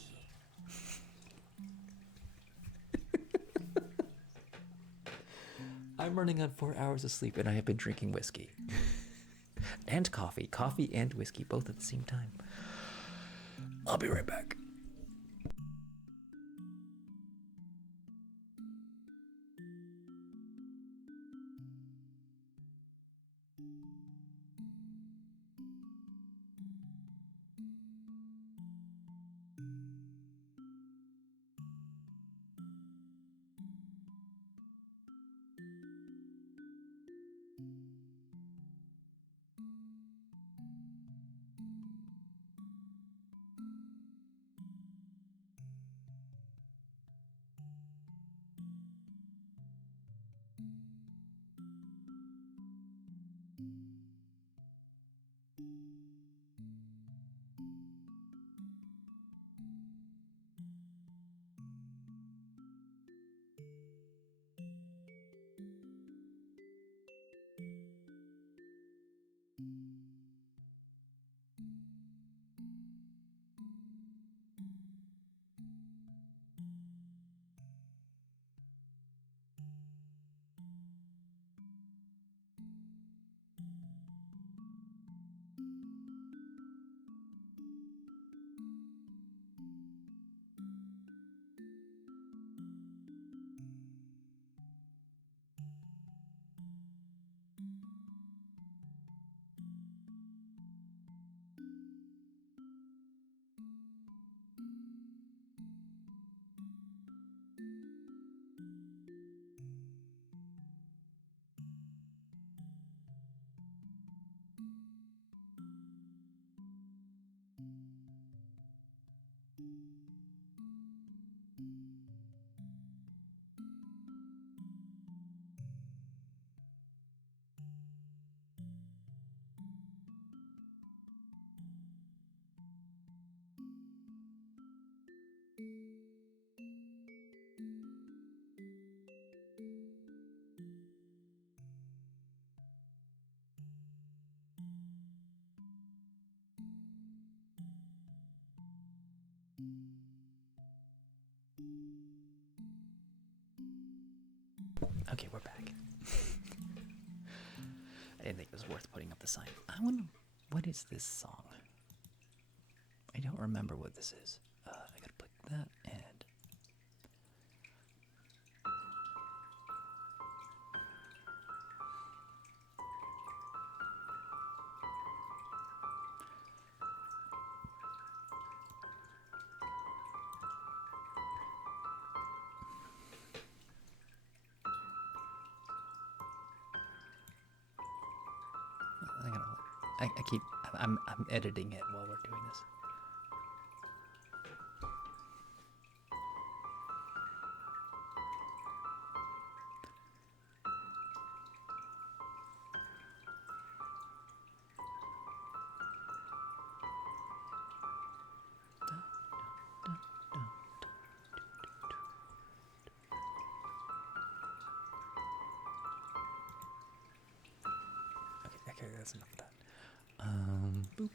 I'm running on 4 hours of sleep and I have been drinking whiskey. And coffee. Coffee and whiskey, both at the same time. I'll be right back. Okay, we're back. I didn't think it was worth putting up the sign. I wonder, what is this song? I don't remember what this is. I gotta put that and I keep. I'm editing it while we're doing this. Okay, that's enough of that. Boop.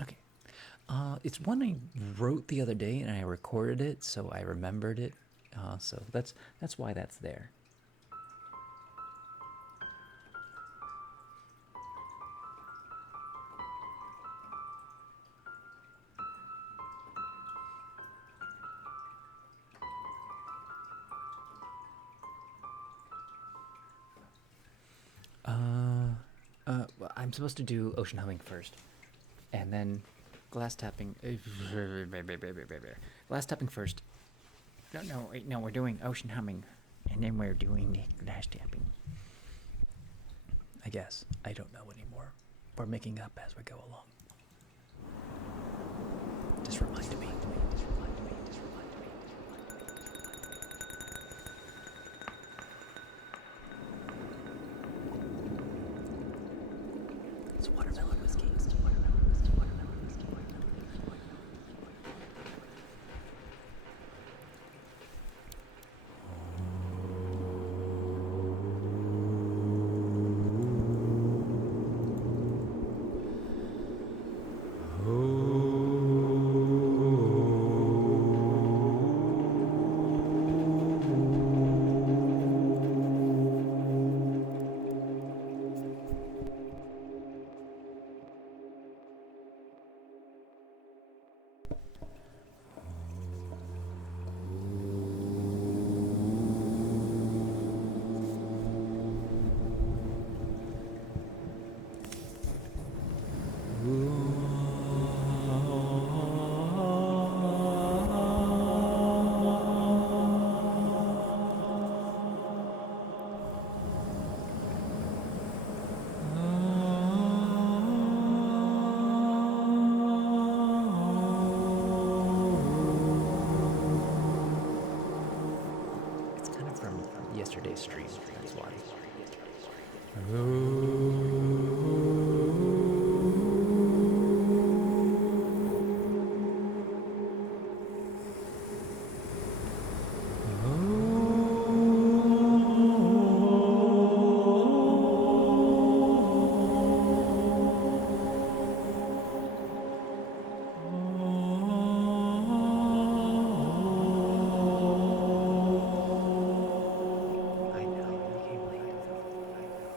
Okay. It's one I wrote the other day and I recorded it, so I remembered it. So that's why that's there. Well, I'm supposed to do ocean humming first, and then glass tapping. Glass tapping first. No, wait, no. We're doing ocean humming, and then we're doing glass tapping. I guess I don't know anymore. We're making up as we go along. Just remind me. Just remind me. Just remind me. It's watermelon whiskey. Watermelon whiskey. Watermelon whiskey. Watermelon whiskey. It's kind of from yesterday's stream. That's why. I know. You came late. I know.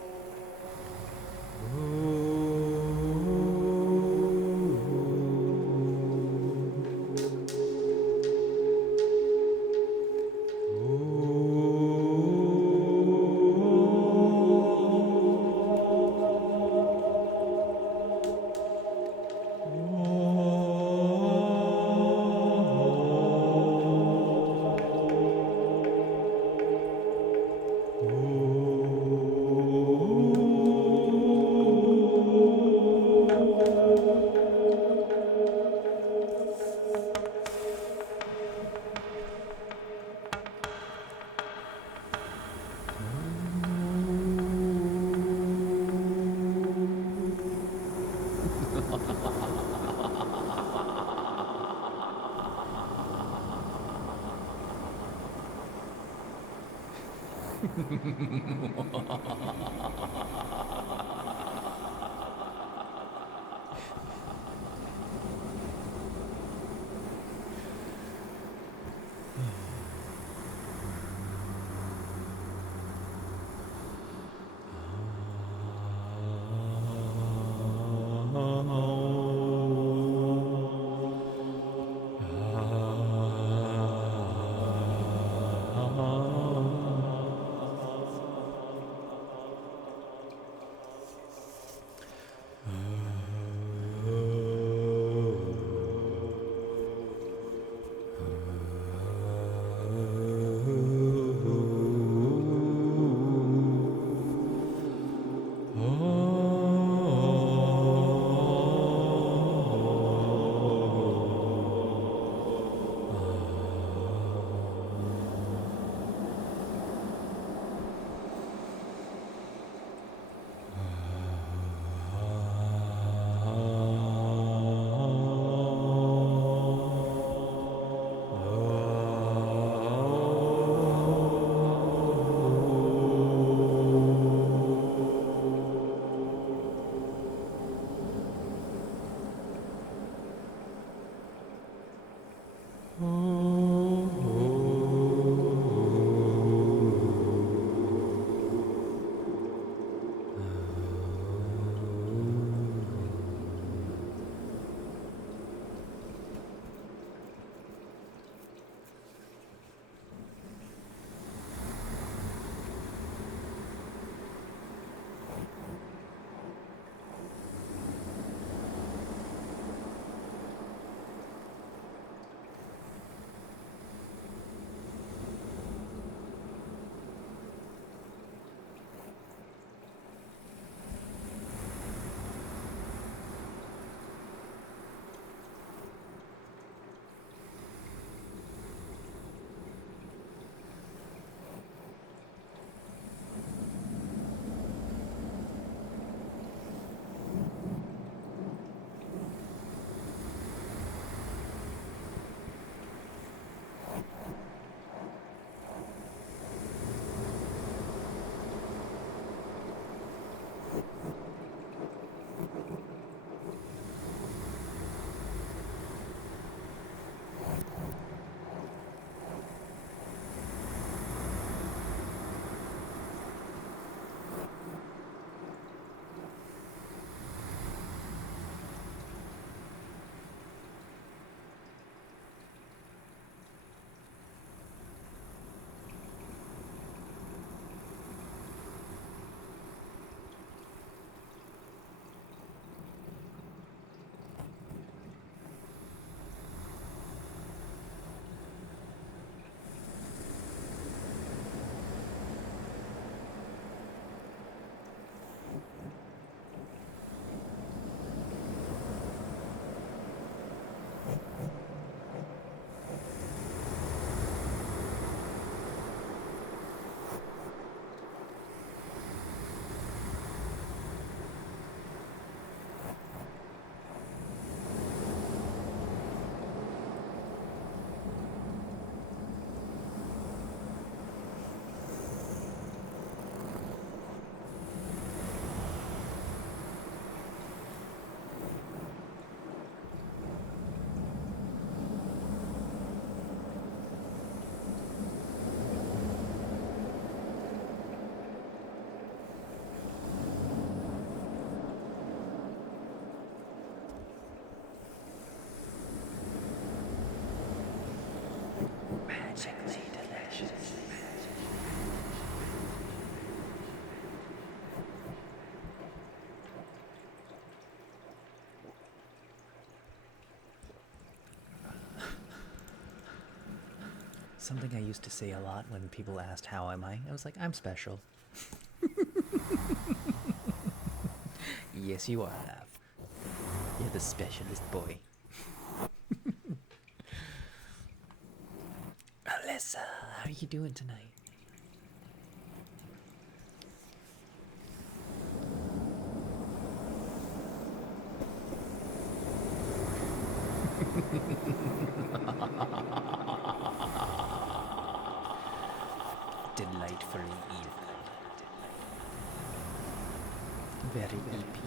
magically delicious. Something I used to say a lot when people asked how am I was like, I'm special. Yes, you are, Lav. You're the specialist boy. Alyssa, how are you doing tonight? Delightfully evil. Very EP.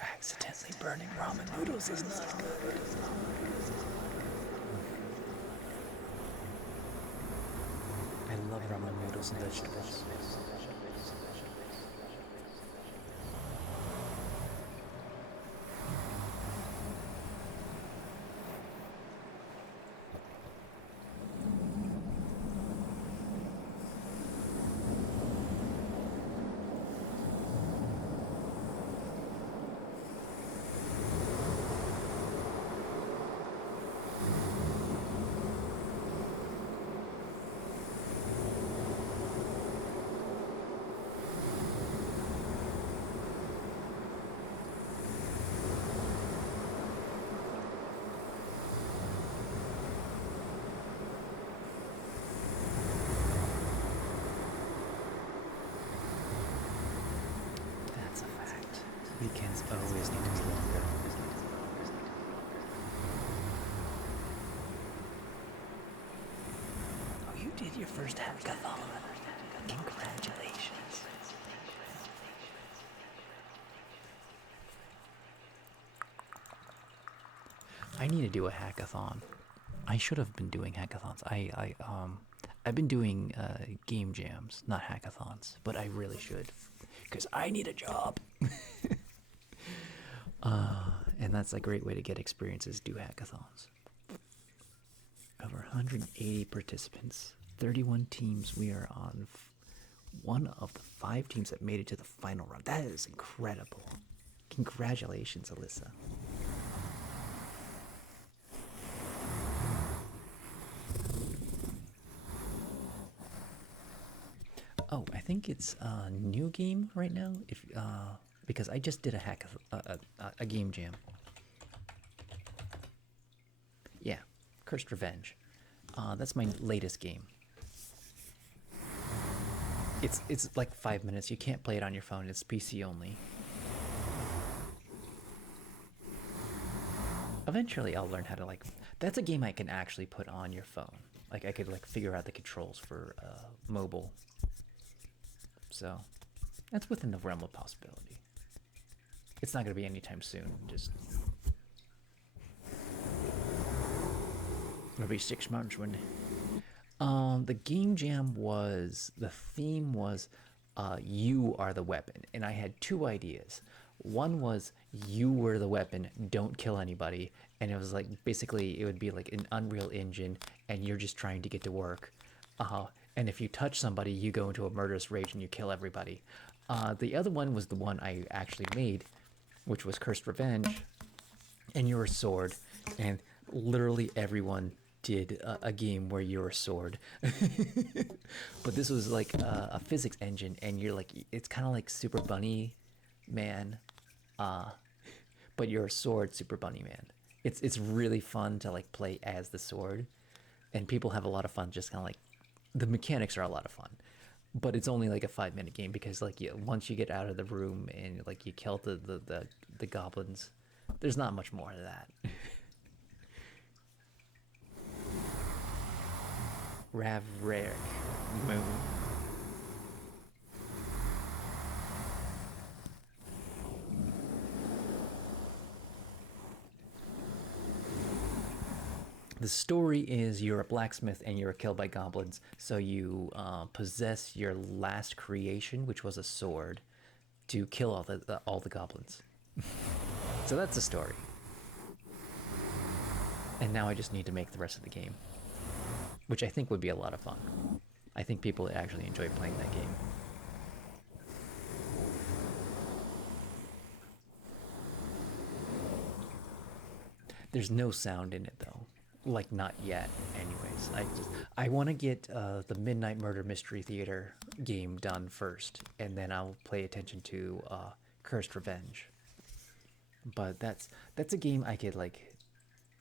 Accidentally burning ramen noodles is not good. I love ramen noodles and vegetables. That's a fact. Weekends always need to be longer. Oh, you did your first hackathon. Congratulations. I need to do a hackathon. I should have been doing hackathons. I've been doing game jams, not hackathons, but I really should, because I need a job. And that's a great way to get experiences. Do hackathons. Over 180 participants, 31 teams. We are on one of the 5 teams that made it to the final round. That is incredible. Congratulations, Alyssa. Oh, I think it's a new game right now. If because I just did a game jam. Yeah, Cursed Revenge. That's my latest game. It's like 5 minutes. You can't play it on your phone. It's PC only. Eventually, I'll learn how to like. That's a game I can actually put on your phone. Like I could like figure out the controls for mobile. So that's within the realm of possibility. It's not going to be anytime soon. Just it'll be 6 months when. The game jam was the theme was, you are the weapon, and I had 2 ideas. One was you were the weapon, don't kill anybody, and it was like basically it would be like an Unreal Engine, and you're just trying to get to work. And if you touch somebody, you go into a murderous rage and you kill everybody. The other one was the one I actually made, which was Cursed Revenge, and you were a sword, and literally everyone did a game where you're a sword. But this was like a physics engine, and you're like, it's kind of like Super Bunny Man, but you're a sword Super Bunny Man. It's really fun to like play as the sword, and people have a lot of fun just kind of like, the mechanics are a lot of fun, but it's only like a 5-minute game because like once you get out of the room and like you kill the goblins, there's not much more to that. Raverick Moon. The story is you're a blacksmith and you're killed by goblins, so you possess your last creation, which was a sword, to kill all the goblins. So that's the story. And now I just need to make the rest of the game, which I think would be a lot of fun. I think people actually enjoy playing that game. There's no sound in it though. Like not yet anyways. I want to get the Midnight Murder Mystery Theater game done first, and then I'll pay attention to Cursed Revenge. But that's a game I could like.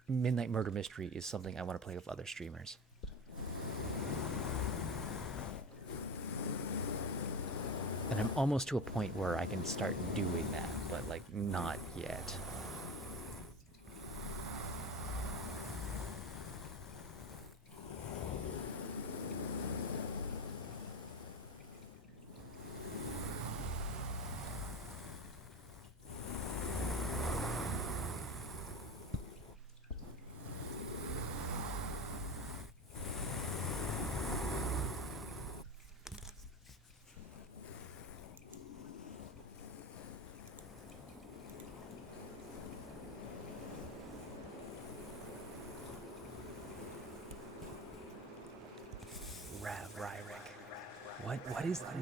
Midnight Murder Mystery is something I want to play with other streamers. And I'm almost to a point where I can start doing that, but like not yet.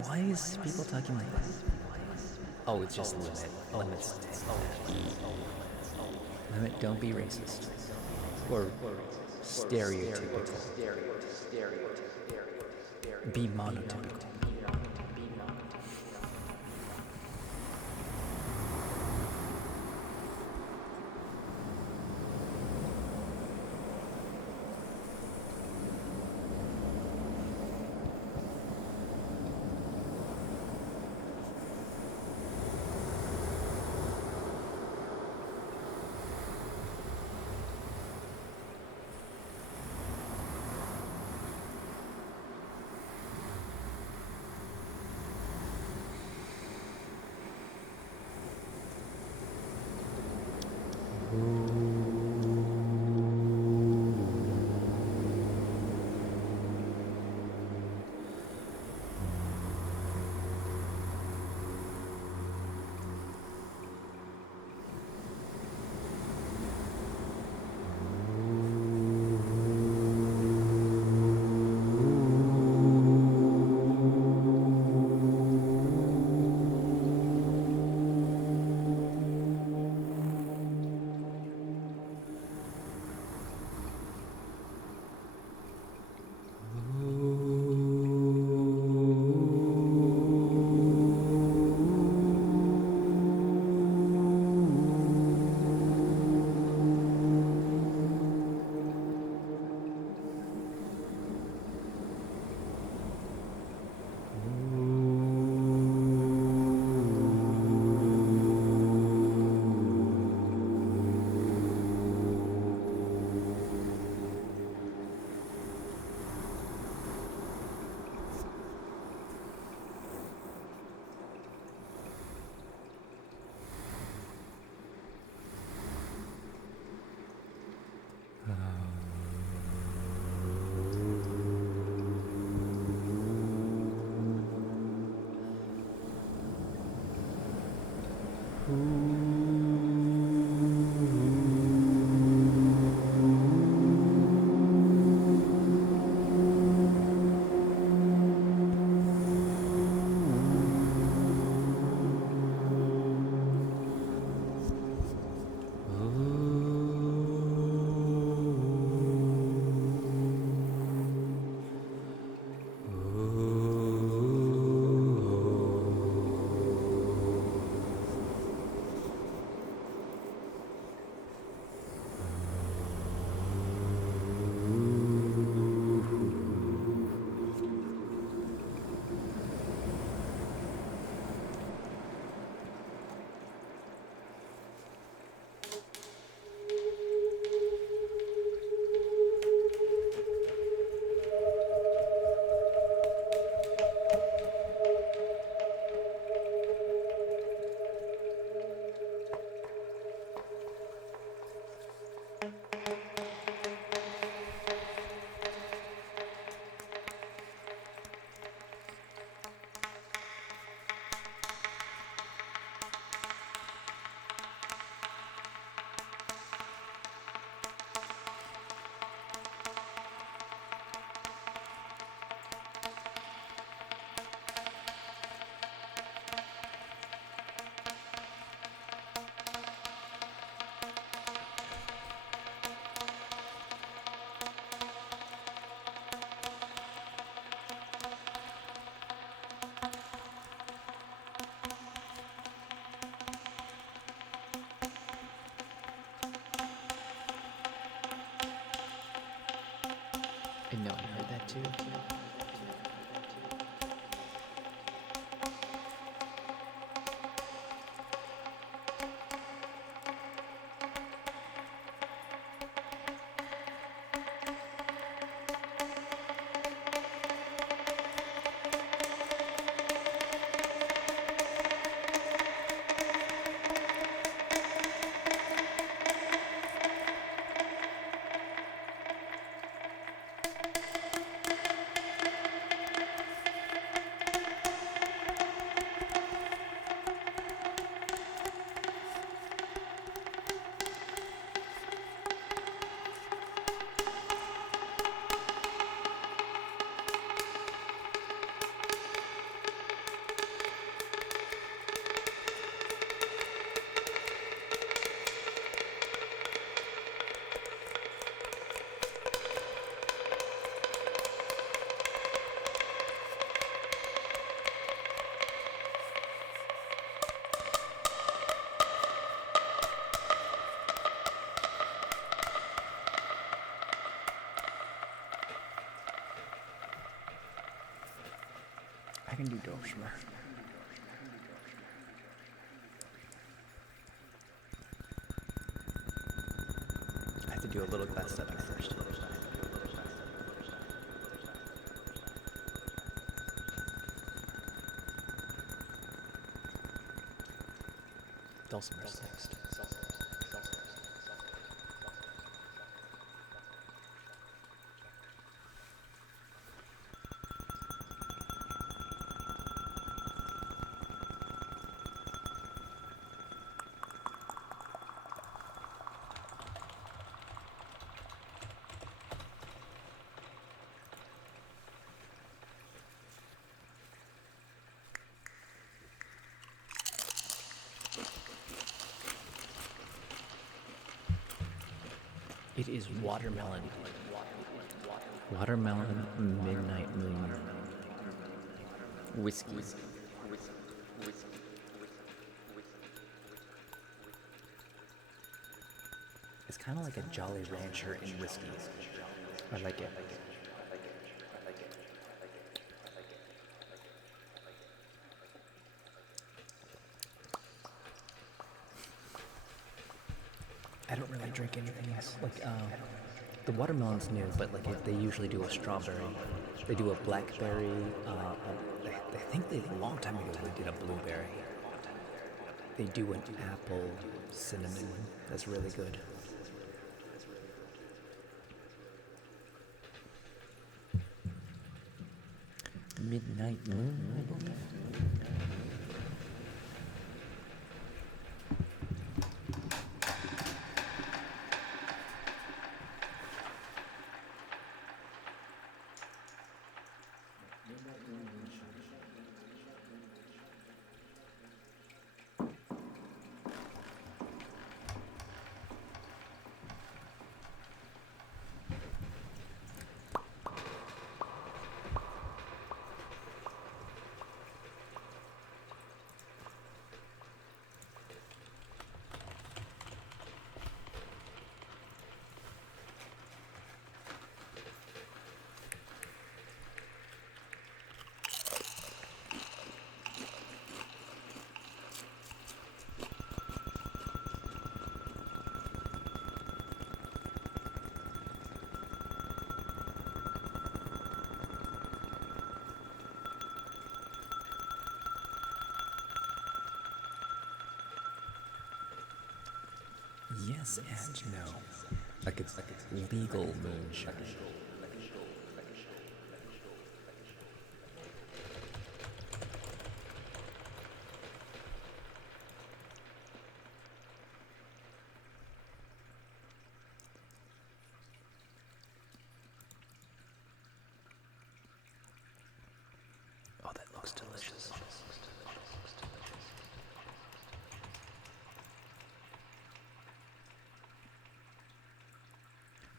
Why is people talking like this? Oh, it's just limits. Limit, don't be racist. Or stereotypical. Be monotypical. And no one heard that too. I can do Dorshmer. I have to do a little glass stepping first. Dulcimer's next. It is watermelon. Watermelon midnight moon. Whiskey. It's kind of like a Jolly Rancher in whiskey. I like it. I don't really drink anything else. Like, the watermelon's new, but like they usually do a strawberry. They do a blackberry. I think a long time ago they did a blueberry. They do an apple cinnamon. That's really good. Midnight moon, I believe. Yes and no. Like it's legal moonshine. Oh, that looks delicious.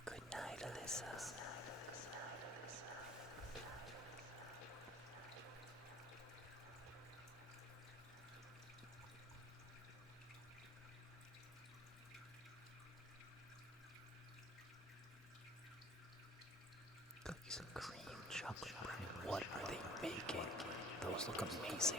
Good night, Alyssa. Cookies cookies and cream, chocolate brown. What are they making? Those look amazing.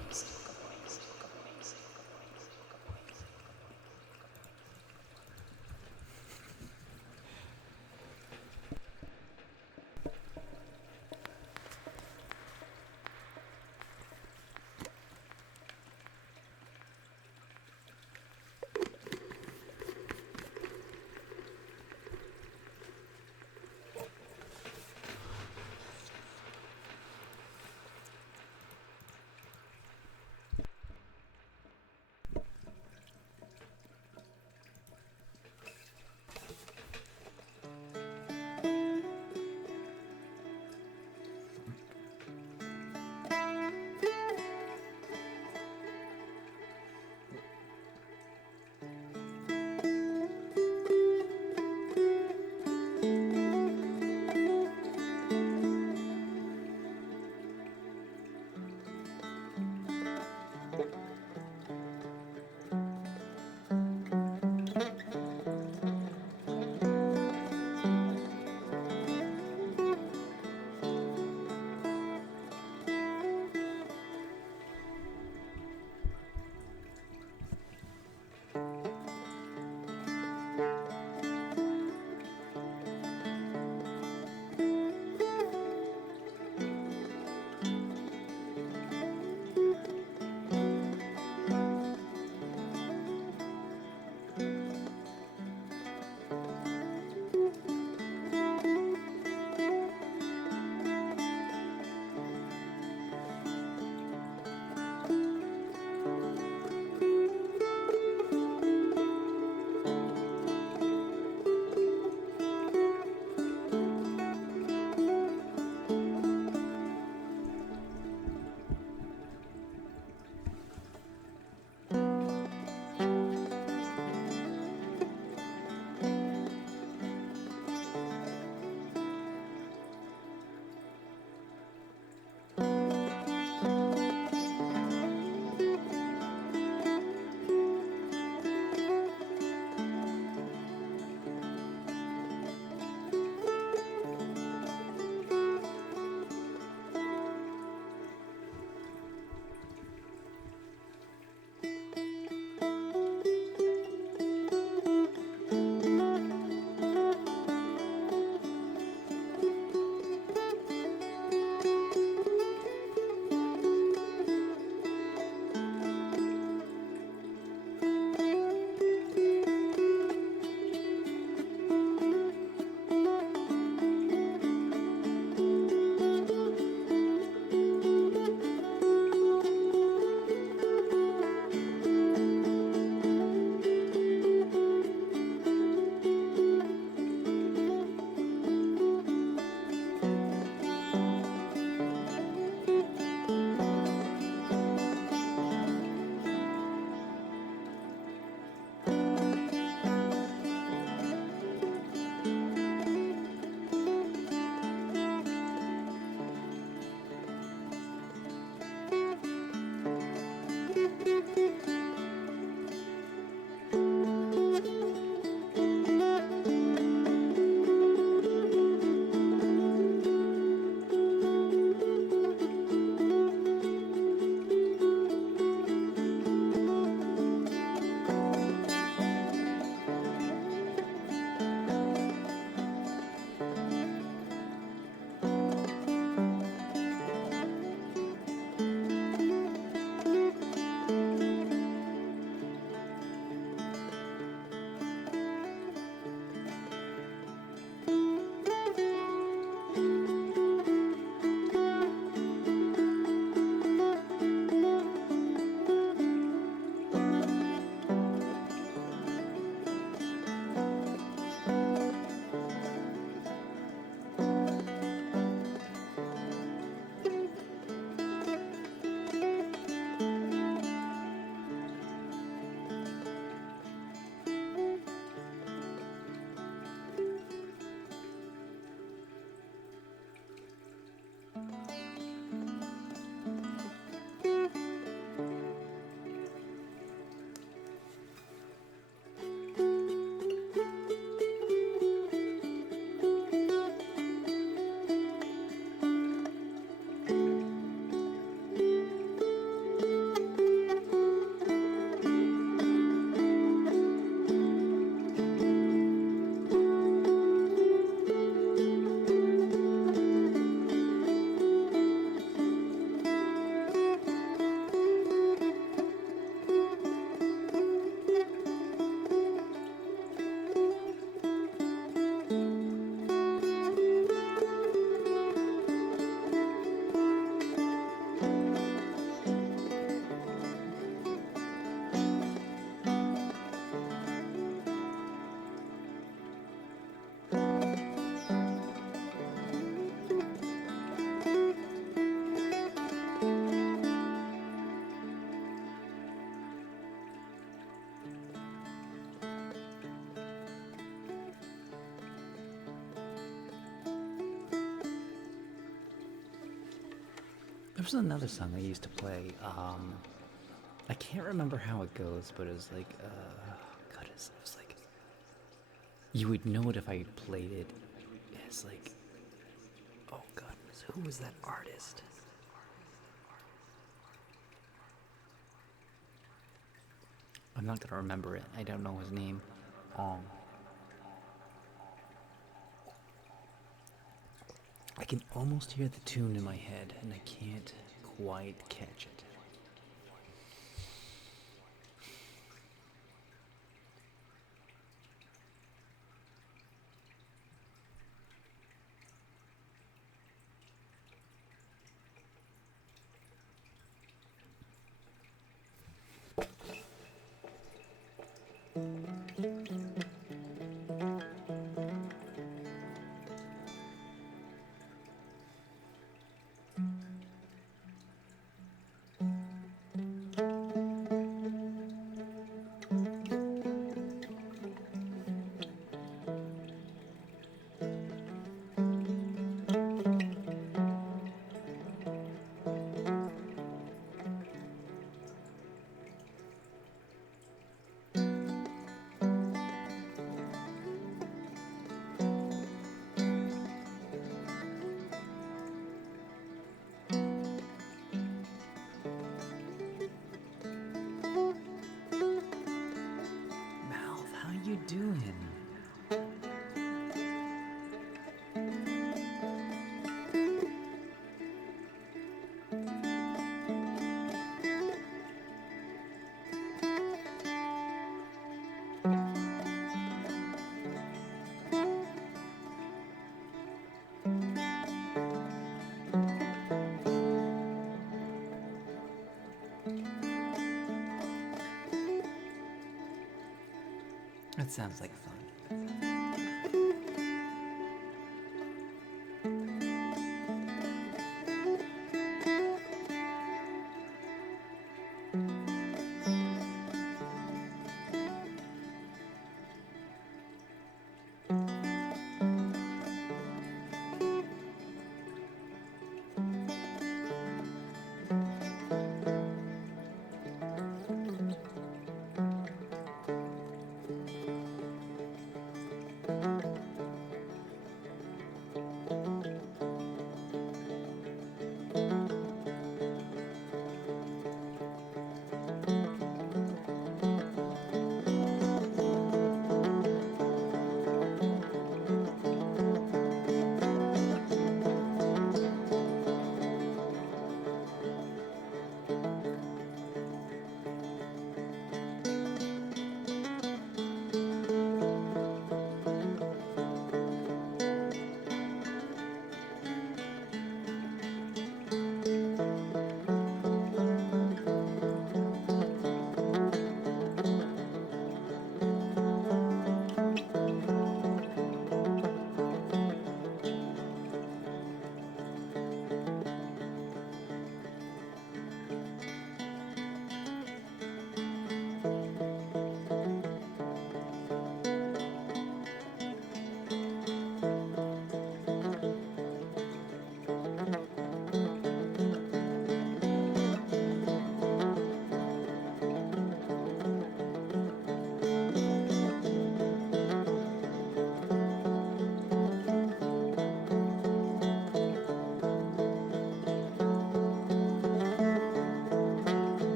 There was another song I used to play. I can't remember how it goes, but it was like, God, it was like, you would know it if I played it. It's like, oh God, who was that artist? I'm not gonna remember it. I don't know his name. I can almost hear the tune in my head, and I can't quite catch it. Malv, how you doing? That sounds like fun.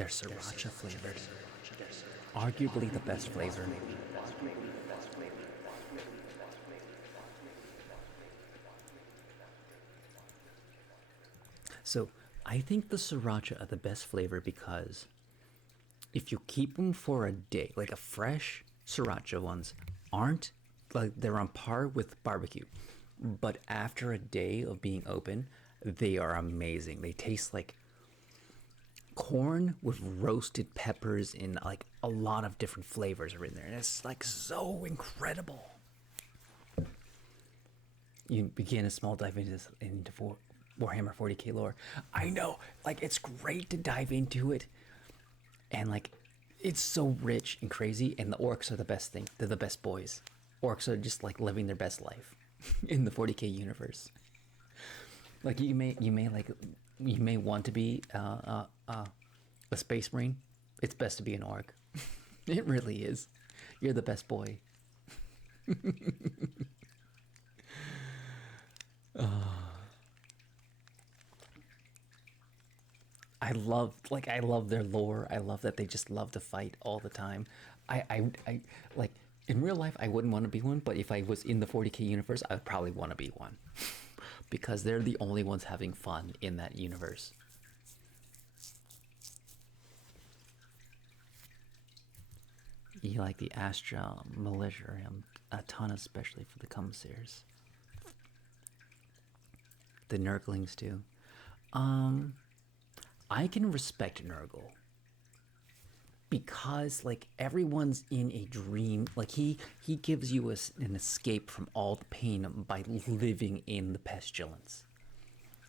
They're sriracha flavored. Arguably the best flavor. So I think the sriracha are the best flavor because if you keep them for a day, like a fresh sriracha ones aren't like they're on par with barbecue, but after a day of being open, they are amazing. They taste like corn with roasted peppers and like a lot of different flavors are in there, and it's like so incredible. You begin a small dive into Warhammer 40k lore. I know, like it's great to dive into it, and like it's so rich and crazy. And the orcs are the best thing. They're the best boys. Orcs are just like living their best life in the 40k universe. Like you may want to be a space marine. It's best to be an orc. It really is. You're the best boy. I love their lore. I love that they just love to fight all the time. I like in real life I wouldn't want to be one, but if I was in the 40k universe, I would probably want to be one. Because they're the only ones having fun in that universe. You like the Astra Militarium a ton, especially for the commissaires. The Nurglings too. I can respect Nurgle because like everyone's in a dream. Like he gives you an escape from all the pain by living in the pestilence.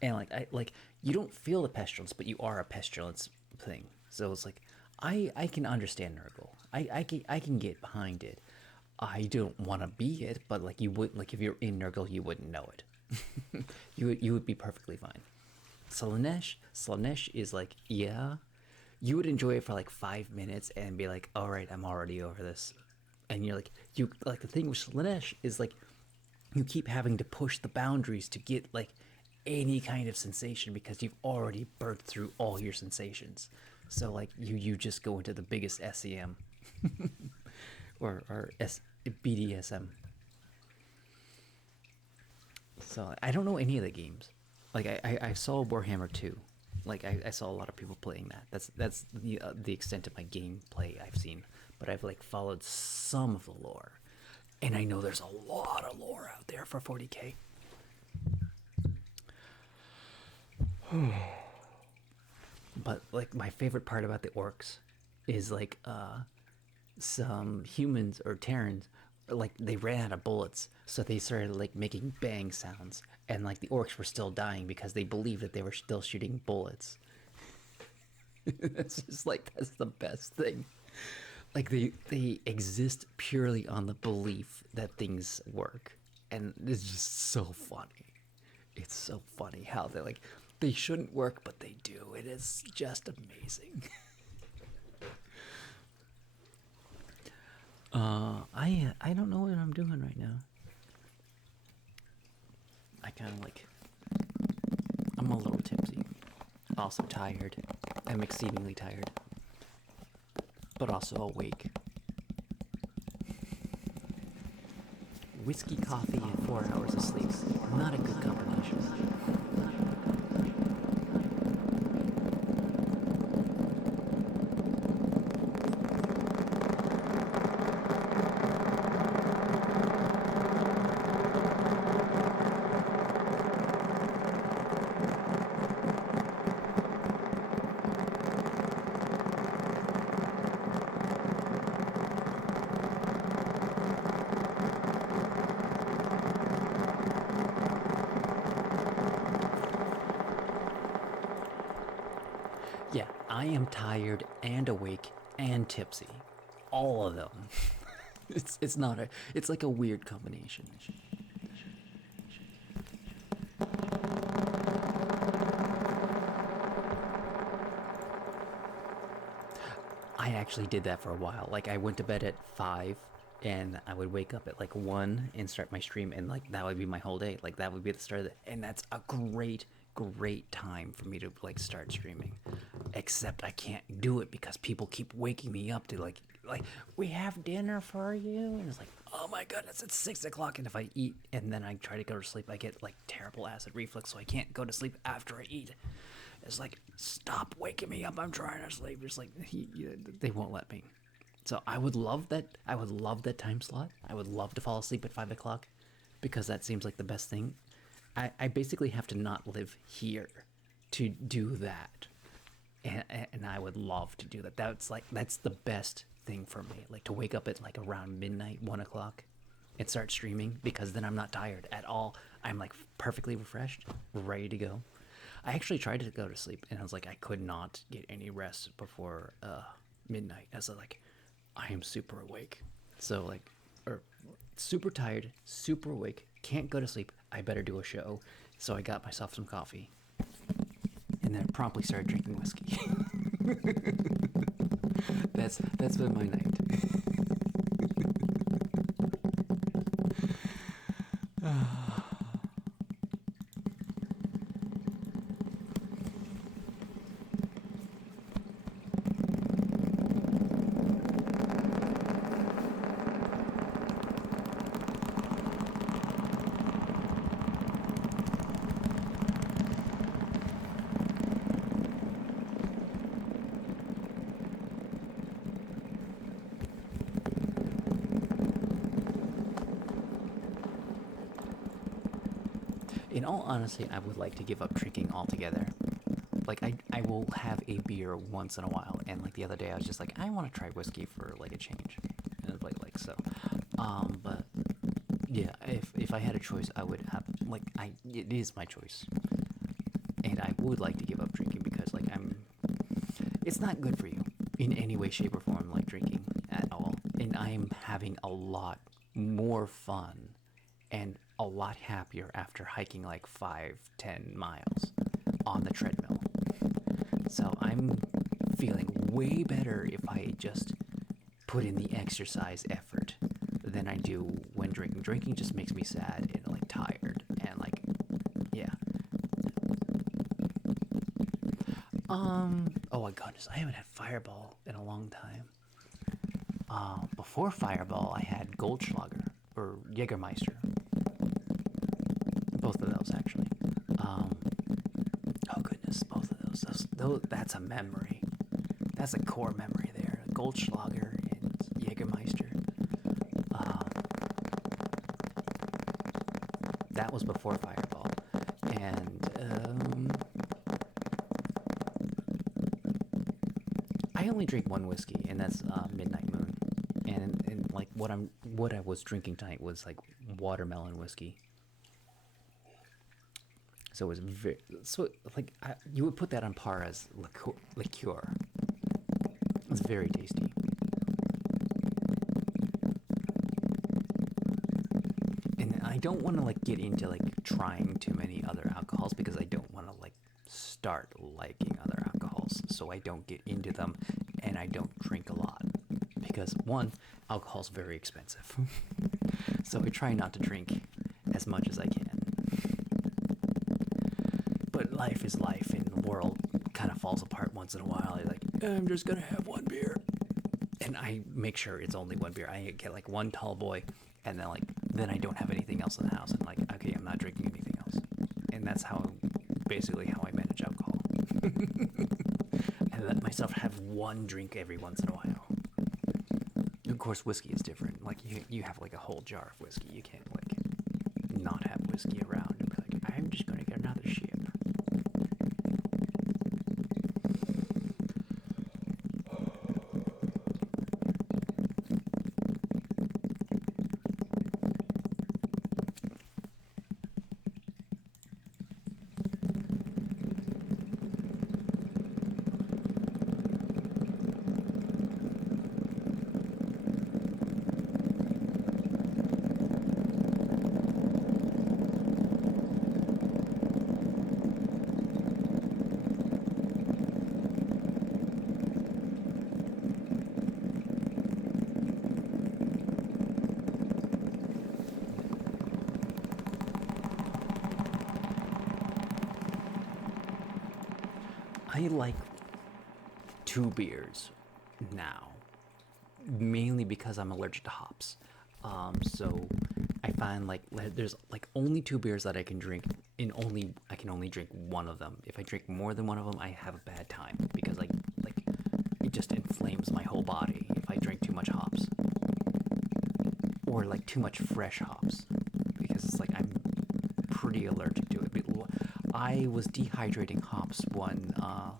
And like you don't feel the pestilence, but you are a pestilence thing. So it's like I can understand Nurgle. I can get behind it. I don't want to be it, but like you would, like if you're in Nurgle, you wouldn't know it. you would be perfectly fine. Slaanesh is like, yeah, you would enjoy it for like 5 minutes and be like, all right, I'm already over this. And you're like, the thing with Slaanesh is like, you keep having to push the boundaries to get like any kind of sensation because you've already burnt through all your sensations. So like you just go into the biggest SEM or BDSM. So I don't know any of the games. Like I saw Warhammer 2. Like I saw a lot of people playing that. That's the extent of my gameplay I've seen. But I've like followed some of the lore, and I know there's a lot of lore out there for 40k. But like my favorite part about the orcs is like some humans or Terrans, like they ran out of bullets, so they started like making bang sounds, and like the orcs were still dying because they believed that they were still shooting bullets. It's just like that's the best thing. Like they exist purely on the belief that things work, and it's just so funny. It's so funny how they're like they shouldn't work, but they do. It is just amazing. I don't know what I'm doing right now. I kind of like I'm a little tipsy, also tired. I'm exceedingly tired, but also awake. Whiskey, coffee, and 4 hours of sleep. Not a good combination. Yeah, I am tired and awake and tipsy. All of them. It's not a it's like a weird combination. I actually did that for a while. Like I went to bed at 5 and I would wake up at like 1 and start my stream, and like that would be my whole day. Like that would be the start of it. And that's a great great time for me to like start streaming. Except I can't do it because people keep waking me up to like we have dinner for you, and it's like, oh my goodness, it's 6 o'clock, and if I eat and then I try to go to sleep, I get like terrible acid reflux, so I can't go to sleep after I eat. It's like, stop waking me up, I'm trying to sleep. Just like they won't let me. So I would love that. I would love that time slot. I would love to fall asleep at 5 o'clock, because that seems like the best thing. I basically have to not live here to do that, and I would love to do that. That's the best thing for me. Like to wake up at like around midnight, 1 o'clock, and start streaming, because then I'm not tired at all. I'm like perfectly refreshed, ready to go. I actually tried to go to sleep, and I was like, I could not get any rest before midnight. I was like, I am super awake. So like, or super tired, super awake, can't go to sleep. I better do a show. So I got myself some coffee, and then promptly started drinking whiskey. That's been my night. In all honesty, I would like to give up drinking altogether. Like I will have a beer once in a while, and like the other day I was just like, I want to try whiskey for like a change, and it was like so. But yeah, if I had a choice, I would have like it is my choice, and I would like to give up drinking, because like it's not good for you in any way, shape, or form, like drinking at all. And I am having a lot more fun and a lot happier after hiking like 5-10 miles on the treadmill. So I'm feeling way better if I just put in the exercise effort than I do when drinking. Drinking just makes me sad and like tired and like, yeah. Oh my goodness, I haven't had Fireball in a long time. Before Fireball, I had Goldschlager or Jägermeister. Both of those, actually. Oh goodness, both of those. That's a memory. That's a core memory there. Goldschlager and Jägermeister. That was before Fireball, and I only drink one whiskey, and that's Midnight Moon. And like what I was drinking tonight was like watermelon whiskey. So it was you would put that on par as liqueur. It's very tasty. And I don't want to like get into like trying too many other alcohols, because I don't want to like start liking other alcohols, so I don't get into them, and I don't drink a lot, because one, alcohol's very expensive. So I try not to drink as much as I can. But life is life, and the world kind of falls apart once in a while. You're like, I'm just gonna have one beer, and I make sure it's only one beer. I get like one tall boy, and then I don't have anything else in the house. And like, okay, I'm not drinking anything else, and that's basically how I manage alcohol. I let myself have one drink every once in a while. Of course, whiskey is different. Like you have like a whole jar of whiskey. You can't like not have whiskey around and be like, I'm just gonna get another ship. I like 2 beers now, mainly because I'm allergic to hops. So I find like there's like only 2 beers that I can drink. I can only drink one of them. If I drink more than one of them, I have a bad time because like it just inflames my whole body if I drink too much hops or like too much fresh hops because it's like I'm pretty allergic to it. I was dehydrating hops one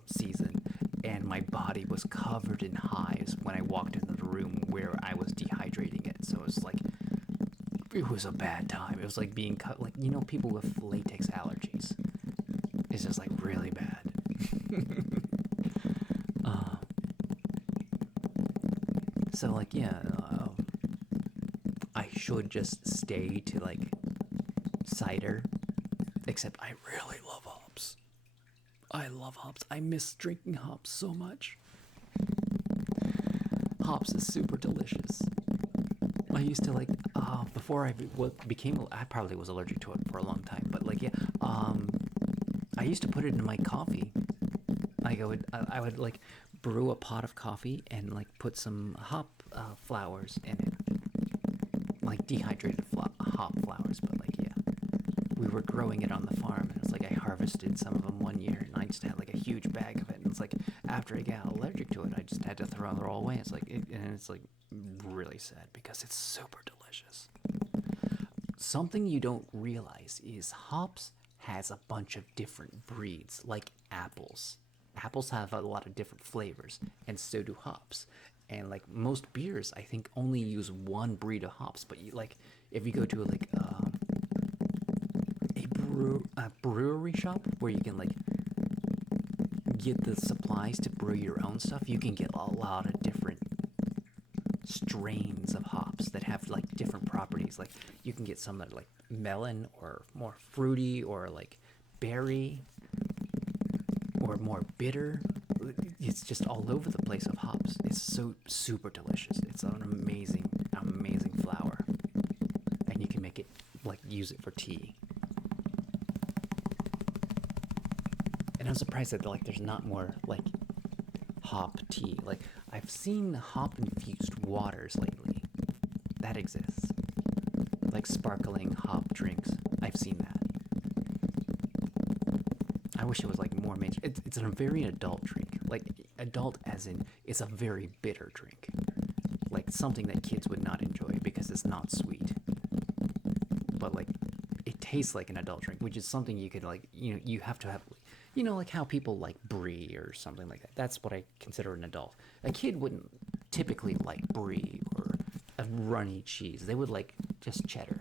season, and my body was covered in hives when I walked into the room where I was dehydrating it. So it's like it was a bad time. It was like being cut, like people with latex allergies. It's just like really bad. So like yeah, I should just stay to like cider, except I really love hops. I love hops. I miss drinking hops so much. Hops is super delicious. I used to like before became I probably was allergic to it for a long time, but like yeah, I used to put it in my coffee. Like I would like brew a pot of coffee and like put some hop flowers in it, like dehydrated hop flowers. But like yeah, we were growing it on the farm, and it's like I harvested some of them one year, and I just had like a huge bag of it. And it's like after I got allergic to it, I just had to throw it all away. It's like and it's like really sad because it's super delicious. Something you don't realize is hops has a bunch of different breeds, like apples. Apples have a lot of different flavors, and so do hops. And like most beers, I think only use one breed of hops. But you like if you go to like a brewery shop where you can like get the supplies to brew your own stuff, you can get a lot of different strains of hops that have like different properties. Like you can get some that are like melon or more fruity or like berry or more bitter. It's just all over the place of hops. It's so super delicious. It's an amazing flower, and you can make it like use it for tea. And I'm surprised that like there's not more like hop tea. Like I've seen hop infused waters lately. That exists. Like sparkling hop drinks. I've seen that. I wish it was like more mainstream. It's a very adult drink. Like adult as in it's a very bitter drink. Like something that kids would not enjoy because it's not sweet. But like it tastes like an adult drink, which is something you could like you have to have like how people like brie or something like that. That's what I consider an adult. A kid wouldn't typically like brie or a runny cheese. They would like just cheddar.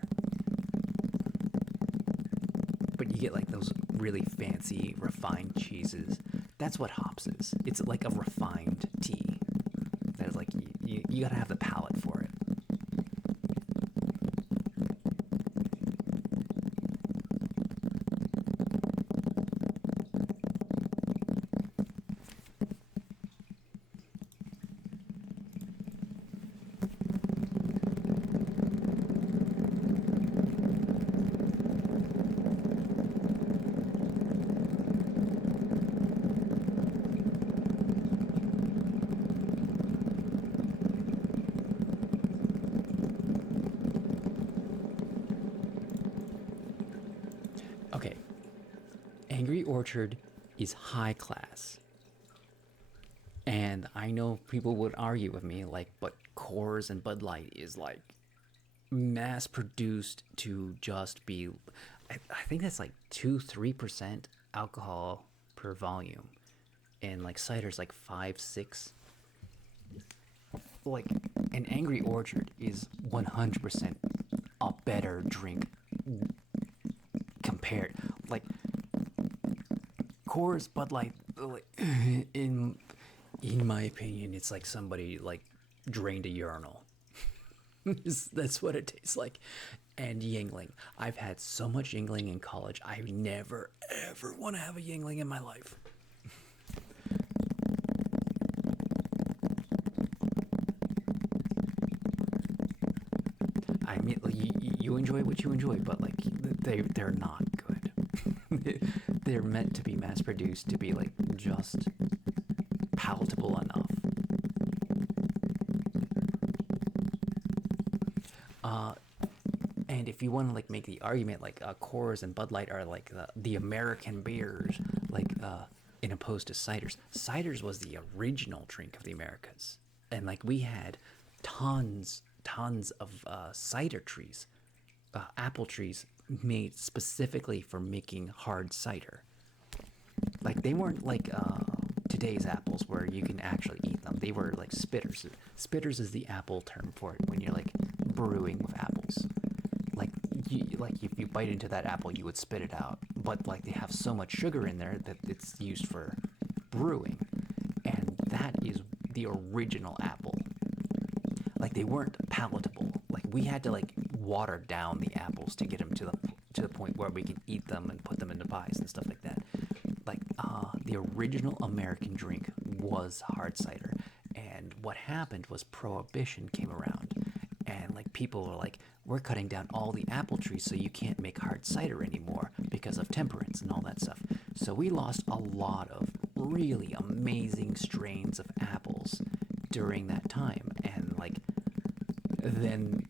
But you get like those really fancy refined cheeses. That's what hops is. It's like a refined tea. That is like you gotta have the palate for it. Okay. Angry Orchard is high class. And I know people would argue with me, like, but Coors and Bud Light is like mass produced to just be, I think that's like 2-3% alcohol per volume. And like cider's like 5-6. Like, an Angry Orchard is 100% a better drink compared. Like, Coors, Bud Light, in my opinion, it's like somebody like drained a urinal. That's what it tastes like. And Yingling, I've had so much Yingling in college. I never ever want to have a Yingling in my life. I mean, like, you enjoy what you enjoy, but like they're not good. they're meant to be mass produced to be like just palatable enough. And if you want to like make the argument like Coors and Bud Light are like the American beers, like in opposed to ciders. Ciders was the original drink of the Americas, and like we had tons of cider trees, apple trees made specifically for making hard cider. Like they weren't like today's apples where you can actually eat them. They were like spitters. Spitters is the apple term for it when you're like brewing with apples. Like if you bite into that apple, you would spit it out. But like they have so much sugar in there that it's used for brewing, and that is the original apple. Like they weren't palatable. Like we had to like water down the apples to get them to the point where we could eat them and put them into pies and stuff like that. Like the original American drink was hard cider, and what happened was Prohibition came around, and like people were like, we're cutting down all the apple trees so you can't make hard cider anymore because of temperance and all that stuff. So we lost a lot of really amazing strains of apples during that time, and like then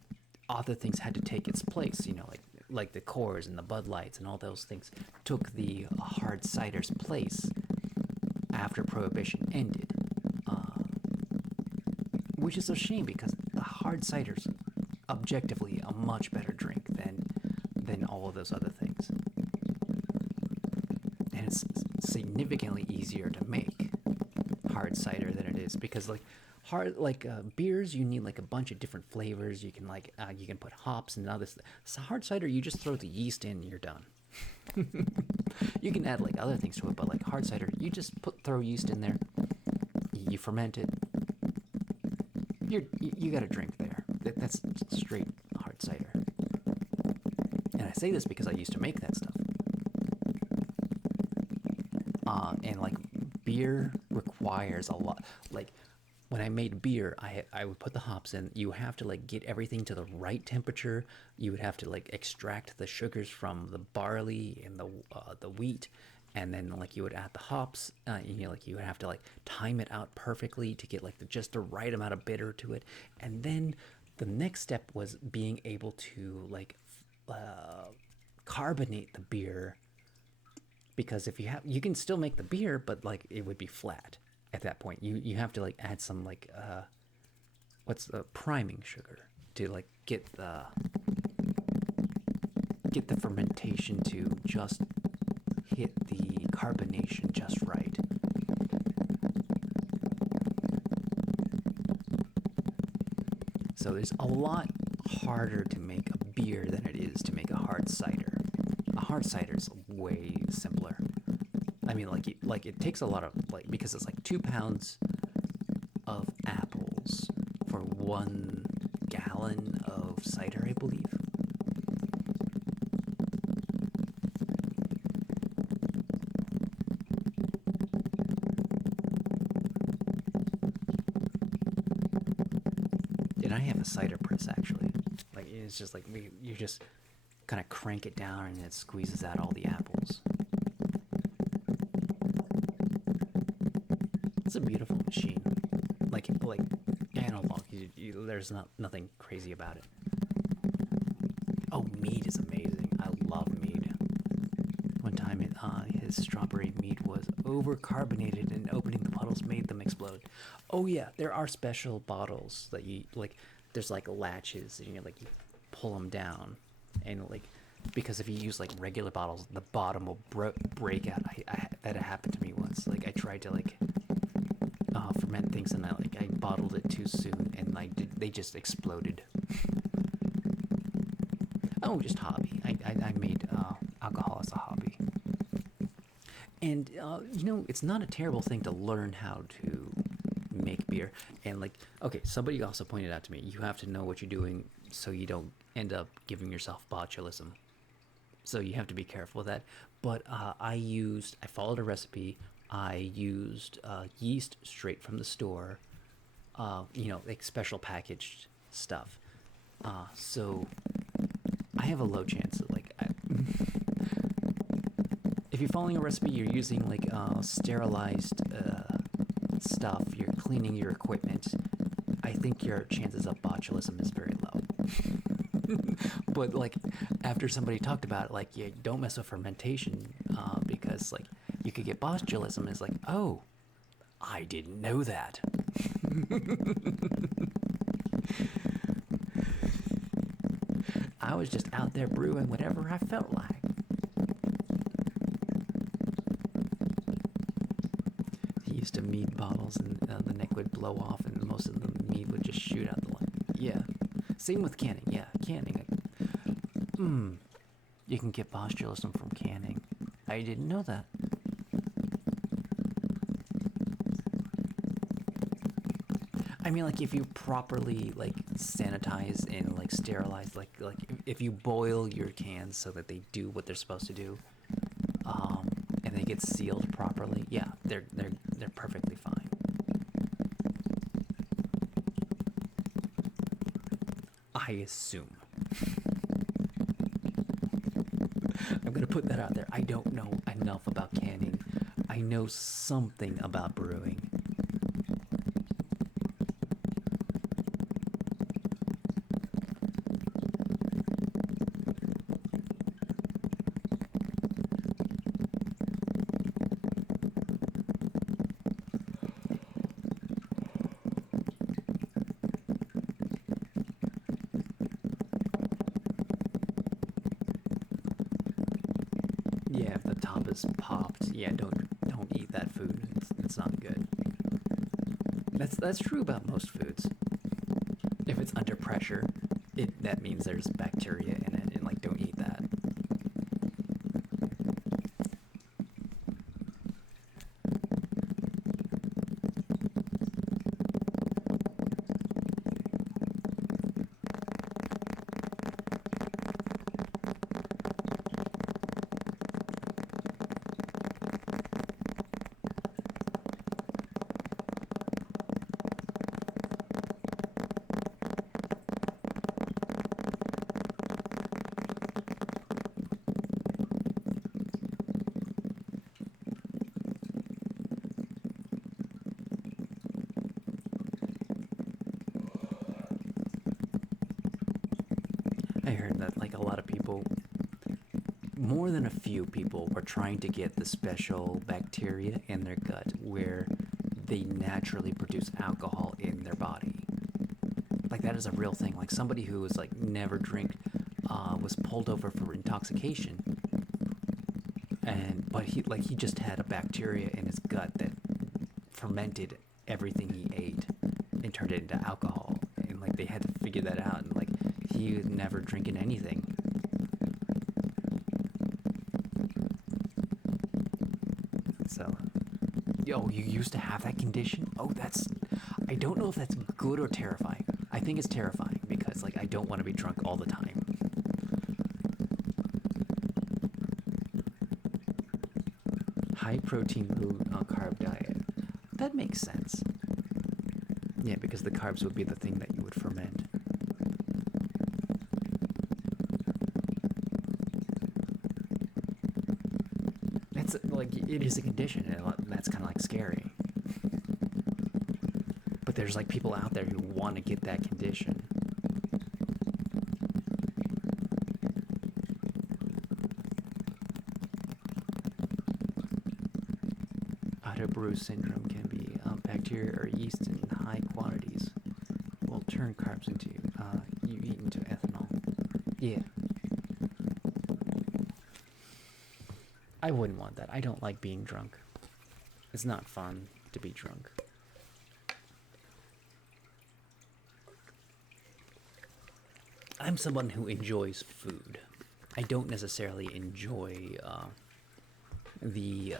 other things had to take its place, you know, like the Coors and the Bud Lights and all those things took the hard cider's place after Prohibition ended, which is a shame because the hard cider's objectively a much better drink than all of those other things, and it's significantly easier to make hard cider than it is because like beers, you need like a bunch of different flavors. You can like you can put hops and other stuff. So hard cider, you just throw the yeast in and you're done. You can add like other things to it, but like hard cider, you just throw yeast in there, you ferment it, you got a drink there. That's straight hard cider. And I say this because I used to make that stuff. And like beer requires a lot. Like when I made beer, I would put the hops in. You have to like get everything to the right temperature. You would have to like extract the sugars from the barley and the wheat, and then like you would add the hops. You would have to like time it out perfectly to get like just the right amount of bitter to it. And then the next step was being able to like carbonate the beer, because if you can still make the beer, but like it would be flat at that point. You have to like add some like what's the priming sugar to like get the fermentation to just hit the carbonation just right. So there's a lot harder to make a beer than it is to make a hard cider. A hard cider is way simpler. I mean, like it takes a lot of because it's like 2 pounds of apples for 1 gallon of cider, I believe. And I have a cider press actually. Like it's just like you just kind of crank it down and it squeezes out all the apples. It's a beautiful machine, like analog. There's nothing crazy about it. Oh, mead is amazing. I love mead. One time, his strawberry mead was over-carbonated, and opening the bottles made them explode. Oh yeah, there are special bottles that you like. There's like latches, and you pull them down, and like because if you use like regular bottles, the bottom will break out. That happened to me once. Like I tried to ferment things, and I bottled it too soon, and they just exploded. Oh, just hobby. I made alcohol as a hobby, and it's not a terrible thing to learn how to make beer. And okay, somebody also pointed out to me, you have to know what you're doing so you don't end up giving yourself botulism. So you have to be careful with that. But I followed a recipe. I used yeast straight from the store, like special packaged stuff. So I have a low chance of if you're following a recipe, you're using like sterilized stuff, you're cleaning your equipment, I think your chances of botulism is very low. But like after somebody talked about it, like yeah, don't mess with fermentation because like you could get botulism. It's like, oh, I didn't know that. I was just out there brewing whatever I felt like. He used to mead bottles and the neck would blow off and most of the mead would just shoot out the line. Yeah. Same with canning. Yeah, canning. You can get botulism from canning. I didn't know that. I mean, like if you properly like sanitize and like sterilize, like if you boil your cans so that they do what they're supposed to do, and they get sealed properly, yeah, they're perfectly fine. I assume. I'm gonna put that out there. I don't know enough about canning. I know something about brewing. Yeah, if the top is popped, yeah, don't eat that food. It's not good. That's true about most foods. If it's under pressure, that means there's bacteria in it, and like don't eat that. I heard that like a lot of people, more than a few people, are trying to get the special bacteria in their gut where they naturally produce alcohol in their body. Like that is a real thing. Like somebody who was like never drink was pulled over for intoxication, but he just had a bacteria in his gut that fermented everything he ate and turned it into alcohol, and like they had to figure that out, and like he was never drinking anything. So, yo, you used to have that condition? Oh, I don't know if that's good or terrifying. I think it's terrifying because like I don't want to be drunk all the time. High protein, low carb diet. That makes sense. Yeah, because the carbs would be the thing that you would ferment. That's like, it is a condition, and that's kind of like scary. But there's like people out there who want to get that condition. Autobrew syndrome can be bacteria or yeast in high quantities will turn carbs into you eat into ethanol. Yeah. I wouldn't want that. I don't like being drunk. It's not fun to be drunk. I'm someone who enjoys food. I don't necessarily enjoy the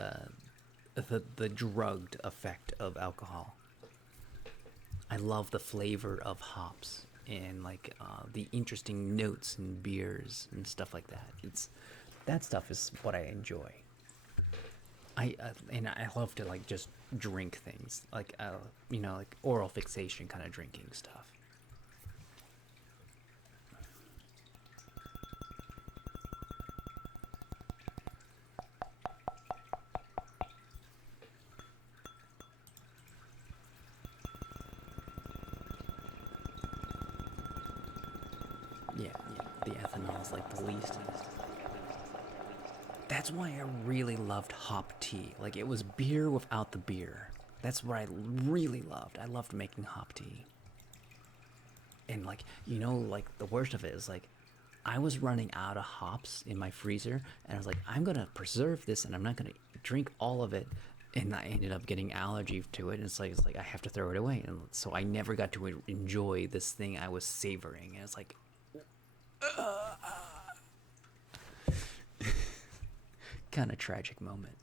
drugged effect of alcohol. I love the flavor of hops and like the interesting notes in beers and stuff like that. That stuff is what I enjoy. I love to like just drink things like like oral fixation kind of drinking stuff. smells like the least. That's why I really loved hop tea. Like, it was beer without the beer. That's what I really loved. I loved making hop tea. And, like, you know, like, the worst of it is, like, I was running out of hops in my freezer, and I was like, I'm gonna preserve this, and I'm not gonna drink all of it. And I ended up getting allergy to it, and it's like I have to throw it away. And so I never got to enjoy this thing I was savoring. And it's like, kind of tragic moment.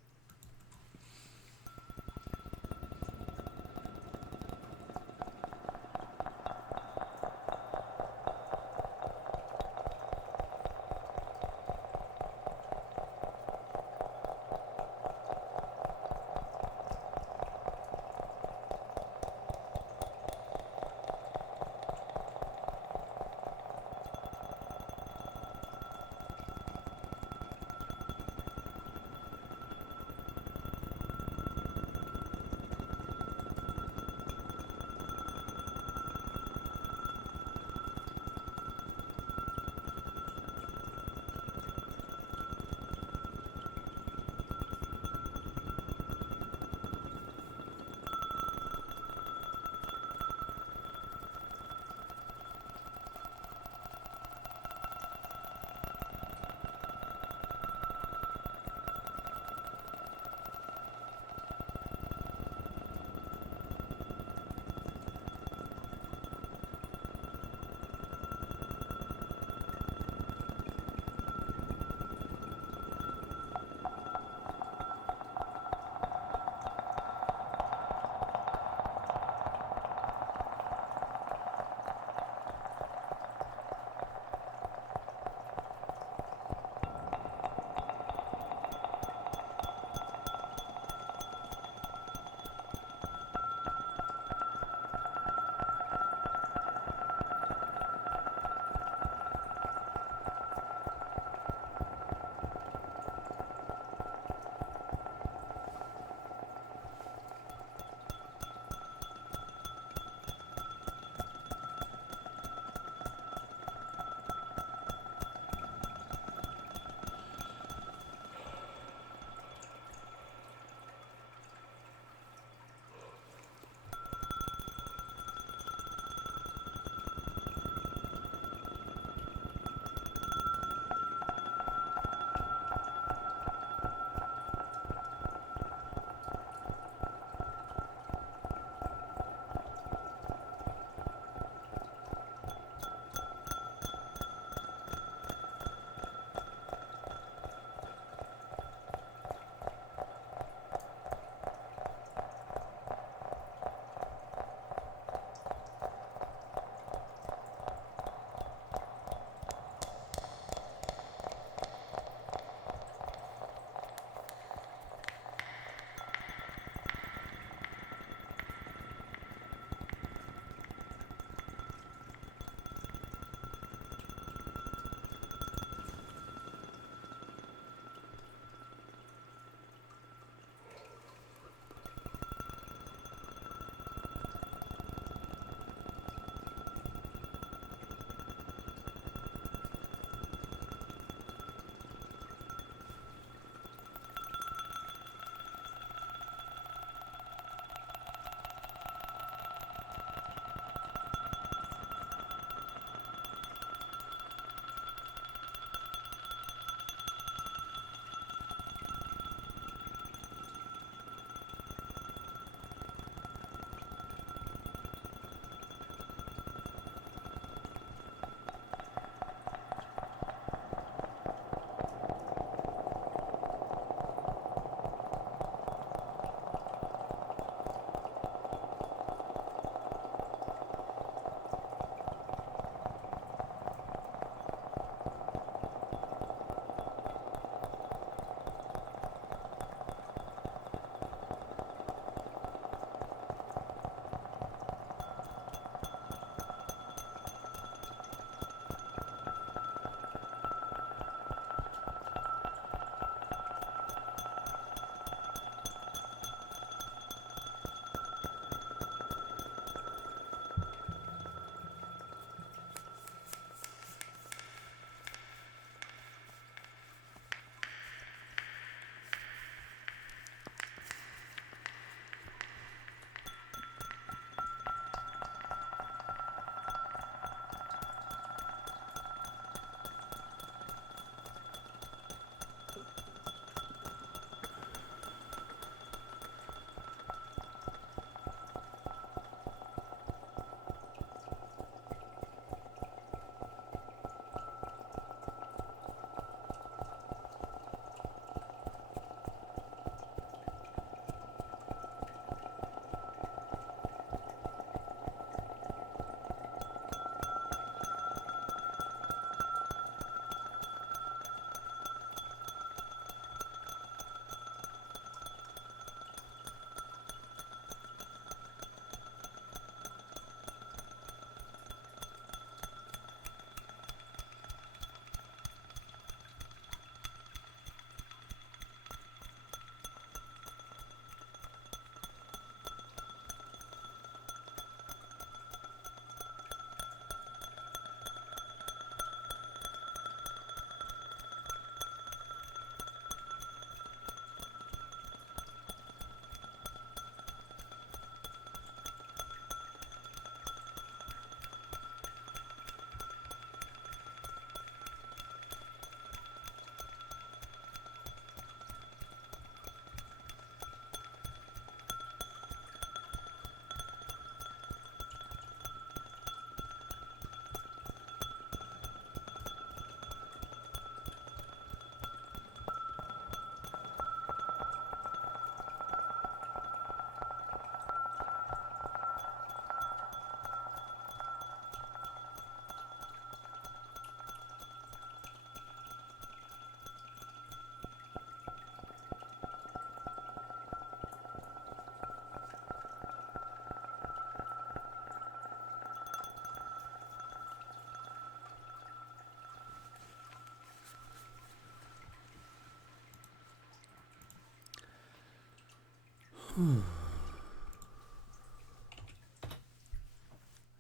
I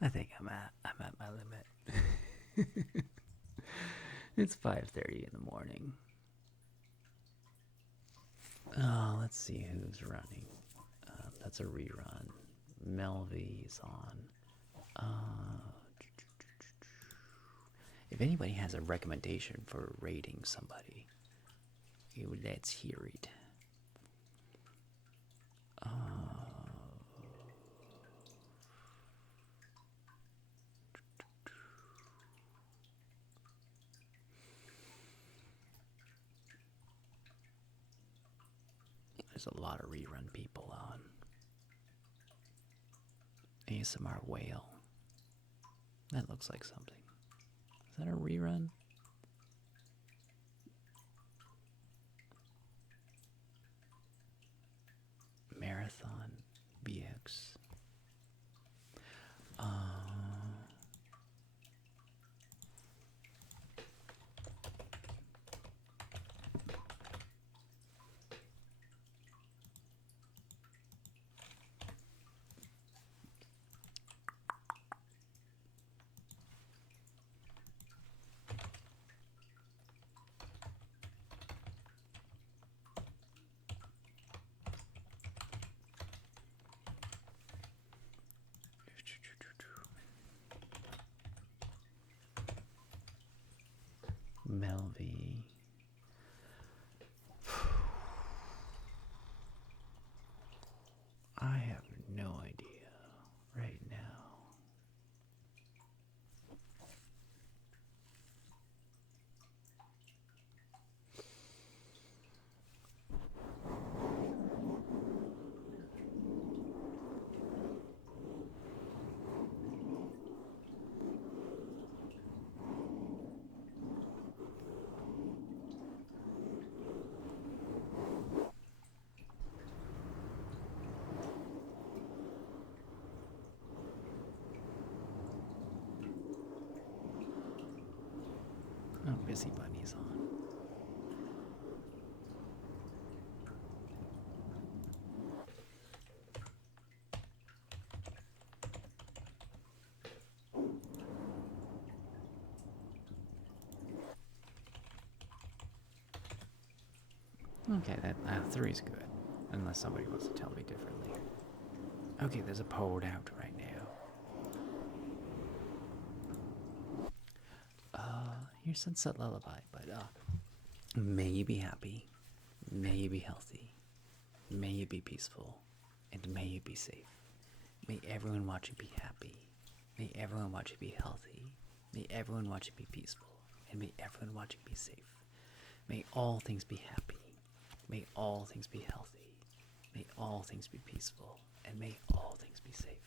think I'm at my limit. It's 5:30 in the morning. Oh, let's see who's running. That's a rerun. Melvy's on. If anybody has a recommendation for rating somebody, let's hear it. There's a lot of rerun people on. ASMR Whale. That looks like something. Is that a rerun? Marathon BX. Melvy. I have no idea right now. Oh, Busy Bunny's on. Okay, that three's good. Unless somebody wants to tell me differently. Okay, there's a poll out right now. Here's Sunset Lullaby, but may you be happy, may you be healthy, may you be peaceful, and may you be safe. May everyone watch you be happy, may everyone watch you be healthy, may everyone watch you be peaceful, and may everyone watch you be safe. May all things be happy, may all things be healthy, may all things be peaceful, and may all things be safe.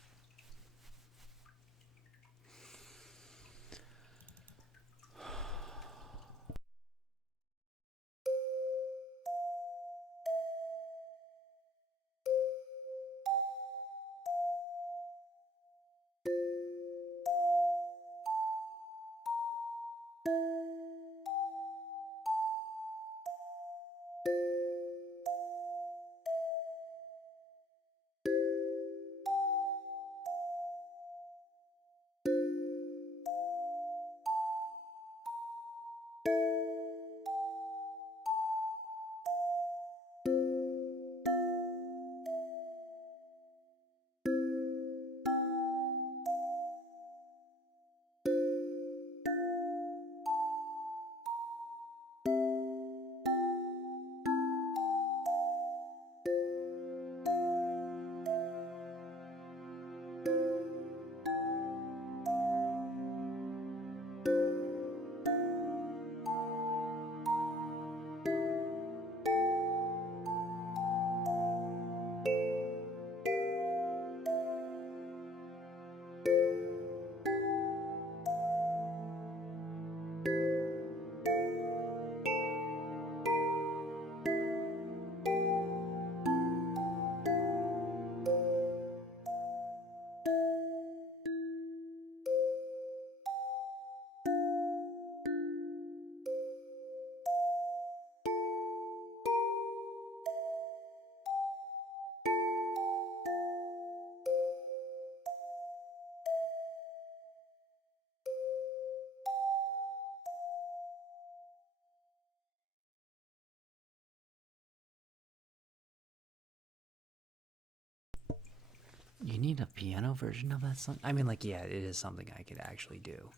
You need a piano version of that song? I mean, like, yeah, it is something I could actually do.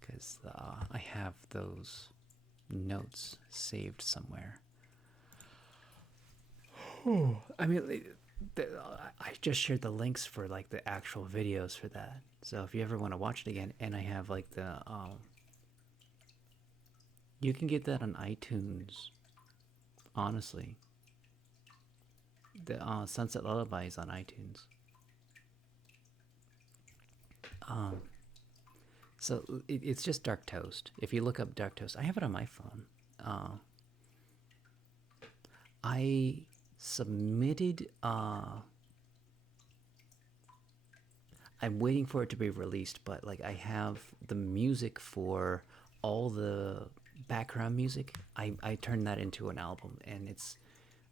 Because I have those notes saved somewhere. I mean, I just shared the links for, like, the actual videos for that. So if you ever want to watch it again, and I have, like, you can get that on iTunes, honestly. The Sunset Lullaby is on iTunes. So it's just Dark Toast. If you look up Dark Toast, I have it on my phone. I submitted. I'm waiting for it to be released, but like I have the music for all the background music. I turned that into an album, and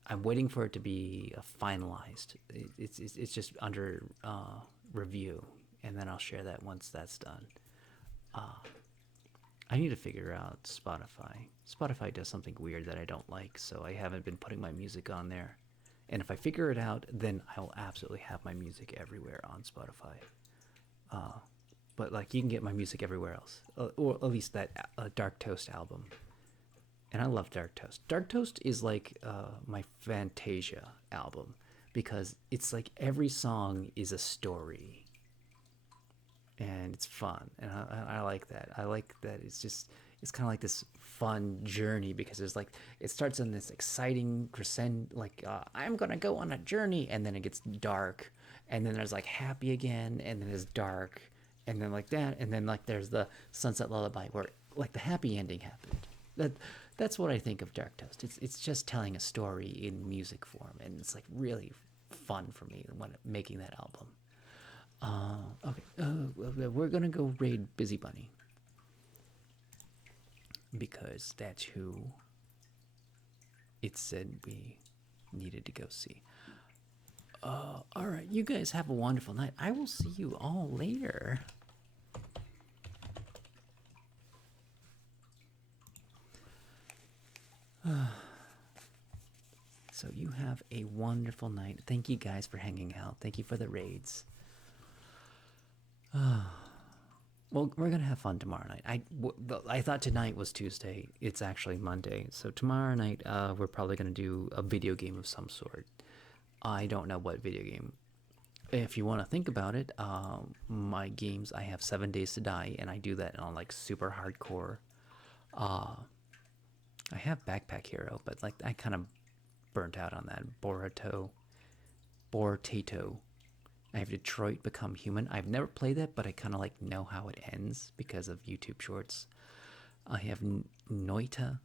I'm waiting for it to be finalized. It's just under review, and then I'll share that once that's done. I need to figure out Spotify. Spotify does something weird that I don't like, so I haven't been putting my music on there. And if I figure it out, then I'll absolutely have my music everywhere on Spotify. But like you can get my music everywhere else, or at least that Dark Toast album. And I love Dark Toast. Dark Toast is like my Fantasia album because it's like every song is a story, and it's fun, and I like that. I like that it's kind of like this fun journey because there's like it starts in this exciting crescendo, like I'm gonna go on a journey, and then it gets dark, and then there's like happy again, and then there's dark, and then like that, and then like there's the Sunset Lullaby where like the happy ending happened. That's what I think of Dark Toast. It's just telling a story in music form, and it's like really fun for me when making that album. Okay, we're gonna go raid Busy Bunny because that's who it said we needed to go see. All right, you guys have a wonderful night. I will see you all later. So you have a wonderful night. Thank you guys for hanging out. Thank you for the raids. Well, we're gonna have fun tomorrow night. I thought tonight was Tuesday. It's actually Monday. So tomorrow night, we're probably gonna do a video game of some sort. I don't know what video game. If you want to think about it, my games, I have 7 Days to Die, and I do that on like super hardcore. I have Backpack Hero, but like I kind of burnt out on that. Bortato. I have Detroit Become Human. I've never played that, but I kind of like know how it ends because of YouTube shorts. I have Noita,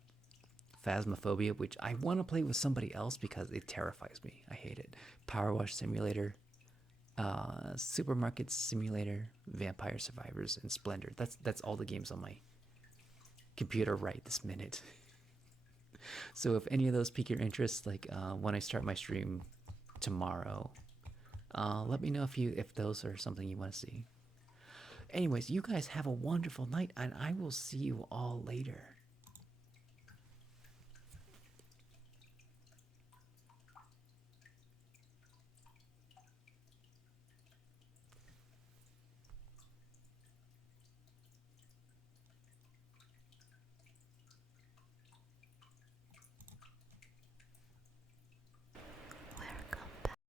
Phasmophobia, which I want to play with somebody else because it terrifies me. I hate it. Power Wash Simulator, Supermarket Simulator, Vampire Survivors, and Splendor. That's all the games on my computer right this minute. So if any of those pique your interest, like when I start my stream tomorrow, let me know if those are something you want to see. Anyways, you guys have a wonderful night, and I will see you all later.